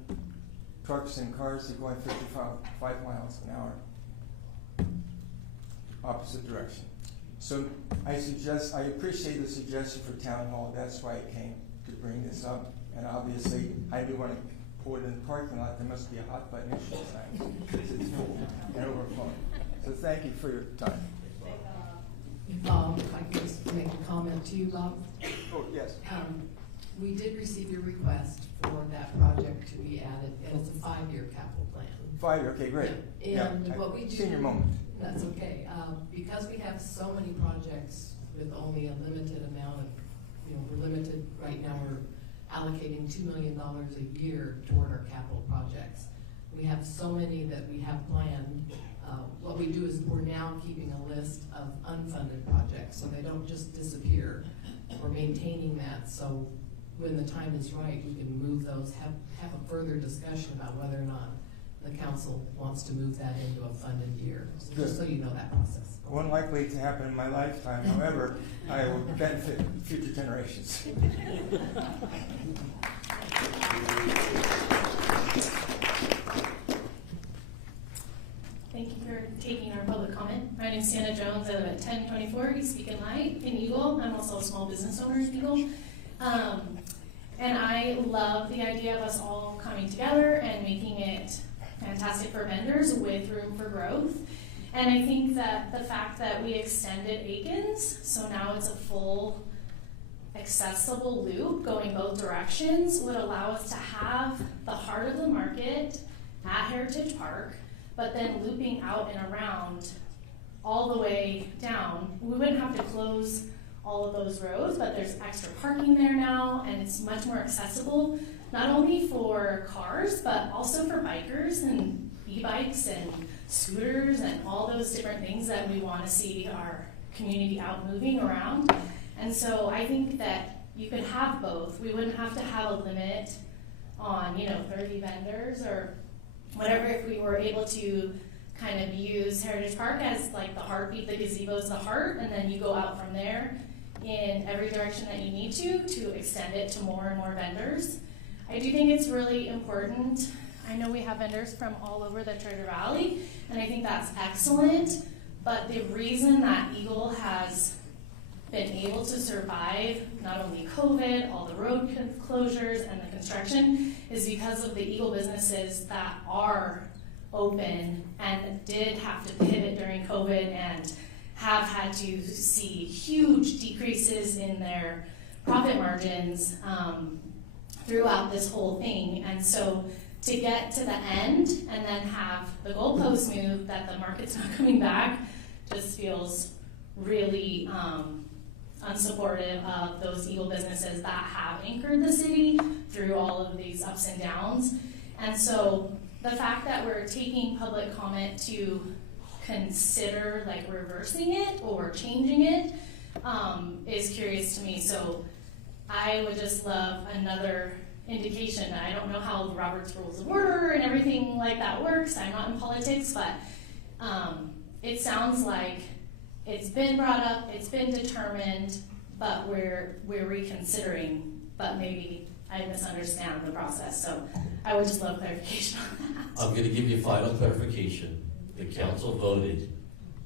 trucks and cars that are going 55 miles an hour, opposite direction. So I appreciate the suggestion for town hall. That's why I came to bring this up. And obviously, I do want to pull it in the parking lot. There must be a hot button issue tonight because it's full and overflowing. So thank you for your time. If I could just make a comment to you, Bob. Oh, yes. We did receive your request for that project to be added, and it's a 5-year capital plan. 5-year, okay, great. Yeah. And what we do. Senior moment. That's okay. Because we have so many projects with only a limited amount of, we're limited, right now we're allocating $2 million a year toward our capital projects. We have so many that we have planned. What we do is we're now keeping a list of unfunded projects, so they don't just disappear. We're maintaining that, so when the time is right, we can move those, have a further discussion about whether or not the council wants to move that into a funded year, just so you know that process. Unlikely to happen in my lifetime, however, I will benefit future generations. Thank you for taking our public comment. My name is Santa Jones. I live at 1024 East Beacon Light in Eagle. I'm also a small business owner in Eagle. And And I love the idea of us all coming together and making it fantastic for vendors with room for growth. And I think that the fact that we extended Aikens, so now it's a full accessible loop going both directions, would allow us to have the heart of the market at Heritage Park, but then looping out and around all the way down. We wouldn't have to close all of those roads, but there's extra parking there now, and it's much more accessible, not only for cars, but also for bikers and e-bikes and scooters and all those different things that we want to see our community out moving around. And so I think that you could have both. We wouldn't have to have a limit on, 30 vendors or whatever if we were able to kind of use Heritage Park as like the heartbeat, the gazebo's the heart, and then you go out from there in every direction that you need to extend it to more and more vendors. I do think it's really important. I know we have vendors from all over the Treasure Valley, and I think that's excellent, but the reason that Eagle has been able to survive not only COVID, all the road closures and the construction, is because of the Eagle businesses that are open and did have to pivot during COVID and have had to see huge decreases in their profit margins throughout this whole thing. And so to get to the end and then have the goalpost move that the market's not coming back just feels really unsupportive of those Eagle businesses that have anchored the city through all of these ups and downs. And so the fact that we're taking public comment to consider like reversing it or changing it is curious to me. So I would just love another indication. I don't know how the Robert's Rules of Order and everything like that works. I'm not in politics, but it sounds like it's been brought up, it's been determined, but we're reconsidering, but maybe I misunderstand the process. So I would just love clarification on that. I'm going to give you a final clarification. The council voted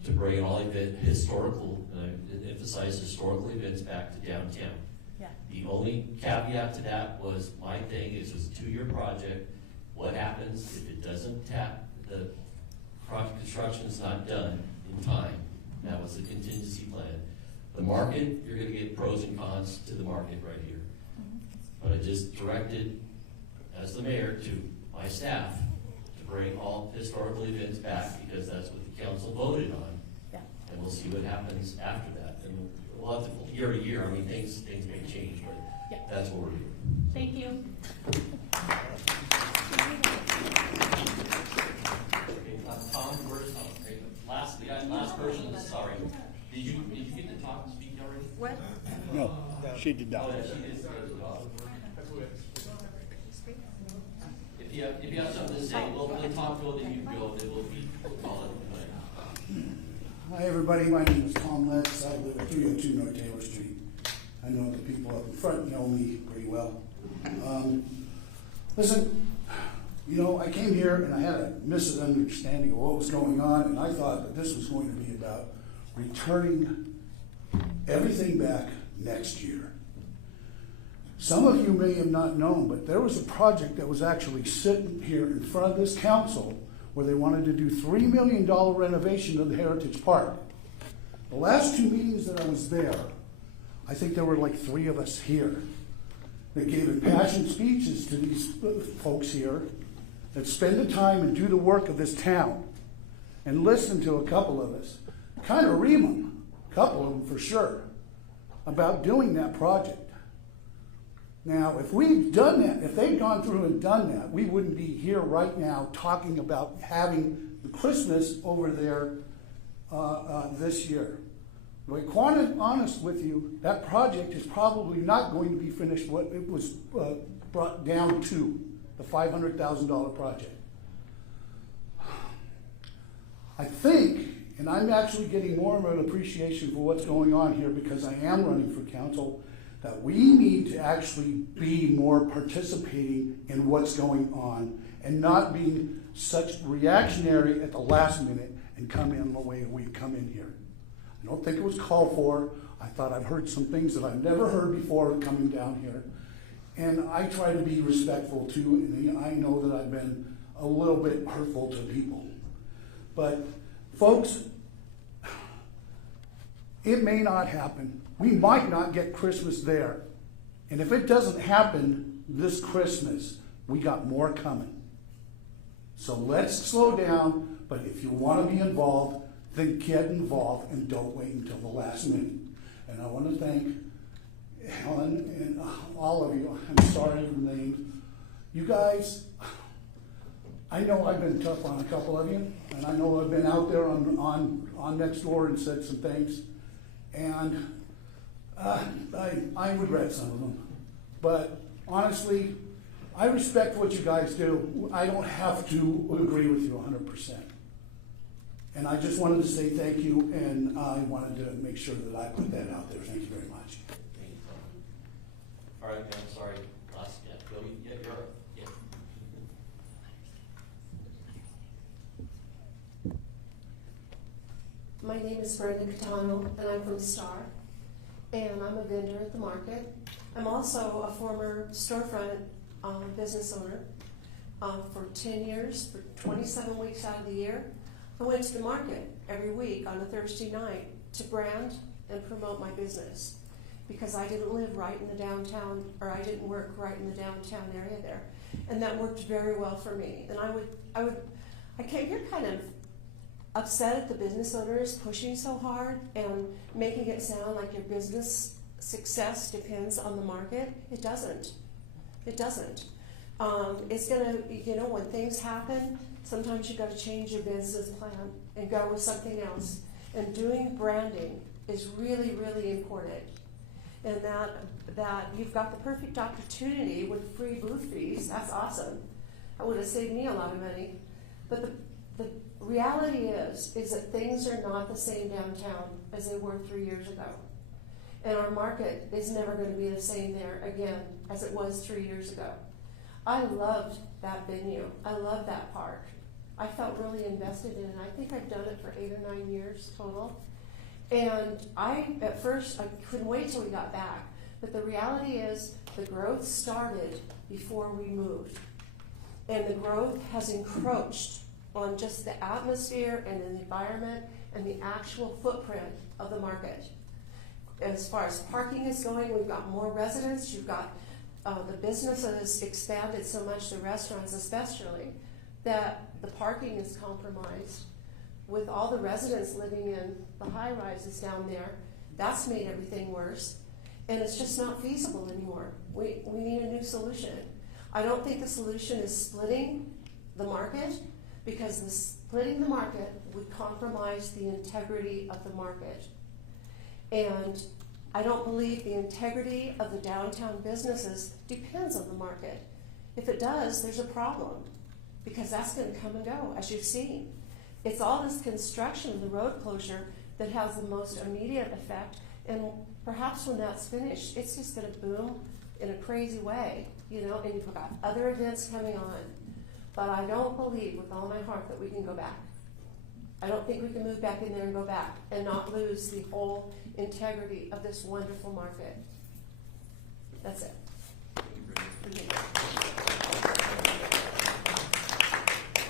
to bring all historical, and I emphasize historical events back to downtown. Yeah. The only caveat to that was my thing is it was a 2-year project. What happens if it doesn't the project construction is not done in time? That was the contingency plan. The market, you're going to get pros and cons to the market right here. But I just directed, as the mayor, to my staff to bring all historical events back because that's what the council voted on. Yeah. And we'll see what happens after that. And we'll have to, year to year, I mean, things may change, but yeah. That's what we're doing. Thank you. Tom, where's Tom? Okay, last person, sorry. Did you get to talk and speak already? What? No, she did not. Oh, yeah, she did. If you have something to say, we'll talk to it, then you can go, then we'll call it tonight. Hi, everybody. My name is Tom Letts. I live at 302 North Taylor Street. I know the people up in front know me pretty well. Listen, I came here and I had a misunderstanding of what was going on, and I thought that this was going to be about returning everything back next year. Some of you may have not known, but there was a project that was actually sitting here in front of this council where they wanted to do $3 million renovation of the Heritage Park. The last 2 meetings that I was there, I think there were like 3 of us here that gave impassioned speeches to these folks here that spend the time and do the work of this town and listen to a couple of us, kind of ream them, a couple of them for sure, about doing that project. Now, if we'd done that, if they'd gone through and done that, we wouldn't be here right now talking about having the Christmas over there this year. To be quite honest with you, that project is probably not going to be finished what it was brought down to, the $500,000 project. I think, and I'm actually getting more of an appreciation for what's going on here because I am running for council, that we need to actually be more participating in what's going on and not being such reactionary at the last minute and come in the way we've come in here. I don't think it was called for. I thought I've heard some things that I've never heard before coming down here. And I try to be respectful too, and I know that I've been a little bit hurtful to people. But folks, it may not happen. We might not get Christmas there. And if it doesn't happen this Christmas, we got more coming. So let's slow down, but if you want to be involved, then get involved and don't wait until the last minute. And I want to thank Helen and all of you. I'm sorry for the names. You guys, I know I've been tough on a couple of you, and I know I've been out there on next door and said some things, and I regret some of them. But honestly, I respect what you guys do. I don't have to agree with you 100%. And I just wanted to say thank you, and I wanted to make sure that I put that out there. Thank you very much. Thank you, Tom. All right, man, sorry. Last, yeah, go, yeah, you're up. Yeah. My name is Brenda Catano, and I'm from Star, and I'm a vendor at the market. I'm also a former storefront business owner for 10 years, for 27 weeks out of the year. I went to the market every week on a Thursday night to brand and promote my business because I didn't live right in the downtown, or I didn't work right in the downtown area there. And that worked very well for me. And I came here kind of upset at the business owners pushing so hard and making it sound like your business success depends on the market. It doesn't. It doesn't. It's gonna, when things happen, sometimes you've got to change your business plan and go with something else. And doing branding is really, really important. And that you've got the perfect opportunity with free booth fees. That's awesome. That would have saved me a lot of money. But the reality is that things are not the same downtown as they were 3 years ago. And our market is never going to be the same there again as it was 3 years ago. I loved that venue. I loved that park. I felt really invested in it. I think I've done it for 8 or 9 years total. And at first, I couldn't wait till we got back. But the reality is the growth started before we moved. And the growth has encroached on just the atmosphere and the environment and the actual footprint of the market. As far as parking is going, we've got more residents. You've got the business has expanded so much, the restaurants especially, that the parking is compromised. With all the residents living in the high rises down there, that's made everything worse. And it's just not feasible anymore. We need a new solution. I don't think the solution is splitting the market, because splitting the market would compromise the integrity of the market. And I don't believe the integrity of the downtown businesses depends on the market. If it does, there's a problem, because that's going to come and go, as you've seen. It's all this construction of the road closure that has the most immediate effect, and perhaps when that's finished, it's just going to boom in a crazy way, and you've got other events coming on. But I don't believe with all my heart that we can go back. I don't think we can move back in there and go back and not lose the whole integrity of this wonderful market. That's it.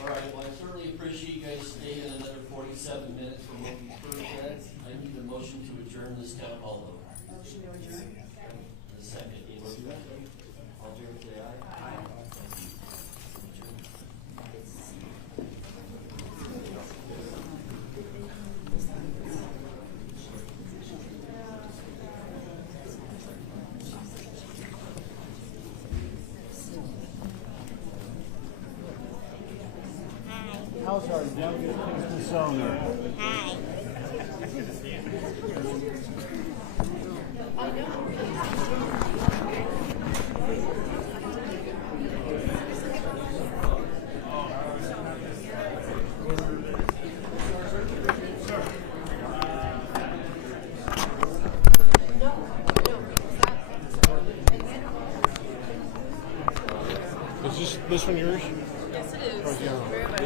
All right, well, I certainly appreciate you guys staying another 47 minutes from what we first had. I need a motion to adjourn this town hall, though. Motion to adjourn. The second. All in favor, say aye. Aye. How's our young business owner? Hi. Is this one yours? Yes, it is. Or is it yours? Very much.